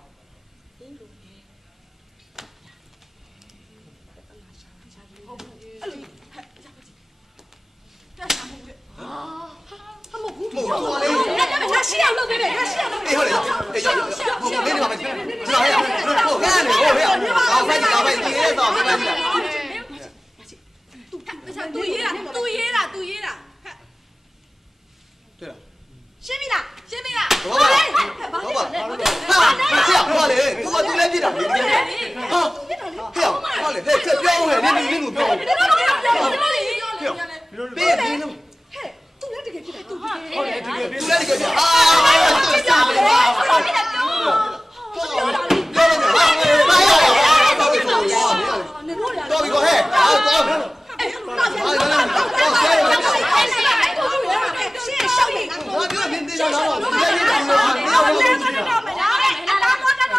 မဟုတ်ဘူးလေငါရှိအောင်လုပ်ပေးမယ်ငါရှိအောင်လုပ်ပေးဟုတ်လေအေးရောက်ဟုတ်မင်းဒီမှာမကြည့်ကျွန်တော်ဟဲ့ဟုတ်ကဲ့နေဟိုဟဲ့ကာဖိုက်ဒီရဲတော့မင်းကြီးလားသူရေးတာတွေ့လားတွေ့လားရှင်းပြီလားဟုတ်ပါဟုတ်ပါဟာလေသူကသူလည်းပြစ်တာလေဟာဟဲ့ဟာလေဟဲ့ချက်ပြောဟဲ့နင်းကိုပြောပေးလို့သူလည်းတကယ်ဖြစ်တယ်သူဟုတ်တယ်တကယ်သူလည်းတကယ်ဖြစ်အာသူစားတယ်တော်ပြီကောဟဲ့ရှင်းရှောက်ရင်ငါပြောမင်းတေးတော့တော့ဒီနေ့တော့တော့မင်းတော့တော့ကြည့်တာတော့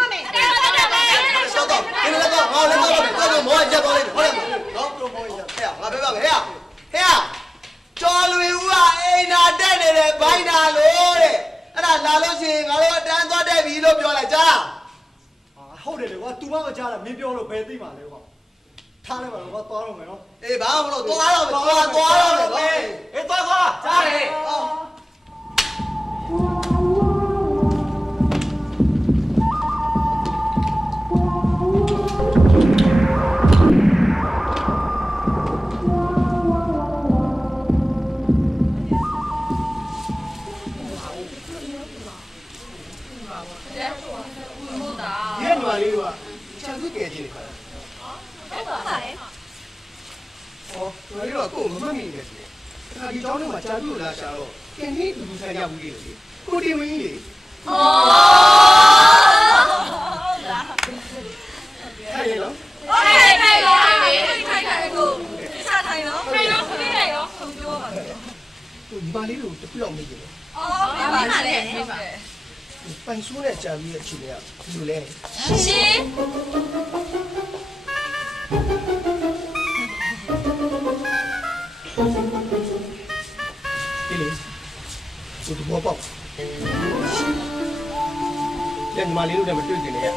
မယ်ဆောက်တော့ဒီနေ့တော့ဟောလည်းတော့မောရက်သွားလိုက်ဟုတ်တယ်နော်တော့မောရက်ဟဲ့ငါပြောပါမယ်ဟဲ့ကျော်လွေဦးကအိမ်နာတက်နေတယ်ဘိုင်းနာလို့တဲ့အဲ့ဒါလာလို့ရှိရင်ငါတို့အတန်းသွားတက်ပြီလို့ပြောလိုက်ကြားလားဟုတ်တယ်လေကွာ तू မမကြားလားမင်းပြောလို့ဘယ်သိမှာလဲကွာထားလိုက်ပါတော့ကွာသွားတော့မယ်နော်အေးဘာမှမလို့သွားတော့မယ်သွားတော့မယ်နော်အေးသွားကြားတယ်ဒီเจ้าเนี่ยမှာကြာပြူလာရှာတော့ကင်ကြီးတူဆန်းကြဘူးလေကိုတင်ဝင်းကြီးလေထိုင်ရောထိုင်ရောကိုစားထိုင်ရောထိုင်ရောပြေးလိုက်ရောဆုံးပြောပါမယ်ဒီပါလေးကိုတစ်ခုလောက်နေကြတယ်မင်းပါလေပိုင်ဆိုးနဲ့ကြာပြီးရဲ့အခြေအနေကဘယ်လိုလဲရှင်သူတို့ပေါ့လက်ညီမလေးတို့လည်းမတွေ့ကြနေရ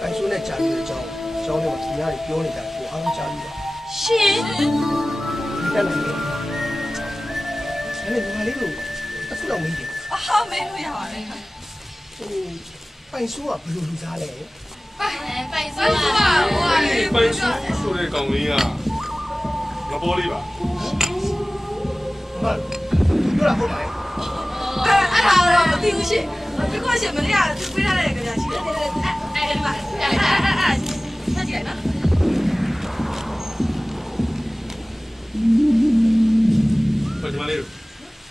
ပိုင်ဆိုးနဲ့ကြာပြီးတဲ့အကြောင်းတွေမှာဒီများတွေပြောနေတာကိုအားလုံးကြားပြီးတော့ရှင်ဒီတက်နေတယ်အဲ့ဒီညီမလေးတို့အခုတော့မင်းကြီးဟာမင်းလို့ရပါတယ်ပိုင်ဆိုးကဘယ်လိုလူစားလဲပိုင်ဆိုးကဟိုပိုင်ဆိုးဆိုတဲ့ကောင်လေးကငပေါ်လေးပါမပြောတာဟုတ်ပါရဲ့အဲ့ဒါတော့မသိဘူးရှင်ဒီကွာရှင်မနေ့ကသူပြေးထားတဲ့ကြရှိတယ်အဲ့ဒီမှာဆက်ကြည့်လိုက်နော်ဘာဒီမလေး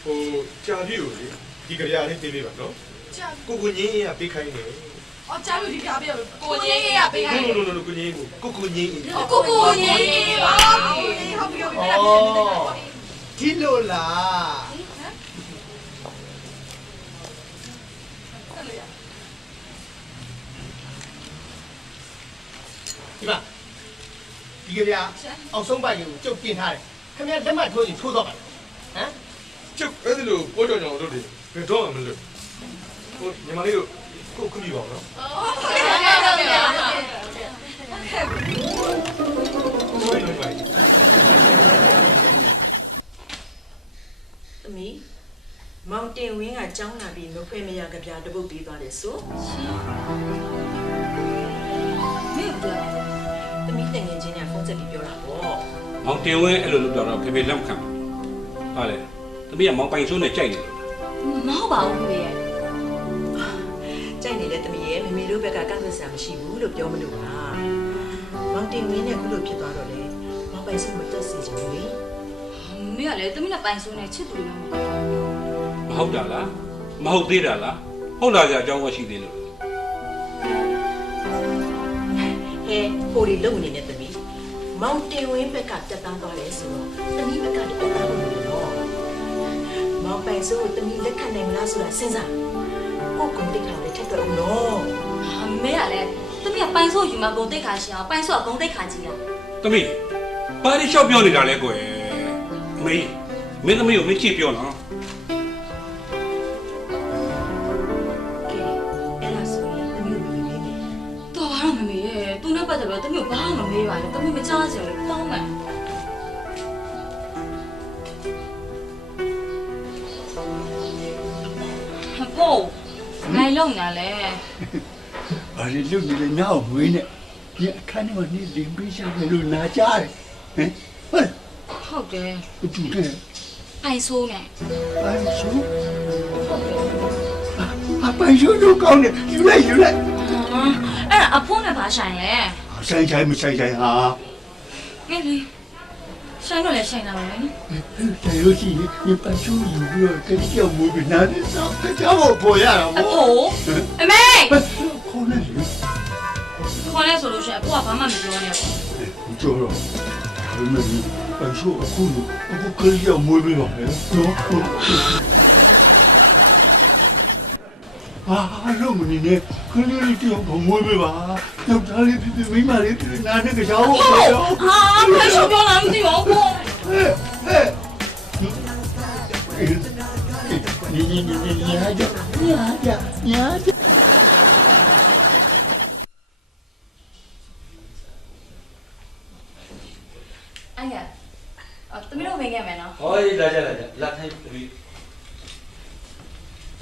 ဟိုကြာပြီကိုလေဒီကြပြားလေးပေးပေးပါနော်ကိုကိုငင်းရပေးခိုင်းတယ်အော်ကြာပြီဒီကြပြားကိုငင်းရပေးခိုင်းတယ်နော်ကိုငင်းကိုငင်းပါဟုတ်ပြီဒီလိုလားဒီမှာဒီကဗျာအောင်ဆုံးပိုက်ကိုကျုပ်ပြင်ထားတယ်ခင်ဗျာလက်မှတ်ထိုးရင်ထိုးတော့ပါဟမ်ကျုပ်အဲ့ဒီလိုပိုးကြောင်ကြောင်တို့တွေဘယ်တော့မှမလုပ်ဟိုညီမလေးတို့ကိုခွင့်ပြုပါဦးနော်သမီးမောင်တင်ဝင်းကကြောင်းလာပြီးမဖွဲမရကြပြတပုတ်ပေးသွားတယ်ဆိုမင်းကသမီးတင်ငယ်ချင်းကဖုန်းဆက်ပြီးပြောတာပေါ့ မောင်တင်ဝင်းအဲ့လိုလုပ်တော့ဖေဖေလက်မခံဘူးဟာလေသမီးကမောင်ပိုင်ဆိုးနဲ့ကြိုက်နေတယ် မဟုတ်ပါဘူးဖေရဲ့ ကြိုက်နေတဲ့သမီးရဲ့မမေတို့ဘက်ကကန့်ကွက်စရာမရှိဘူးလို့ပြောမလို့ပါမောင်တင်ဝင်းနဲ့ခုလိုဖြစ်သွားတော့လေမောင်ပိုင်စုမတက်စီချင်ဘူးလေ မမေကလည်းသမီးနဲ့ပိုင်ဆိုးနဲ့ချစ်သူလည်းမဟုတ်ဘူး မဟုတ်တာလားမဟုတ်သေးတာလားဟုတ်လားကြာအကြောင်းကရှိသေးလို့ ဟဲကိုရီလုံနေတဲ့သမီးမောင်တင်ဝင်းဘက်ကတက်သားသွားတယ်ဆိုတော့သမီးဘက်ကတက်သားလို့လို့တော့မောင်ပိုင်စုကိုသမီးလက်ခံနိုင်မလားဆိုတာစဉ်းစားကိုကုန်တိတ်ခါလေးထက်တော့ဦးနော် မမေကလည်းသမီးကပိုင်ဆိုးယူမှာဂုံတိတ်ခါရှိအောင်ပိုင်ဆိုးကဂုံတိတ်ခါကြီးလား သမီးဘာလို့ရှောက်ပြောနေတာလဲကွယ်မေးမင်းသမီးကိုမင်းကြည့်ပြောနော် တော်ပါတော့မမေရဲ့သူနဲ့ပတ်သက်ပြီးသမီးကိုဘာမှမမေးပါနဲ့သမီးမကြားချင်လို့တောင်းမှန်ဟုတ်နိုင်လုံးညာလဲ ဘာလို့လူတွေနားဝေးနေဒီအခန်းထဲမှာနေလင်းပေးရှာမယ်လို့နားကြားတယ်ဟမ်ဟုတ် ဟုတ်တယ် ဘူးတူတယ် ပိုင်ဆိုးနဲ့ ပိုင်ဆိုးပိုင်ဆိုးတို့ကောင်းတယ်ယူလိုက်အဲ့ဒါအဖိုးနဲ့ဘာဆိုင်လဲ ဆိုင်ဆိုင်မဆိုင်ဆိုင်ဟာ ကဲလေဆိုင်တော့လည်းဆိုင်တာပဲနော် တယ်လို့ရှိရင်ဒီပိုင်ဆိုးယူပြီးတော့တတိယမိုးပြီးနားနေတော့ကြောက်ဖို့ပေါ်ရတာ အ ပေါ့ ဖိုးအမေ ခေါ်နေလေ ခေါ်လဲဆိုလို့ရှိရင်အဖိုးကဘာမှမပြောနဲ့ပေါ့ ကျော်တော့ဘယ်လိုလဲပိုင်ဆိုးအခုကလေးရောက်မွေးပြီးတော့လေနော်အာလုံးမနေနဲ့ခလေးလေးတယောက်မွေးပေးပါယောက်ျားလေးပြပြမိန်းမလေးနားနဲ့ကြောက်ဖို့ပေါ့ ဟာဖိုင်ဆိုးပြောလာမသိပါဘူး 你还叫你还叫。 အဲ့ရသမီးတို့ဝင်ခဲ့မယ်နော် ဟောလာကြလာထိုင်ပြီ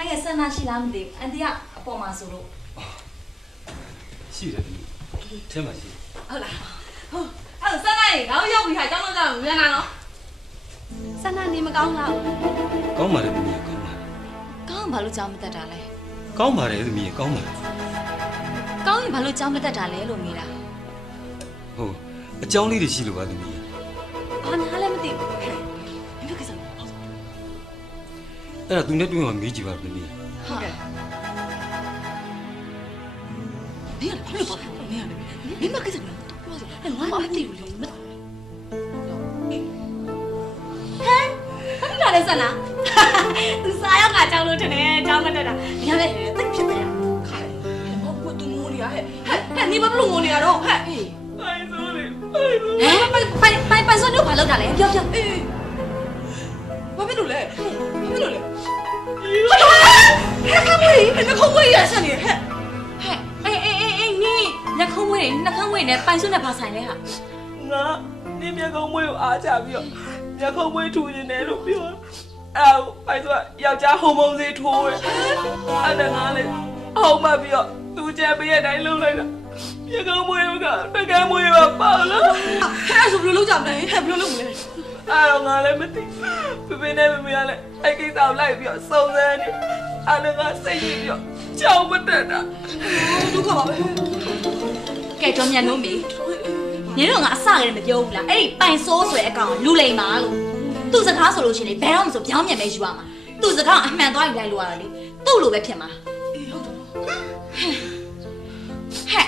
အဲ့ရဆန္ဒရှိလားမသိဘူးအန်တီကအပေါ်မှာဆိုလို့ ရှိတယ်ထဲမှာရှိ ဟုတ်လားဟုတ်အဲ့ဆန္ဒရေငါတို့ရောက်ပြီဟာကျောင်းတော့ကြောက်ပြန်လာနော်ဆန္ဒနေမကောင်းလား ကောင်းပါလေသမီးကောင်းပါ ကောင်းဘာလို့ကြောင်းမတက်တာလဲ ကောင်းပါတယ်သမီးကောင်းပါ ကောင်းရင်ဘာလို့ကြောင်းမတက်တာလဲလို့မေးတာ ဟုတ်အကြောင်းလေးတွေရှိလို့ပါသမီး ဘာနာလည်းမသိဘူးဟဲ့ဘယ်ကိစ္စလဲ အဲ့ဒါသူနဲ့တွေ့မှမေးကြည့်ပါသမီး ဟုတ်ကဲ့ဒီကဘာလို့ပါမင်းကမင်းမကိစ္စလဲပြောဆိုအဲ့ငါမသိဘူးလေမဟဲ့ဘာလဲဆန္ဒသူစားရောက်ကကြောင်းလို့ထင်တယ်ကြောင်းမတက်တာညလည်းတိတ်ဖြစ်တယ်ခါတယ်ဟောကိုတူမိုးနေရဟဲ့နေဘာလို့ငိုနေရတော့ဟဲ့ပိုင်စိုးလေပိုင်စိုးတို့ဘာလုပ်တာလဲပြောပြောအေးဘာဖြစ်လို့လဲဘာဖြစ်လို့လဲဟဲ့ခမွေးနှခုံးမွေးရဆက်နေဟဲ့အေးနီနှခုံးမွေးနဲ့ပိုင်စိုးနဲ့ဘာဆိုင်လဲဟာ ငါဒီမျက်ခုံးမွေးကိုအားချပြီးတော့မျက်ခုံးမွေးထူနေတယ်လို့ပြောအဲ့ပိုက်ဆိုယောက်ျားဟိုမုံစေးထိုးတယ်အဲ့ဒါငါလေအောင်မပြီးတော့သူကြံပေးရတိုင်းလှုပ်လိုက်တာမျက်ခုံးမွေးကတကယ်မွေးပါပါလားအဲ့ဆိုဘယ်လိုလုပ်ကြမလဲဟဲ့ဘယ်လိုလုပ်မလဲအဲ့တော့ငါလည်းမသိပြပြနဲ့မမေကလည်းအဲ့ကိစ္စကိုလိုက်ပြီးတော့စုံစမ်းနေအဲ့ဒါငါစိတ်ရပြီးတော့ကြောက်မတက်တာဒုက္ခပါပဲ ကဲတော့မြန်လို့မေနင်တို့ငါအစကတည်းကမပြောဘူးလားအဲ့ဒီပိုင်စိုးဆိုတဲ့အကောင်လူလိမ်ပါလို့သူ့စကားဆိုလို့ရှိရင်ဘယ်တော့မှဆိုပြောင်းမြန်ပဲယူရမှာသူ့စကားအမှန်သွားယူလိုက်လို့ရတာလေသူ့လိုပဲဖြစ်မှာအေးဟုတ်တယ်ဟဲ့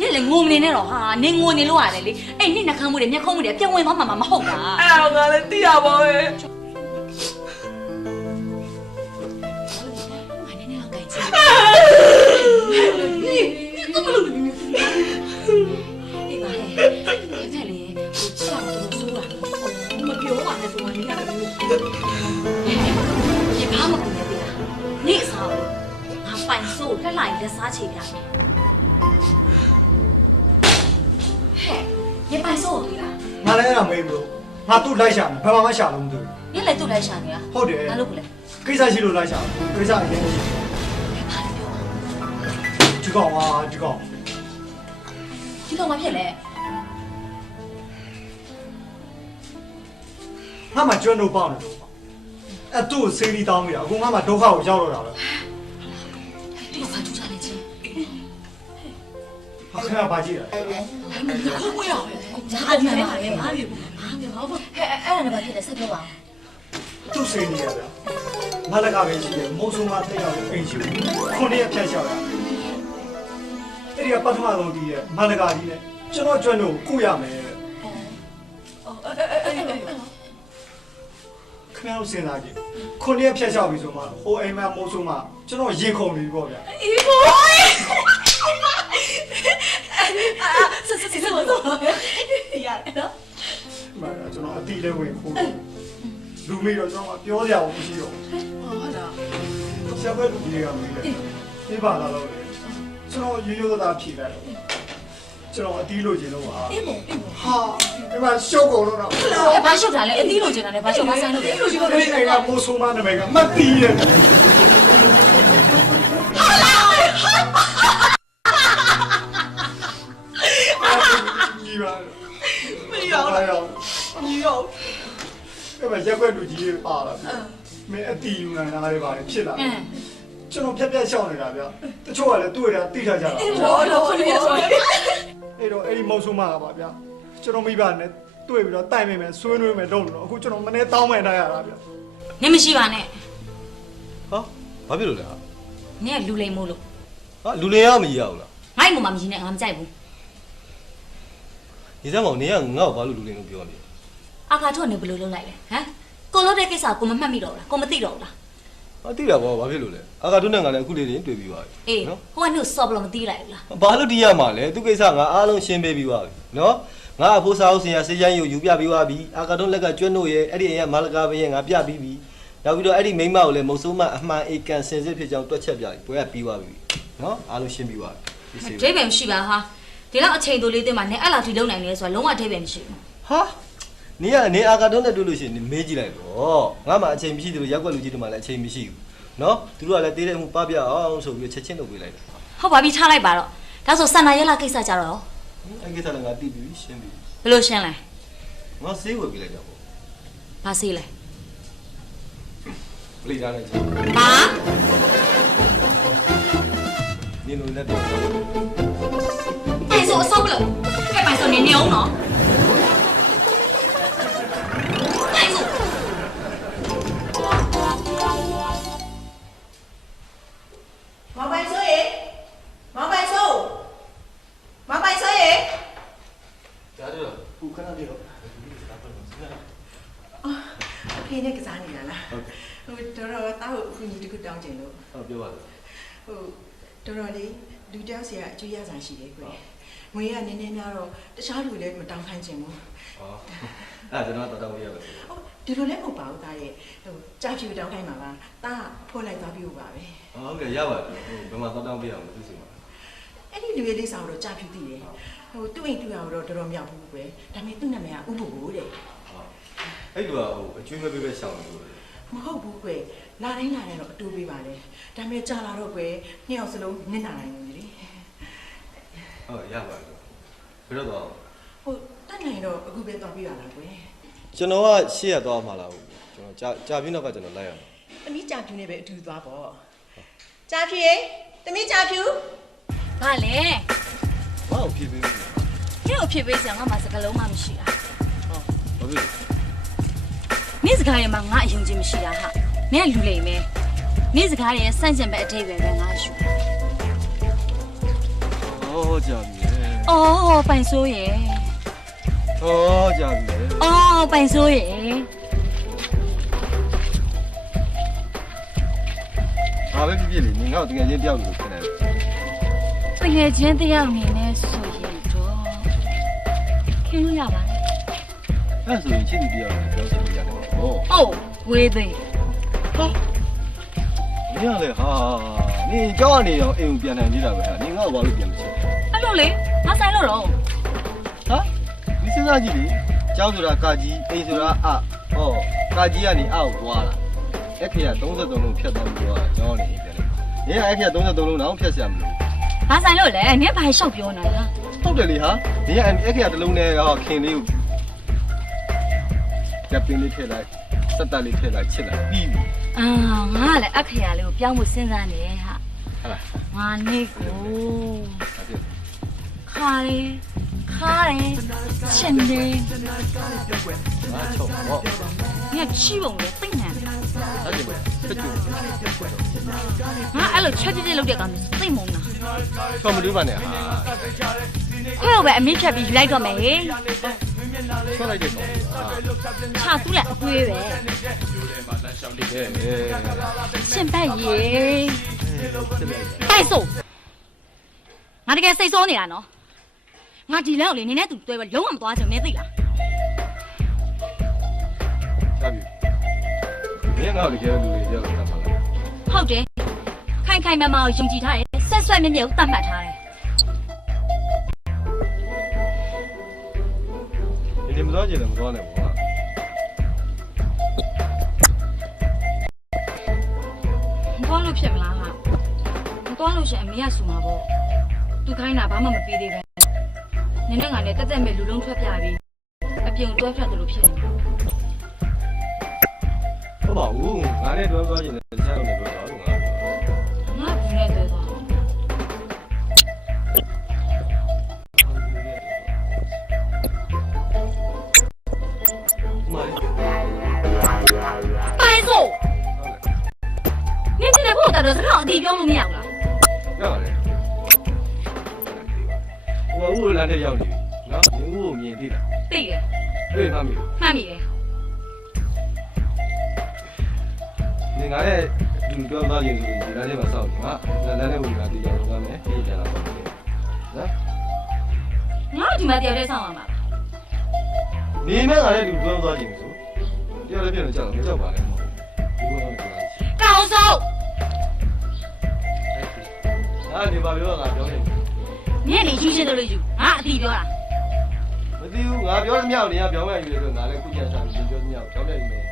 နင်လည်းငုံနေနဲ့တော့ဟာနင်ငိုနေလို့ရတယ်လေအဲ့နင်နှခမ်းမှုတွေမျက်ခုံးမှုတွေပြန်ဝင်သွားမှာမဟုတ်တာ အဲ့တော့ငါလည်းသိရပါပဲ အေးပါဟဲ့ဒီကလေးကိုချောင်းတော့ဆိုးတာမပြောပါနဲ့ဆိုရင်လည်းဒီဘာမှမလုပ်သေးတာနေစားငါပိုင်ဆိုးလက်လိုက်လက်စားချေပြမယ်ဟဲ့ဒီပိုင်ဆိုးတွေ့လား ငါလည်းအဲ့ဒါမေးမလို့ငါသူ့လိုက်ရှာမယ်ဘာမှမရှာလို့မသိဘူး နင်လည်းသူ့လိုက်ရှာနေတာ ဟုတ်တယ် ငါလုပ်ဘူးလေ ကိစ္စရှိလို့လိုက်ရှာကိစ္စအရင်ရှိဒီကောင်ပါဒီကောင် ဒီကောင်မဖြစ်လဲ ငါမှကျွန်းတို့ပေါက်နေတော့အဲ့သူ့ကိုစေးပြီးတောင်းမိတာအခုငါမှဒုက္ခကိုရောက်တော့တာပဲ ဒီကဘာထူးစားလဲချင်း ဟာခင်ဗျာဘာကြည့်လဲ ခေါ်ဝဲရပဲဂျာဒီမှာလေဘာဖြစ်ဘာဘာဟဲ့အဲ့ဒါဘာဖြစ်လဲဆက်ပြောပါ သူ့စေးနေရဗျာငါလက်ကပဲရှိတယ်မုံဆုံးမတိတ်ရောက်အိမ်ရှိခုနှစ်ရက်ဖြတ်လျှောက်ရအဲ့ဒီကပထမဆုံးဒီရဲ့မန္တကာကြီးနဲ့ကျွန်တော်ကျွန်းတို့ကိုရမယ်ခင်ဗျားတို့စဉ်းစားကြည့်ခုနှစ်ရက်ဖြတ်လျှောက်ပြီဆိုမှဟိုအိမ်မှာမုံဆုံးမကျွန်တော်ရင်ခုန်နေပြီပေါ့ဗျာ အေးဘောဆက်ဆက်ဆက်လို့ရတယ်နော် မှန်တယ်ကျွန်တော်အတီးလည်းဝင်ခိုးလူမေးတော့ကျွန်တော်ပြောစရာမရှိတော့ဟုတ်လားဆက်ပဲလူကြီးကမေးတယ်ပြပါလာတော့ကျွန်တော်ရိုးရိုးသားဖြေလိုက်ကျွန်တော်အတီးလို့ခြင်းတော့ဟာအေးပေါ့ဟာဒီမှာရှုပ်ကုန်တော့ ဘာရှုပ်တာလဲအသီးလိုချင်တာလဲဘာရှုပ်ဘာဆိုင်လို့လဲလို့ရှိတော့ ဒီအိမ်ကမိုးဆိုးမနာမည်ကမတ်တီးရဲ့ညီပါမရောညီရောအဲ့မှာရက်ွက်လူကြီးတွေပါလာပြီမင်းအတီးယူနေတာလည်းပါတယ်ဖြစ်လာတယ်ကျွန်တော်ဖြတ်ဖြတ်ရှောင်းနေတာဗျတချို့ကလည်းတွေ့တာတိထားကြတာတော့ခလေးဆိုရင် အဲ့တော့အဲ့ဒီမုံဆိုးမကပါဗျကျွန်တော်မိဘနဲ့တွေ့ပြီးတော့တိုင်မိမယ်ဆွေးနွေးမယ်လုပ်လို့အခုကျွန်တော်မနေ့တောင်းမှန်ထားရတာဗျ နင်မရှိပါနဲ့ ဟာဘာဖြစ်လို့လဲဟာ နင်ကလူလိမ်မို့လို့ ဟာလူလင်ရမကြီးရဘူးလား ငါ့မမမကြီးနဲ့ငါမကြိုက်ဘူး ဒီစမ်းမောင်နေကငါ့ကိုဘာလို့လူလင်လို့ပြောနေ အာခါထုတ်နေဘယ်လိုလုပ်လိုက်လဲဟမ်ကိုလို့တဲ့ကိစ္စကိုမမှတ်မိတော့လားကိုမသိတော့လား ဟာတိတာဘောဘာဖြစ်လို့လဲအာကာတို့နဲ့ငါလည်းအခုလေးတွေတွေ့ပြီးပါပြီ အေးဟိုကနုစော့ဘလို့မသိလိုက်ဘူးလား ဘာလို့တီးရမှာလဲသူကိစ္စငါအားလုံးရှင်းပေးပြီးပါပြီနော်ငါအဖိုးစားအောင်ဆင်ရစေးချမ်းယူပြပြီးပါပြီအာကာတို့လက်ကကျွတ်တို့ရဲ့အဲ့ဒီအိမ်ကမာလကာဘရဲ့ငါပြပြီးပြီနောက်ပြီးတော့အဲ့ဒီမိန်းမကိုလည်းမုံဆိုးမအမှန်အေကန်စင်စစ်ဖြစ်ကြောင်းတွက်ချက်ပြပြီပွဲကပြီးပါပြီနော်အားလုံးရှင်းပြီးပါပြီ ဒိဗယ်မရှိပါဟာဒီလောက်အချိန်တိုလေးတင်မှာနင်အဲ့လောက်ထိလုံနိုင်လဲဆိုတာလုံးဝဒိဗယ်မရှိဘူး ဟာနေကနေအာကာတို့နဲ့တွေ့လို့ရှိရင်မေးကြည့်လိုက်တော့ငါမှအချိန်မရှိသေးလို့ရက်ွက်လူကြီးတို့မှလည်းအချိန်မရှိဘူးနော်သူတို့ကလည်းတေးတဲ့မှုပပြအောင်ဆိုပြီးချက်ချင်းလုပ်ပေးလိုက်တယ် ဟုတ်ပါပြီထားလိုက်ပါတော့ဒါဆိုစန္ဒာရဲလာကိစ္စကြတော့ အဲ့ကိစ္စလည်းငါတီးပြီးရှင်းပြီး ဘယ်လိုရှင်းလဲ ငါဆေးဝယ်ပေးလိုက်တာပေါ့ ဘာစေးလဲ ပလိဒါနဲ့ ဟာ နင်တို့လည်းတော့ အဲ့ဆိုအဆောက်လို့ခဲ့ပါဆိုနေနေအောင်နော်အဲ့ဆို မောင်ပိုင်ဆိုရေမောင်ပိုင်ဆိုမောင်ပိုင်ဆိုရေ ဒါတော့ပူခဏလေးတော့ အဖေနဲ့ကစားနေတာလားဟုတ်တော်တော်တားကိုအခုညီတခုတောင်းကျင်လို့ ဟုတ်ပြောပါဦး ဟိုတော်တော်လေးလူတယောက်စီကအကျွေးရဆိုင်ရှိတယ်ကွယ်ငွေကနည်းနည်းများတော့တခြားလူလည်းမတောင်းခိုင်းချင်ဘူး ဟောအဲ့ကျွန်တော်တောင်းပေးရပါမယ် ဟုတ်ဒီလိုလည်းမဟုတ်ပါဘူးတားရဲ့ဟိုကြာဖြူတောင်းခိုင်းပါလားတားဖိုးလိုက်သွားပြီးပါပဲ ဟုတ်ကဲ့ရပါတယ်ဟိုဘယ်မှာတောင်းပေးရမလဲသူစီမှာ အဲ့ဒီလူရဲ့လေးဆောင်တော့ကြာဖြူသိတယ်ဟိုသူ့အိမ်သူ့ရတော့တော်တော်မြောက်ဘူးကွယ်ဒါပေမဲ့သူ့နာမည်ကဥပုကိုတဲ့ အဲ့တူကဟိုအကျွေးမပေးပဲရှောင်းလို့ မဟုတ်ဘူးကွယ်လာတိုင်းလာတိုင်းတော့အတူပေးပါလေဒါပေမဲ့ကြာလာတော့ကွယ်နှစ်ယောက်စလုံးနစ်နာနိုင်နေလေ ဟုတ်ရပါတယ်ဘယ်တော့ ဟိုတက်နိုင်တော့အခုပဲသွားပြရလားကွယ် ကျွန်တော်ကရှေ့ရသွားမှာလားကျွန်တော်ကြာပြင်းတော့ကကျွန်တော်လိုက်ရမှာ သမီးကြာဖြူနဲ့ပဲအတူသွားပေါ့ကြာဖြူရေသမီးကြာဖြူ ဘာလဲ ဘာကိုဖြည့်ပေးပြီ ဟဲ့ကိုဖြစ်ပေးစရာငါမှစကလုံးမှမရှိတာ ဘာဖြစ်လဲ နင့်စကားရဲ့မှာငါအယုံကြည်မရှိတာဟာနင်ကလူလိမ်မဲနင့်စကားရဲ့စန့်ကျင်ဘက်အထိပ္ပယ်ပဲငါယူ ဟောကြာပြီ အော်ပိုင်ဆိုးရဲ့ ဟောကြာပြီ အော်ပိုင်ဆိုးရဲ့ ဘာပဲဖြစ်ဖြစ်လေနင်ကတော့တကယ်ချင်းတယောက်လို့ဖြစ်နေတယ် တကယ်ချင်းတယောက်အနေနဲ့ဆိုရင်တော့ခင်းလို့ရပါလား အဲ့ဆိုရင်ချစ်သူတယောက်ကိုပြောချင်လို့ရတယ်ဟော ဟုတ်ဝေးသိ နင်ရလေဟာနင်ကြောက်ကနေတော့အိမ်ကိုပြန်နိုင်သေးတာပဲဟာနင်ငါ့ကိုဘာလို့ပြန်မချစ် အဲ့လိုလေငါဆိုင်လို့တော့ ဟာဒီစဉ်းစားကြည့်လေကြောက်ဆိုတာကာကြီးအိမ်ဆိုတာအဟောကာကြီးကနေအောက်သွားလာအခရာ33လုံးဖြတ်သွားပြီးတော့ကြောင်းနေပြန်လိုက်နင်ကအခရာ33လုံးတော့ဖြတ်ဆရာမလို့ ငါဆိုင်လို့လေနင်ဘာရှောက်ပြောနေတာ ဟုတ်တယ်လေဟာနင်ကအခရာတစ်လုံးနဲ့ဟောခင်လေးကို ကြပင်းလေးထည့်လိုက်စက်တက်လေးထည့်လိုက်ချစ်လိုက်ပြီးပြီ အာငါကလည်းအခရာလေးကိုပြောင်းဖို့စဉ်းစားနေဟာ ဟုတ်လား ငါနေကိုခါရဲရှင်နေ ငါချုံဟော ငါချီပုံလေသိနေတယ် အဲ့ဒီမဲ့ဖက်ကျူ ငါအဲ့လိုချက်ချက်လုပ်တဲ့ကောင်သိမုံတာ ချောမလို့ပါနဲ့ဟာ ခွဲ့ပဲအမင်းချက်ပြီးယူလိုက်တော့မယ်ဟေး ချောလိုက်တဲ့ကောင် ချာသူ့လက်အသွေးပဲ ရှင်ဘက်ရေတိုက်စို့ငါတကယ်စိတ်ဆိုးနေတာနော်ငါဒီလမ်းကိုလေနင်းနဲ့သူတွဲပဲလုံးဝမသွားချင်နေသိလား ကြပြီမင်းငါ့ကိုတကယ်လူတွေပြောတာပါလား ဟုတ်တယ်ခိုင်ခိုင်မမကိုယုံကြည်ထားတယ်ဆက်ဆွဲမြဲမြဲကိုတတ်မှတ်ထားတယ် ဒီမသွားကြတယ်မသွားနဲ့ဘော မသွားလို့ဖြစ်မလားဟာမသွားလို့ရှင်အမေကဆူမှာပေါ့သူခိုင်းတာဘာမှမပြီးသေးပဲနင်းနဲ့ငါနဲ့တက်တက်မဲ့လူလုံးထွက်ပြပြီးအပြုံတွဲဖြတ်တယ်လို့ဖြစ်နေတယ် ဟုတ်ပါဘူးငါနဲ့တွဲသွားကြတယ်ကြားလို့ပြောတာငါ ငါဘူးနဲ့တွဲသွားပိုင်စို့နင်းတဲ့ဘုတ်တော်စကားအတီးပြောလို့မရဘူးလား ရတယ်ဟိုဦးလမ်းထဲရောက်နေပြီနော်ဒီဦးကိုမြင်သေးတာ သိတယ် တွေ့မှမလို့ မှတ်မိတယ် နေငါနဲ့ဒီပြောသွားကြတယ်ဒီလမ်းထဲမှာစောင့်နေငါလမ်းထဲဝင်လာဒီကြောင်သွားမယ်ဒီကြလာပါမယ်နော် ငါ့ဒီမှာတယောက်တည်းဆောင်ရမှာ နေမဲ့ငါနဲ့ဒီပြောသွားကြတယ်ဆိုတယောက်လည်းပြည့်နေကြတော့မကြောက်ပါနဲ့ဒီဘောတော့ပြောချင် ကောင်းဆုံး ငါဒီပါပြောတာပြောနေ မြဲလေယူရှင်းတယ်လို့ယူငါအတီးပြောတာ မသိဘူးငါပြောသမျှကိုနေကပြောင်းရယူတယ်ဆိုငါလည်းခုကျန်စားပြီးပြောသမျှကိုပြောင်းလိုက်မယ်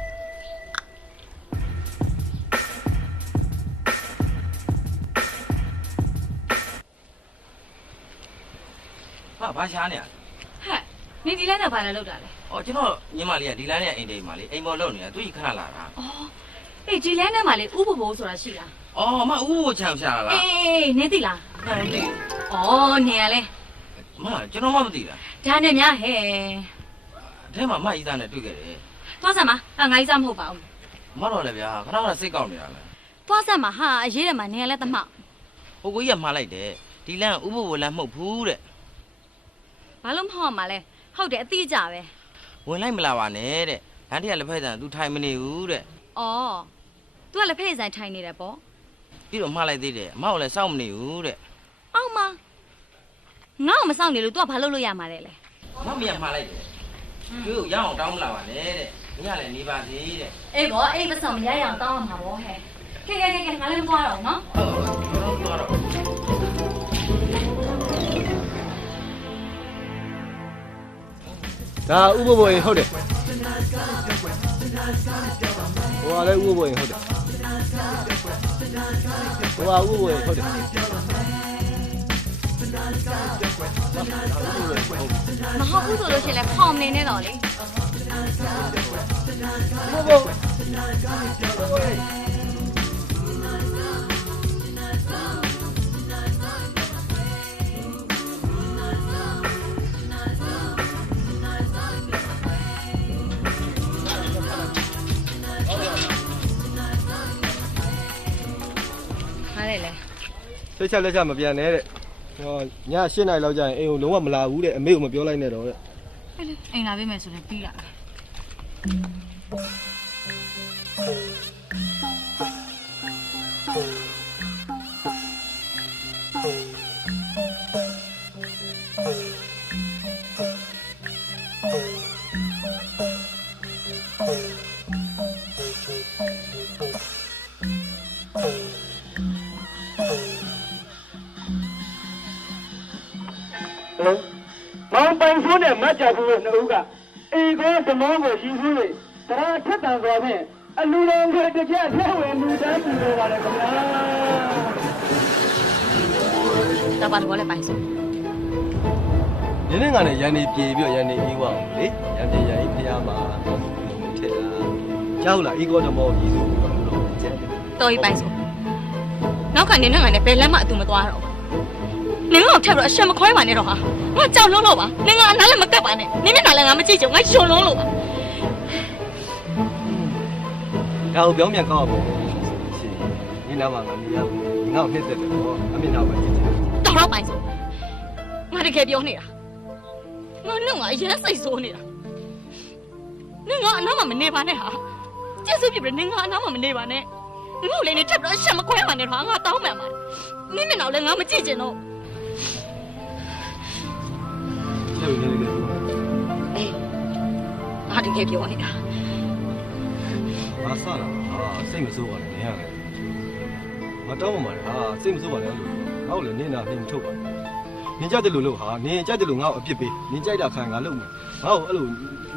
ဟာဘာရှားနေရလဲ ဟဲ့နေဒီလဲတော့ဘာလဲလောက်တာလဲ ။အော်ကျွန်တော်ညီမလေးကဒီလမ်းနဲ့အိမ်တိမ်မှာလေအိမ်ပေါ်လုံနေတာသူကြီးခဏလာတာ အော်အေးဒီလဲနဲ့မှလေဥပဘိုးဆိုတာရှိလား ။အော်မဦးကိုချမ်းရှာလား အေးနေသိလား ။ဟုတ်တယ် အော်နေရလဲ ။မကျွန်တော်မှမသိတာ ဒါနဲ့များဟဲ့ ။အဲမှာမကြီးသားနဲ့တွေ့ခဲ့တယ် သွားစမ်းမငါကြီးစားမဟုတ်ပါဘူး ။မတော်လည်းဗျာခဏခဏစိတ်ကောက်နေတာလေ သွားစမ်းမဟာအရေးတယ်မှာနေရလဲတမ ။ဟိုကိုကြီးကမှားလိုက်တယ်။ဒီလမ်းဥပဘလမ်းမဟုတ်ဘူးတဲ့ ဘာလို့မဟုတ်မှာလဲဟုတ်တယ်အတိအကျပဲ ။ဝင်လိုက်မလာပါနဲ့တဲ့။လမ်းတရလက်ဖက်ဆန် तू ထိုင်မနေဘူးတဲ့ အော် तू ကလည်းဖေးဆိုင်ထိုင်နေတယ်ပေါ့ ။ပြီးတော့မှားလိုက်သေးတယ်။အမကလည်းစောင့်မနေဘူးတဲ့ အောက်မငါ့ကိုမဆောင်နေလို့ तू ကဘာလုပ်လို့ရမှာလဲ ။မမရမှားလိုက်တယ်။သူ့ကိုရအောင်တောင်းမလာပါနဲ့တဲ့။မင်းကလည်းနေပါသေးတဲ့ အေးဘောအေးပစောင်မရရအောင်တောင်းရမှာဘောဟဲ့ကဲငါလည်းမသွားတော့နော် ။ဟုတ်တော့တော့ ဒါဥပဘိုရင်ဟုတ်တယ်ဟိုကလည်းဥပဘိုရင်ဟုတ်တယ်ဟိုကဥပဘိုရင်ဟုတ်တယ် မဟုတ်ဘူးဆိုလို့ရှိရင်လည်းဖောင်နေနေတော့လေ ဥပဘို ဟာလေလေ စိတ်ချလက်ချမပြန်နဲ့တဲ့ဟောည7 နာရီလောက်ကျရင်အိမ်ကိုလုံးဝမလာဘူးတဲ့အမေကိုမပြောလိုက်နဲ့တော့တဲ့ ဟဲ့လေအိမ်လာပေးမယ်ဆိုရင်ပြီးတာပဲ မောင်ပိုင်ဆိုးနဲ့မတ်ကြဘူးနှစ်ဦးကအေကောဓမောကိုရှိဘူးလေတရားထက်တန်စွာဖြင့်အလူတော်တွေတစ်ချက်လှည့်ဝင်လူတန်းပူလို့ပါလေခင်ဗျာ တော့ဘာလို့လဲပိုင်စို့ ဒီနေ့ကလည်းရန်နေပြေပြီးတော့ရန်နေအေးဝအောင်လေရန်ပြေရန်အေးဖျားမှာတော့ ထဲလားကြောက်လားအေးကောတော့မဟုတ်ကြီးစိုးတော့ကျန်တယ် တော်ကြီးပိုင်ဆိုနောက်ကနေနဲ့ငါနဲ့ဘယ်လက်မှအတူမသွားတော့နင်ကတော့ထပ်ပြီးအရှက်မခွဲပါနဲ့တော့ဟာငါကြောက်လုံးလို့ပါနင်ကအနားလည်းမကပ်ပါနဲ့နင်မျက်နှာလည်းငါမကြည့်ကြငါရှုံလုံးလို့ပါ ဒါကိုပြောင်းပြန်ကောက်အောင်ရှင်ဒီနောက်မှာငါမရဘူးငါ့ကိုနှိမ့်သက်တယ်တော့အမေနောက်ပဲကြည့်ချင် တော်တော့ပိုင်ဆိုငါတကယ်ပြောနေတာငါနဲ့ငါအရင်စိတ်ဆိုးနေတာနင်ကအနားမှာမနေပါနဲ့ဟာကျေးဇူးပြုပြီးနင်ကအနားမှာမနေပါနဲ့ငါ့လည်းနေထပ်ပြီးအရှက်မခွဲပါနဲ့တော့ငါတောင်းမှန်ပါတယ်နင်မျက်နှာလည်းငါမကြည့်ချင်တော့ ချက်ပြီးနေလေ အေးငါတကယ်ပြောနေတာ ငါဆလာစိတ်မဆိုးပါနဲ့နင်ရတယ်မတောင်းပါနဲ့ဟာစိတ်မဆိုးပါနဲ့လို့ငါ့ကိုလည်းနင်နာနှင်ထုတ်ပါနင်ကြတဲ့လူလို့ဟာနင်ကြတဲ့လူငါ့ကိုအပြစ်ပေးနင်ကြိုက်တာခံငါလုပ်မယ်ငါ့ကိုအဲ့လို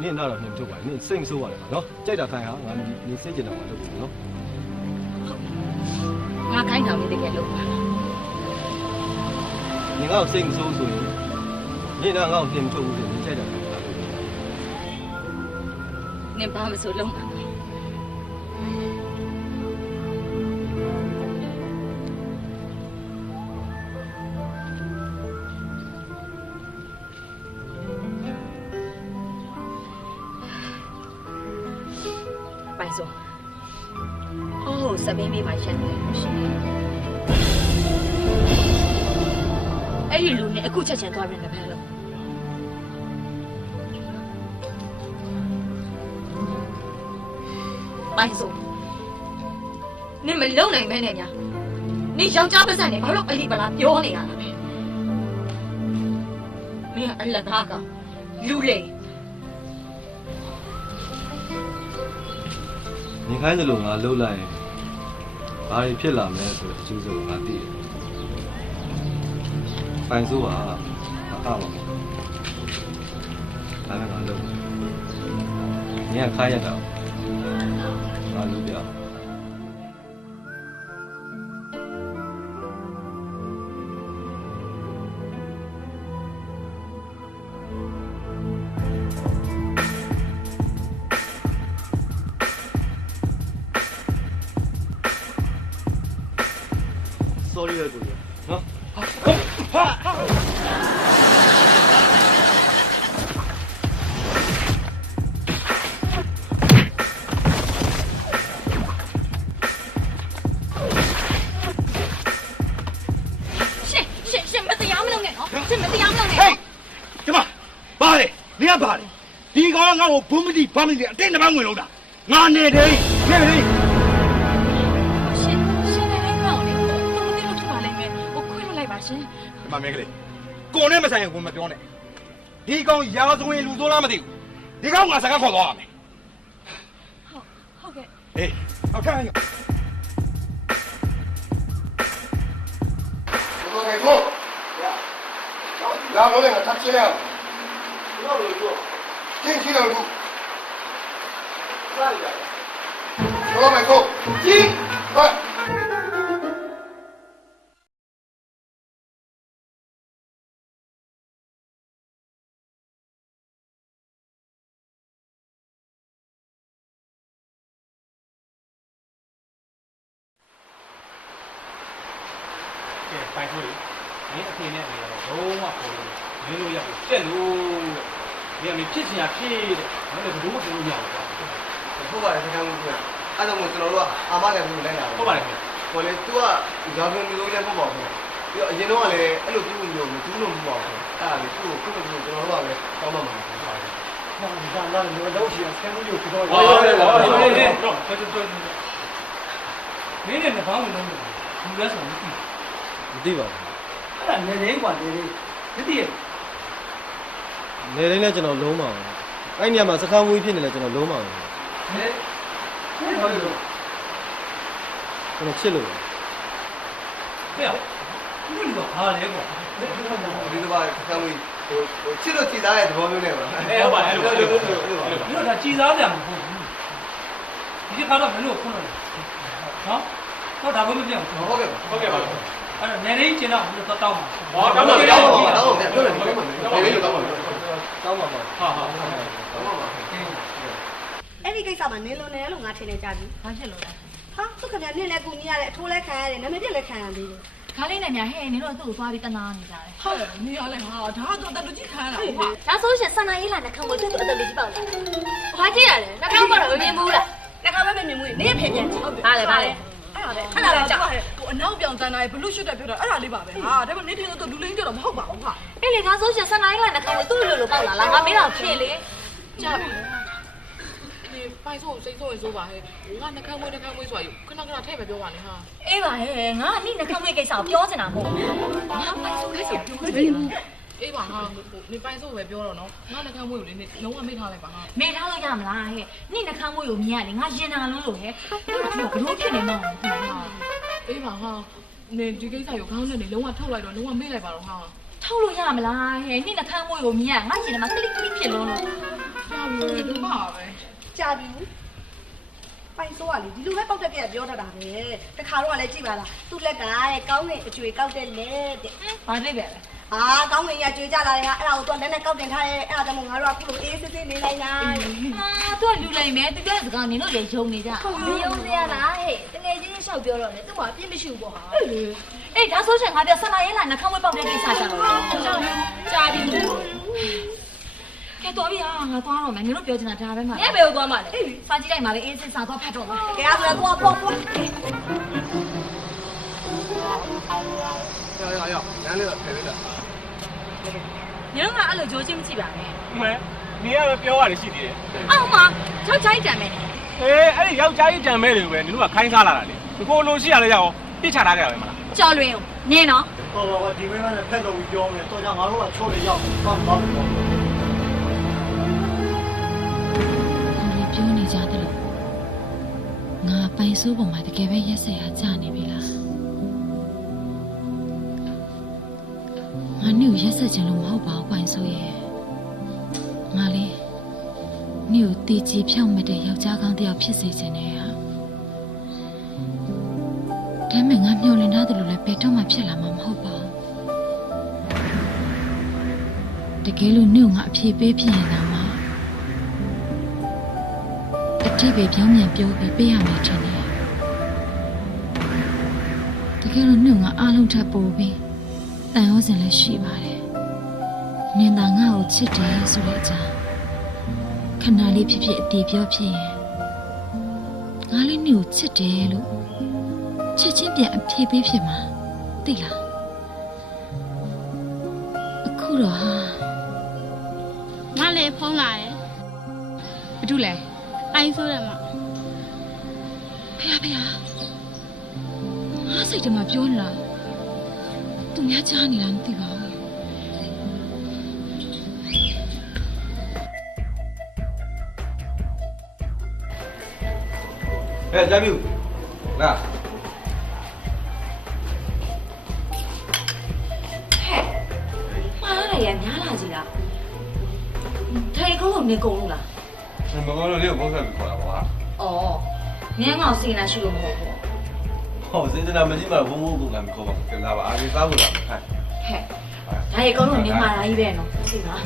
နင်နာတော့နှင်ထုတ်ပါနင်စိတ်မဆိုးပါနဲ့နော်ကြိုက်တာခံဟာငါနင်စိတ်ကြတာငါလုပ်မယ်နော် ငါခိုင်းတာမင်းတကယ်လုပ်ပါ 你搞生疏所以，你那搞生疏所以，你在这。 နင်ဘာမဆိုလုံးပါပိုင်ဆိုဟိုးစပင်းမေးမှရှင်းတယ်ရှင်အဲ့ဒီလူနဲ့အခုချက်ချင်းသွားပြန်တယ်ဖဲလို့ပိုင်ဆိုနင်မလုံနိုင်မဲနဲ့ညာနင်ယောက်ျားပတ်စံနဲ့ဘာလို့အလီပလာပြောနေရတာလဲမင်းအလကားကလူလေ 你开始弄啊，弄来，把你骗了没？说就是我弟，反正啊，他干嘛？还没干弄，你也看一下，啊，路边。 sorry ပဲကိုကြီးနော်ရှင်မတရားမလုပ်နဲ့နော်ရှင်မတရားမလုပ်နဲ့ ဟေးဒီမှာပါလေနင်ကပါလေဒီကောင်ကငါ့ကိုဘုံမတိဘာမတိအတင်းတစ်ပန်းဝင်လို့တာငါနေတယ်နေပြီ ရှင်လည်းကောင်းနေတော့တိလို့ထွက်ပါလိမ့်မယ်ဟိုခွင့်လိုက်ပါရှင် ဒီမှာမင်းကလေးကိုနဲ့မဆိုင်ရင်ကိုမပြောနဲ့ဒီကောင်ရာဇဝင်လူစိုးလားမသိဘူးဒီကောင်ငါစကားခေါ်သွားရမယ် ဟုတ်ကဲ့ ဟေးဟုတ်ကဲ့我给过，然后那个他尽量，要不就进去两步，快一点，老板扣，一，快。ပိုင်ဆိုလေမင်းအဖေနဲ့နေတော့ဘုံကပေါ်လို့မင်းတို့ရောက်ပြက်လို့တဲ့မင်းဖြစ်စရာဖြစ်တဲ့ဘာလို့ဘယ်လိုမှပြောလို့မရဘူးဟုတ်ပါတယ်ခင်ဗျာအဲ့ဒါကြောင့်ကျွန်တော်တို့ကအာမခံပြီးလိုက်တာ ဟုတ်ပါတယ်ခင်ဗျ ဟိုလေ तू ကရာဇဝင်မျိုးလည်းမဟုတ်ပါဘူးပြီးတော့အရင်တော့ကလည်းအဲ့လိုပြုလို့မတူးလို့မဟုတ်ပါဘူးအဲ့ဒါလေသူ့ကိုခုနကကျွန်တော်တို့ကလည်းတောင်းမှမှာပါဟာဒါလာလို့တော့ရှိရဆင်းလို့ပြောတော့ ဟုတ်တယ်ဟုတ်တယ်တော့မင်းနဲ့နှောင်းဝင်လို့ဘူးလဲဆိုတော့မသိပါဘူးအဲ့ဒါနေနေกว่าနေနေမသိရ နေတိုင်းနဲ့ကျွန်တော်လုံးပါဘူးအဲ့နေရာမှာစကားမွေးဖြစ်နေလဲကျွန်တော်လုံးပါဘူး ဟဲ့ဟုတ်လို့ ကျွန်တော်ချစ်လို့ပါ ဟဲ့ဘူးလို့ဟာလေကွာ ဒီလိုပါဆံလို့ဟိုချစ်လို့ကြည်သားတဲ့သဘောမျိုးနဲ့ပါ ဟုတ်ပါတယ်အဲ့လိုဒီတော့ဒါကြည်စားကြမှာမဟုတ်ဘူးဒီခါတော့ဘယ်လိုခွန်းလို့နော်တော့ဒါဘယ်မပြောင်း ဟုတ်ကဲ့ပါ ဟုတ်ကဲ့ပါအဲ့တော့နေနေကျင်တော့ဘယ်လိုတောင်းမှာ ဟောတောင်းပါတောင်းပါတောင်းပါပြောတယ်တောင်းပါတောင်းပါတောင်းပါ ဟာဟာ တောင်းပါ အဲ့ဒီကိစ္စမှာနင်းလုံးနေလို့ငါထင်နေကြပြီ ဘာဖြစ်လို့လဲ ဟာသူခင်ဗျာနင်းလည်းကူညီရတယ်အထိုးလည်းခံရတယ်နာမည်ပြက်လည်းခံရသေးတယ် ခါလေးနဲ့များဟဲ့နင်တို့သူ့ကိုသွားပြီးတနာနေကြတယ် ဟုတ်နေရလဲဟာဒါတော့တက်လူကြီးခံရတာဟာ ဒါဆိုရှင်ဆန္ဒရေးလာနှခမ်းကိုသူ့အတက်လေးကြီးပေါက်လာဘာကြည့်ရလဲနှခမ်းပေါက်တော့မမြင်ဘူးလား နှခမ်းပဲမမြင်ဘူးနင်းဖြစ်ပြန် ဘာလဲဘာလဲ အဲ့ဒါလေခဏလေးကြာဟိုအနောက်ပြောင်တန်းတိုင်းဘလူးရှွတ်တက်ပြောတာအဲ့ဒါလေးပါပဲဟာဒါပေမဲ့နေတင်တော့လူလိမ့်တော့မဟုတ်ပါဘူးဟာ အဲ့လေဒါဆိုရှင်ဆန္ဒရေးလာနှခမ်းကိုသူ့လိုပေါက်လာလားငါမေးတော့ဖြေလေ ကြာပြီဒီပိုင်ဆိုစိတ်ဆိုးရင်ဆိုးပါဟဲ့ငါနှခမ်းမွေးဆိုရခဏခဏထည့်ပဲပြောပါနဲ့ဟာ အေးပါဟဲ့ငါအနိနှခမ်းမွေးကိစ္စကိုပြောချင်တာမဟုတ်ဘူးငါပိုက်ဆိုးကိစ္စပြောချင်တယ် အေးပါဟာနေပိုင်ဆိုပဲပြောတော့နော်ငါနှခမ်းမွေးကိုလေနေလုံးဝမေ့ထားလိုက်ပါဟာ မေးထားလို့ရမလားဟဲ့နိနှခမ်းမွေးကိုမြင်ရလေငါရင်နာလို့လို့ဟဲ့ဒီကဘလို့ဖြစ်နေမှာ အေးပါဟာနေဒီကိစ္စကိုခေါင်းနဲ့နေလုံးဝထုတ်လိုက်တော့လုံးဝမေ့လိုက်ပါတော့ဟာ ထုတ်လို့ရမလားဟဲ့နိနှခမ်းမွေးကိုမြင်ရငါရင်ထဲမှာကလစ်ကလစ်ဖြစ်လုံးလို့ ကြာပြီဒုက္ခပဲ ကြာပြီပိုင်ဆိုးကလေဒီလိုပဲပေါက်တဲ့ပြက်ပြောတတ်တာပဲတခါတော့လည်းကြည့်ပါလားသူ့လက်ကတဲ့ကောင်းတဲ့အကျွေကောက်တဲ့လက်တဲ့ ဘာသိပဲလဲ အာကောင်းငင်ရကျွေးကြလာတယ်ကအဲ့ဒါကိုသူကလည်းနဲ့ကောက်တင်ထားရဲ့အဲ့ဒါကြောင့်ငါတို့ကခုလိုအေးစစ်စစ်နေလိုက်တာ ဟာသူကလူလိုက်မယ်သူပြောတဲ့စကားနင်တို့လည်းယုံနေကြ မယုံစရာလားဟဲ့တကယ်ချင်းလျှောက်ပြောတော့လေသူ့မှာပြင်းမရှိဘူးပေါ့ဟာ အေးဒါဆိုရှင်ငါပြောဆန္ဒရေးလာနှခမ်းမွေးပေါက်တဲ့ကိစ္စကြတော့ကြာပြီကဲတော်ပြီဟာငါသွားတော့မယ်နင်တို့ပြောချင်တာဒါပဲမှာ ညဘယ်ကိုသွားမှလဲ စာကြည့်လိုက်ပါလေအေးစစ်စာသွားဖတ်တော့မယ် ကဲအဲ့ဒါတော့ပေါ့ရပေါ့ရနန်းလေးတော့ဖယ်ပေးတာ ညတို့ကအဲ့လိုကြိုးချင်းမကြည့်ပါနဲ့ မှန်နေရတော့ပြောရတယ်ရှိသေးတယ် အောက်မှာယောက်ျားကြီးကြံမယ် အဲ့ဒီယောက်ျားကြီးကြံမဲတွေပဲနင်တို့ကခိုင်းစားလာတာလေကိုလိုရှိရလဲရအောင်ပြစ်ချထားကြရပဲမလား ကြော်လွင်နင်းနော် ဟောဒီမင်းကလည်းဖက်လို့ပြောမယ်တော့ကြောင့်ငါတို့ကချိုးနေရောက်သွားသွားပြီ ပြောနေကြတယ်လို့ငါပိုင်ဆိုးပေါ်မှာတကယ်ပဲရက်စက်ရကြနေပြီလားငါနေ့ကိုရက်စက်ချင်လို့မဟုတ်ပါဘူးပိုင်ဆိုးရဲ့ငါလေနေ့ကိုတီကြီးဖြောက်မတဲ့ယောက်ျားကောင်းတစ်ယောက်ဖြစ်စေချင်တယ်ဟာဒါပေမဲ့ငါမျှော်လင့်ထားတယ်လို့လည်းဘယ်တော့မှဖြစ်လာမှာမဟုတ်ပါဘူးတကယ်လို့နေ့ကိုငါအဖြေပေးဖြစ်ရင်တော့အတိတ်ပဲပြောင်းပြန်ပြောပြီးပေးရမယ်ထင်တယ်တကယ်လို့နှုတ်ငါအားလုံးထပ်ပို့ပြီးတန်ရောစင်လည်းရှိပါတယ်နင်သာငါ့ကိုချစ်တယ်ဆိုတဲ့အကြောင်းခဏလေးဖြစ်ဖြစ်အတီးပြောဖြစ်ရင်ငါလည်းနှုတ်ကိုချစ်တယ်လို့ချစ်ချင်းပြန်အဖြေပေးဖြစ်မှာသိလားအခုတော့ဟာ ငါလည်းဖုန်းလာတယ် ဘာတူလဲ အိုင်းဆိုးတယ်မ ဖေငါစိတ်ထဲမှာပြောနေတာသူများကြားနေလားမသိပါဘူးကြပြီငါ မှားရရများလာကြီးလားထိုင်ကုန်းကိုနေကုန်လို့လား မကောင်းလို့လေးကိုပုံစံပြီးခေါ်တာပါ အော်ငင်းငေါစေနာရှိလို့မဟုတ်ဘူး ဟောစေတနာမရှိမှဘုံဘုံကလည်းမခေါ်ပါဘူးကလာပါအားလေးစားဖို့လာမယ်ခိုင်း ဟဲ့ဒါရေကုန်းကိုနေမှာလာကြီးပဲနော်သိလား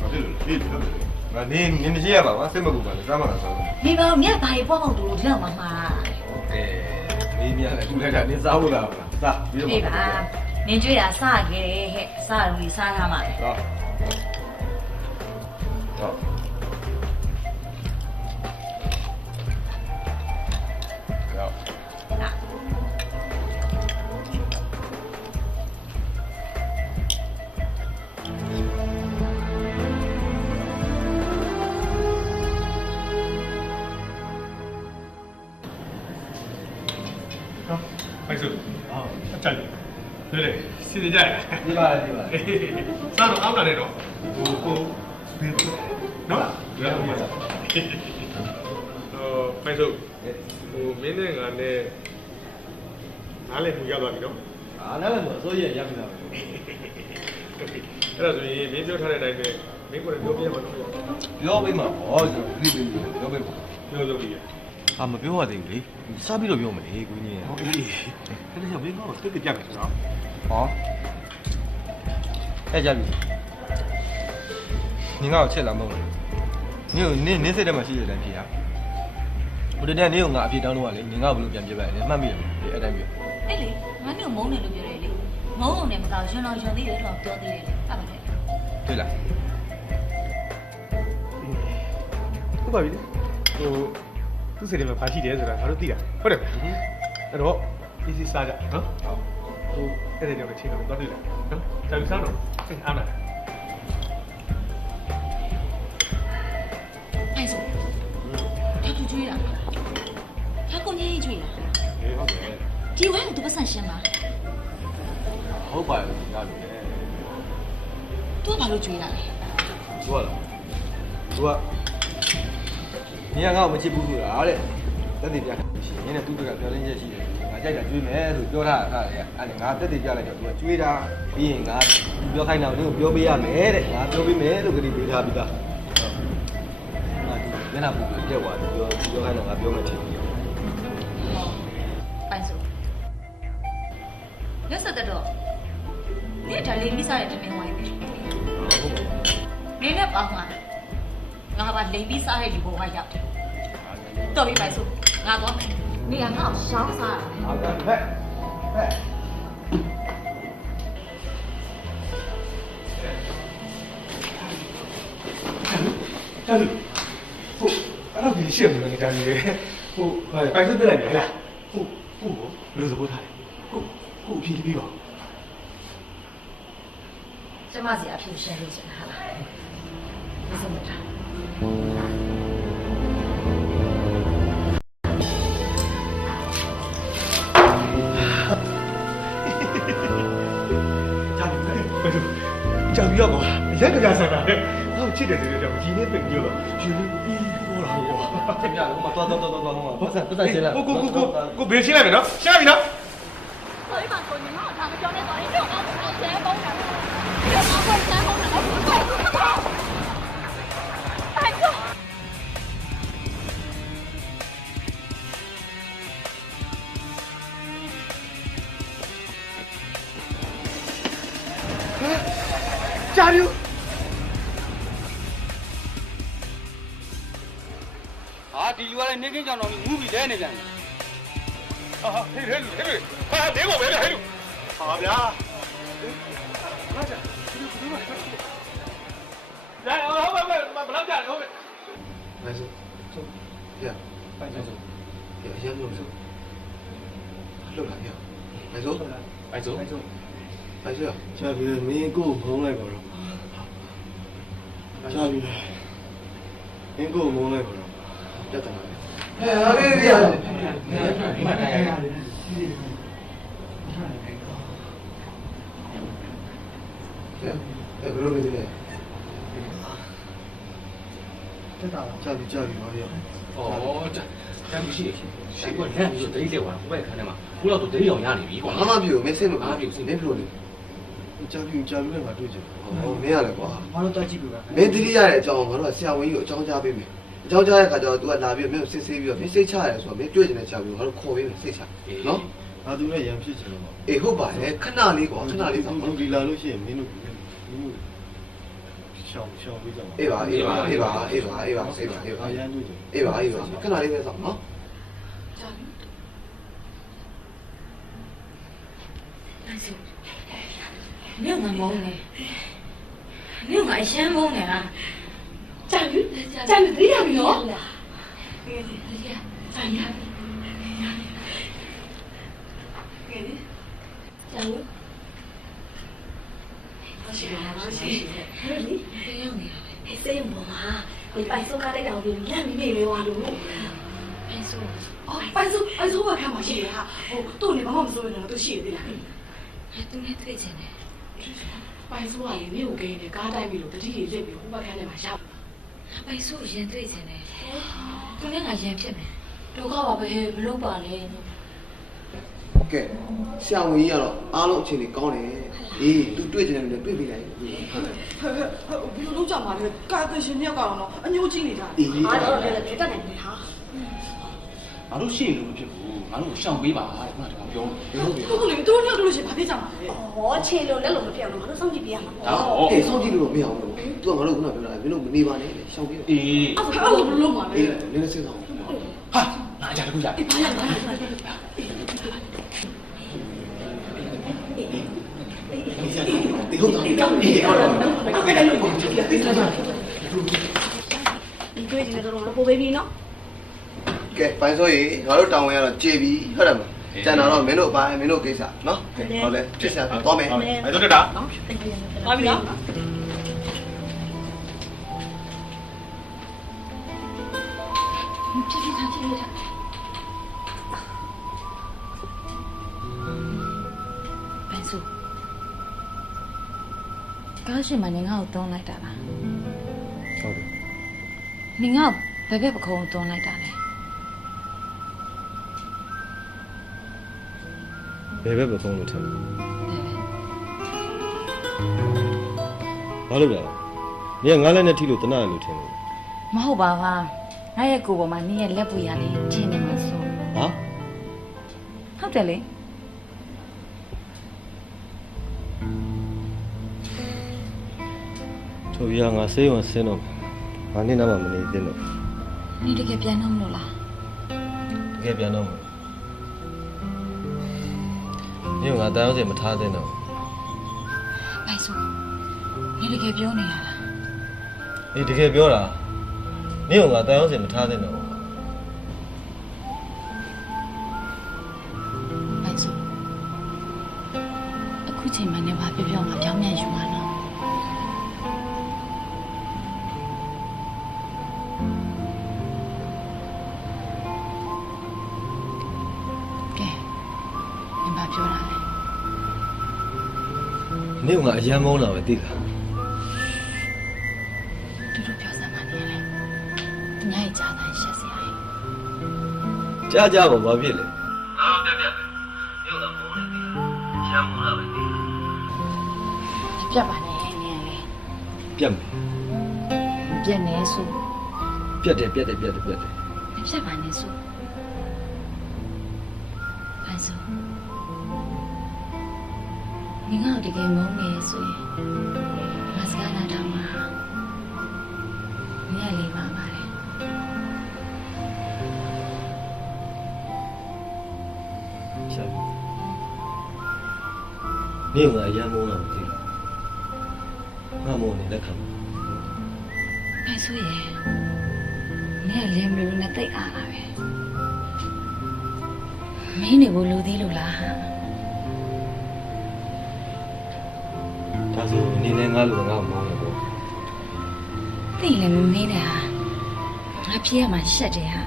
ဘာဖြစ်လို့လဲငါနေမရှိရပါဘူးစိတ်မကူပါနဲ့စားမှလာစား နေပါဦးမြတ်ဘာရေပွားပေါက်တူလို့ဒီလောက်မှမှား အေးမင်းများလည်းသူလည်းကနေစားဖို့လာပါစားပြီးတော့ အေးပါနင်ကြွေးတာစခဲ့တယ်ဟဲ့စရုံကြီးစားထားမှာလေ စားပိုက်စုအချက်လေးလေစီနေကြရ ဒီပါဒီပါ စားတော့အောက်လာတယ်တော့ကိုနော်ရပါမယ်ပိုက်စုမင်းနဲ့ငါနဲ့နားလည်မှုရသွားပြီနော် အားလည်းဆိုစိုးရရပြီလား အဲ့ဒါဆိုရင်မင်းပြောထားတဲ့အတိုင်းပဲမင်းကိုလည်းပြောပြရမှာတော့ ပြောပေးမှာဟောကျွန်တော်ပြီးပြောပေးပါ ပြောလို့ပြီ အာမပြောရသေးဘူးလေစားပြီးတော့ပြောမလေကိုကြီး ဟုတ်ပြီအဲ့ဒါကြောင့်မင်းကတော့တက်ကြမယ်ဆိုတော့ ဟောအဲ့ကြပြီနင်ငါ့ကိုချက်လာမဟုတ်ဘူး နင်းစိတ်ထဲမှာရှိတဲ့အတိုင်းဖြစ်ရဟိုတနေ့နင်းကငါအဖြစ်တောင်းလို့ကလေနင်ကဘလို့ပြန်ပြပါလေမှတ်မိတယ်ဒီအဲ့တိုင်းပြော အဲ့လေငါနဲ့မုန်းတယ်လို့ပြောတယ်လေမုန်းုံနဲ့မကောရင်တော်ရင်သေးတယ်တော့ပြောသေးတယ်လေအဲ့ပါလေ တွေ့လားဟုတ်ပါပြီဟိုသူ့စိတ်ထဲမှာဘာရှိတယ်ဆိုတာငါတို့သိတာဟုတ်တယ်အဲ့တော့ easy စားကြနော်ဟိုအဲ့ဒီတော့ချင်းတော့တွေ့လားနော်ကြာပြီစားတော့အားနာအဲ့ဆို他不追了，他过年一追了。ဒီဝိုင်းကိုသူပတ်စံရှင်းပါ ဟုတ်ပါရဲ့ရတယ် သူကဘာလို့ကျွေးလာလဲ သူကလားသူကနင်ကငါ့ကိုမချစ်ဘူးဆိုတာတဲ့တက်တည်ပြရှိနင်နဲ့သူ့တက်ကပြောလင်းချက်ရှိတယ်ငါကြိုက်တာကျွေးမယ်ဆိုပြောထားတာလေအဲ့ဒါငါတက်တည်ပြလိုက်တော့သူကကျွေးတာပြီးရင်ငါပြောခိုင်းတာကိုပြောပေးရမယ်တဲ့ငါပြောပေးမယ်လို့ကြည့်ပေးထားပြီးသားမျက်နှာပူပြီးတက်သွားတယ်ပြောခိုင်းတော့ငါပြောမှချင်တယ် ပိုင်ဆိုလက်ဆက်တော့နေ့ဒါလေးမိစားတဲ့တမင်ဝိုင်းပြီနေနဲ့ပေါင်းမှာငါကလိမ်ပြီးစားတဲ့လူဘဝရောက်တယ်တော်ပြီပိုင်ဆိုငါတော့နေကငါ့ကိုရှောင်းစားတယ် ဟုတ်ကဲ့ဟဲ့ကြာပြီဟိုအဲ့တော့ဒီရှင်းမလို့ကြာပြီလေဟိုပိုင်စုတက်လိုက်ပြီလားဟိုဘယ်လိုသဘောထားလဲဟိုအဖြစ်တပြီးပါ ကျမစီအဖြစ်ရှင်းလို့ရှင်ဟာလားဘယ်စမတာ ကြာပြီတော့ကွာရက်ကကြဆန်တာလေဟောချစ်တယ်ဆိုတော့ဒီနေ့ပြင်ပြောရှင်လေးပြီးပေါ်လာလို့ကွာ တင်ပြလို့ဟိုမှာသွားဟိုမှာပတ်ရှင်းလိုက်ကိုဘေးရှင်းလိုက်မယ်နော်ရှင်းပြီနော် 所以嘛，过年嘛，他们叫那个，你不要搞这个先锋的，不要搞这个先锋的，我不快速跑，快速。 加油！啊，ဒီလူကလည်းနေကင်းကြောင်တော်ကြီးငူးပြီးလဲနေပြန်တယ် 啊，嘿，快点我回来，嘿，好ဗျာ来，好，不能加，后面。来走，走，别，快走，别先走走，溜了别，来走，来走，来走，来走，下边没够棚来搞了，下边没够棚来搞了，别等了，哎，别，哎，不用别的。 ကြာပြီပါဗျာ 哦，这不是谁管人就得了啊，我也看见嘛，我要都得了压力比管。ဘာမှမပြောမင်းစိတ်မကောင်း ဘာမှမပြောစိတ် မင်းဘလို့လဲ ကြာပြီနဲ့ငါတွေ့ကြတယ် ဟောမင်းရလဲကွာ ဘာလို့တက်ကြည့်ပြီက မင်းတတိရတဲ့အကြောင်းငါတို့ကဆရာဝန်ကြီးကိုအကြောင်းကြားပေးမယ်အကြောင်းကြားတဲ့အခါကျတော့ तू ကလာပြီးမင်းကိုစစ်ဆေးပြီးတော့မင်းစိတ်ချရတယ်ဆိုတော့မင်းတွေ့ကျင်တဲ့ဆရာဝန်ကြီးငါတို့ခေါ်ပေးမယ်စိတ်ချနော် ငါသူနဲ့ရံဖြစ်ချင်တော့ အေးဟုတ်ပါတယ်ခဏလေးကွာခဏလေးဆောင် သူဒီလာလို့ရှိရင်မင်းတို့ရှောင်းပေးကြပါ အေးပါခဏလေးပဲဆောင်နော် 你有没蒙呢？你有没先蒙呢？加油，加油，对呀，没有。加油，加油。是啊，是。你这样的，你这样嘛？你白手拿来搞的，你看你妹妹话路。白手。哦，白手我看嘛是的哈。哦，到你爸妈所有人都是的啦。还都没推荐呢。 ပိုင်ဆိုးကလေမြို့ကိုကိန်းနေကားတိုက်ပြီးလို့တတိတွေလစ်ပြီးဟိုဘက်ခန်းထဲမှာရောက်ပိုင်ဆိုးရင်တွေ့ချင်တယ်သူလည်းငါရင်ဖြစ်မယ်ဒုက္ခပါပဲမလုပ်ပါနဲ့ ကဲဆရာဝန်ကြီးကတော့အားလုံးအခြေအနေကောင်းတယ်အေး तू တွေ့ကျင်တယ်လို့တွေ့ပြီးလိုက် ဘယ်လိုလုပ်ကြမှာလဲကာကရှင်မြောက်ကတော့အညိုးကြီးနေတာ အေး အားတော့လည်းပြတ်နေတယ်ဟာ ငါတို့ရှိရင်လို့မဖြစ်ဘူးငါတို့ရှောင်ပေးပါတဲ့ခုနကတည်းကပြောတယ်ဟုတ်ပြီ ဟုတ်လေတို့တို့လို့ရှိရင်ဘာဖြစ်ကြမှာလဲ ဟောချေလို့လက်လို့မဖြစ်အောင်လို့ငါတို့စောင့်ကြည့်ပြရမှာ ဒါဟော အေးစောင့်ကြည့်လို့မရအောင်လို့သူကငါတို့ခုနပြောတာမင်းတို့မနေပါနဲ့ရှောင်ပြီးတော့ အေး အဲ့ဒါဘယ်လိုလုပ်မှာလဲ အေးနည်းနည်းစဉ်းစားအောင် ဟာငါကြတခုကြ အေးဘာလဲဘာလဲ ဒီဟုတ်တာအေးဟုတ်တယ်ဒီစားစား ဒီတွေ့နေတော့ပို့ပေးပြီနော် ကဲပိုင်းစိုးရေငါတို့တောင်းဝင်ရတော့ကြေပြီဟုတ်တယ်မကျန်တော့မင်းတို့အပိုင်းမင်းတို့ကိစ္စနော်ဟုတ်လဲဖြစ်စားသွားမယ်အဲ့တော့တက်တာ ပါပြီနော် ဖြစ်ဖြစ်ထားဖြစ်ဖြစ်ထား ပန်းစုကားရှင်မနေငါ့ကိုတွန်းလိုက်တာလား ဟုတ်တယ် နေငါ့ကိုဘယ်ဘက်ပခုံးတွန်းလိုက်တာလဲ ဘယ်ဘက်ပခုံးလို့ထင်ဘာလို့လဲနေကငါးလက်နဲ့ထိလို့တနာရလို့ထင်လို့ မဟုတ်ပါဘူးငါရဲ့ကိုယ်ပေါ်မှာနေရဲ့လက်ပွေရလေးထင်နေမှာဆို ဟာ ဟုတ်တယ်လေ သူပြငါစေးဝင်ဆင်းတော့ငါနေနာမှမနေသင့်တော့ နေတကယ်ပြန်တော့မလို့လား တကယ်ပြန်တော့နေငါတန်းအောင်စင်မထားသင့်တော့ ပိုက်စုနေတကယ်ပြောနေတာလား အေးတကယ်ပြောတာနေငါတန်းအောင်စင်မထားသင့်တော့ ပိုက်စုအခုချိန်မှနေပါပြောပြောငါပြောင်းပြန်ယူမှာနော်ကဲနေပါပြောတာလေ နေငါအရန်မုန်းလာပဲသိလား တူတူပြောစမ်းပါနေလေသူများရဲ့ကြားတိုင်းရှက်စရာကြီး ကြားကြပါဘာဖြစ်လဲ ပြတ်ပါနဲ့နေရလေ ပြတ်မယ် ပြတ်နေဆို ပြတ်တယ်ပြတ်တယ်ပြတ်တယ်ပြတ်တယ် မပြတ်ပါနဲ့ဆိုအဲဆို你ငါ့ကိုတကယ်မုန်းနေဆိုရင်ငါစကားနားထောင်မှာနေရလေးပါပါလေ ရှာနေငါအရန်မုန်းလာပဲသိလားငါမုန်းနေလက်ခံပါ အဲဆိုရင်နေရလေးမလို့နဲ့တိတ်အားလာပဲမင်းနေကိုလူသေးလို့လားဟာ ဒါဆိုနေနဲ့ငါလူငါမုန်းနေပေါ့ သိလည်းမမင်းတဲ့ဟာငါပြေးရမှာရှက်တယ်ဟာ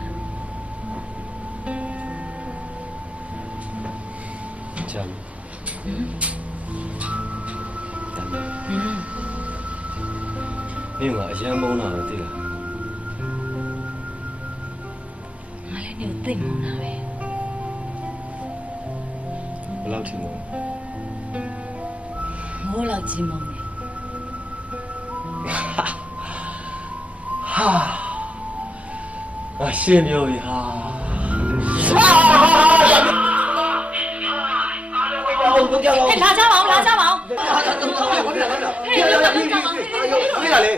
ရှာ ဟမ် နေငါအရန်မုန်းလာပဲသိလား ငါလည်းနေကိုသိမုန်းတာပဲ ဘယ်လောက်ထိမုန်း မိုးလောက်ကြီးမုန်းတယ် ဟာငါရှင်းပြောပြီဟာ ဟဲ့လာကြပါအောင်လာကြပါအောင် ဟေးလာလေ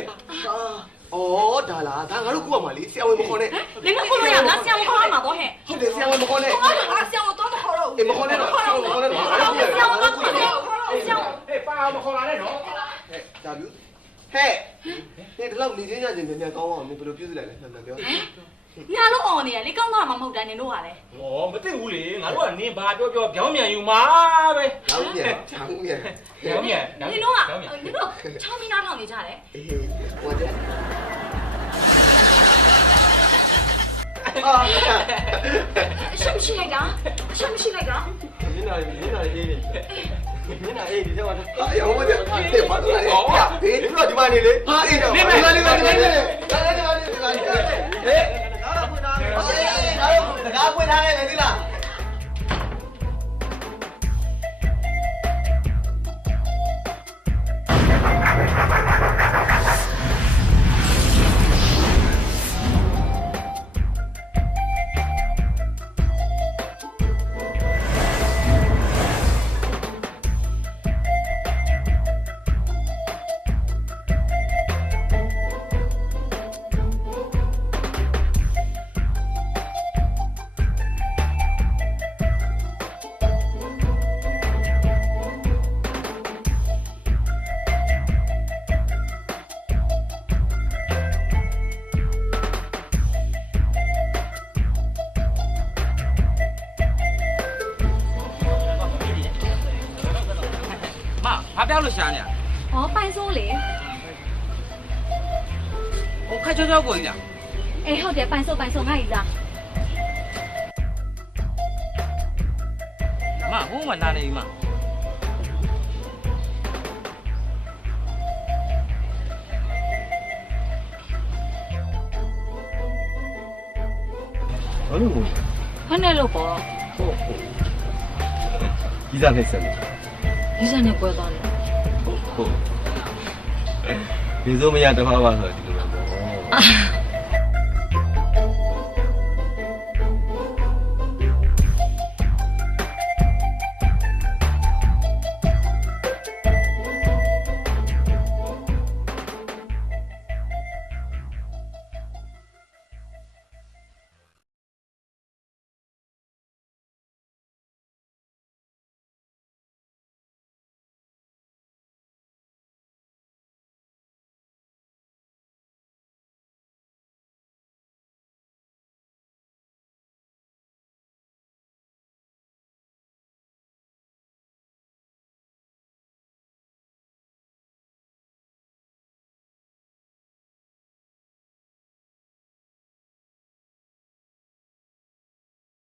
အော်ဒါလားဒါငါတို့ကိုယ့်အမလေးဆရာဝန်မခေါ်နဲ့ လင်းကခုလို့ရငါဆရာမခေါ်မှာတော့ဟဲ့ ဟုတ်တယ်ဆရာဝန်မခေါ်နဲ့ ငါဆရာမတော့ခေါ်တော့ အေးမခေါ်နဲ့တော့ဆရာဝန်မခေါ်နဲ့တော့ ဆရာမတော့ခေါ်တော့ဆရာ ဟေးပါအောင်မခေါ်လာနဲ့နော် ဟဲ့ဒါဘူးဟဲ့ဒီတော့နေချင်းညချင်းမြန်မြန်ကောင်းအောင်နေဘယ်လိုပြုစုလိုက်လဲမှန်မှန်ပြော ညာလို့អော်နေရလေကောင်းသွားမှာမဟုတ်တိုင်းနင်တို့ကလေ ဟောမသိဘူးလေငါတို့ကနင်းဘာပြောပြောပြောင်းမြန်ယူမှာပဲ ရောင်းမြန်ချောင်းမြန် ပြောင်းမြန် နင်တို့ချောင်းမီနာထောင်နေကြတယ် အေးဟိုတဲ့ရှမ်းရှိလိုက်တာရှမ်းရှိလိုက်တာ မျက်နှာလေးအေးနေမျက်နှာအေးဒီတော့ အာရောမတဲ့တဲ့ဘာလို့လဲဟေးဒီတော့ဒီမနေလေဟာအေးတော့ဒီမနေဒီမနေဒါလည်းဒီမနေဒီမနေဟေးငါတို့ဖွင့်ထားတယ်ငါတို့တကားဖွင့်ထားတယ်လေဒီလား ပြောက်လို့ရှာနေရ ဟောပိုင်ဆိုးလေ ဟိုခက်ချောချောကိုကြီးလား အေးဟုတ်တယ်ပိုင်ဆိုးငါ့ကြီးလား မဟိုးမနာနေပြီမ ဘာလို့ကို ဖက်နဲ့လို့ပေါ့ ကြီးစားနေစမ်းနေ ဒီစားနဲ့ပွဲသွားတယ် ဟုတ်ဒီစိုးမရတဖားပါဆိုဒီလိုပဲပေါ့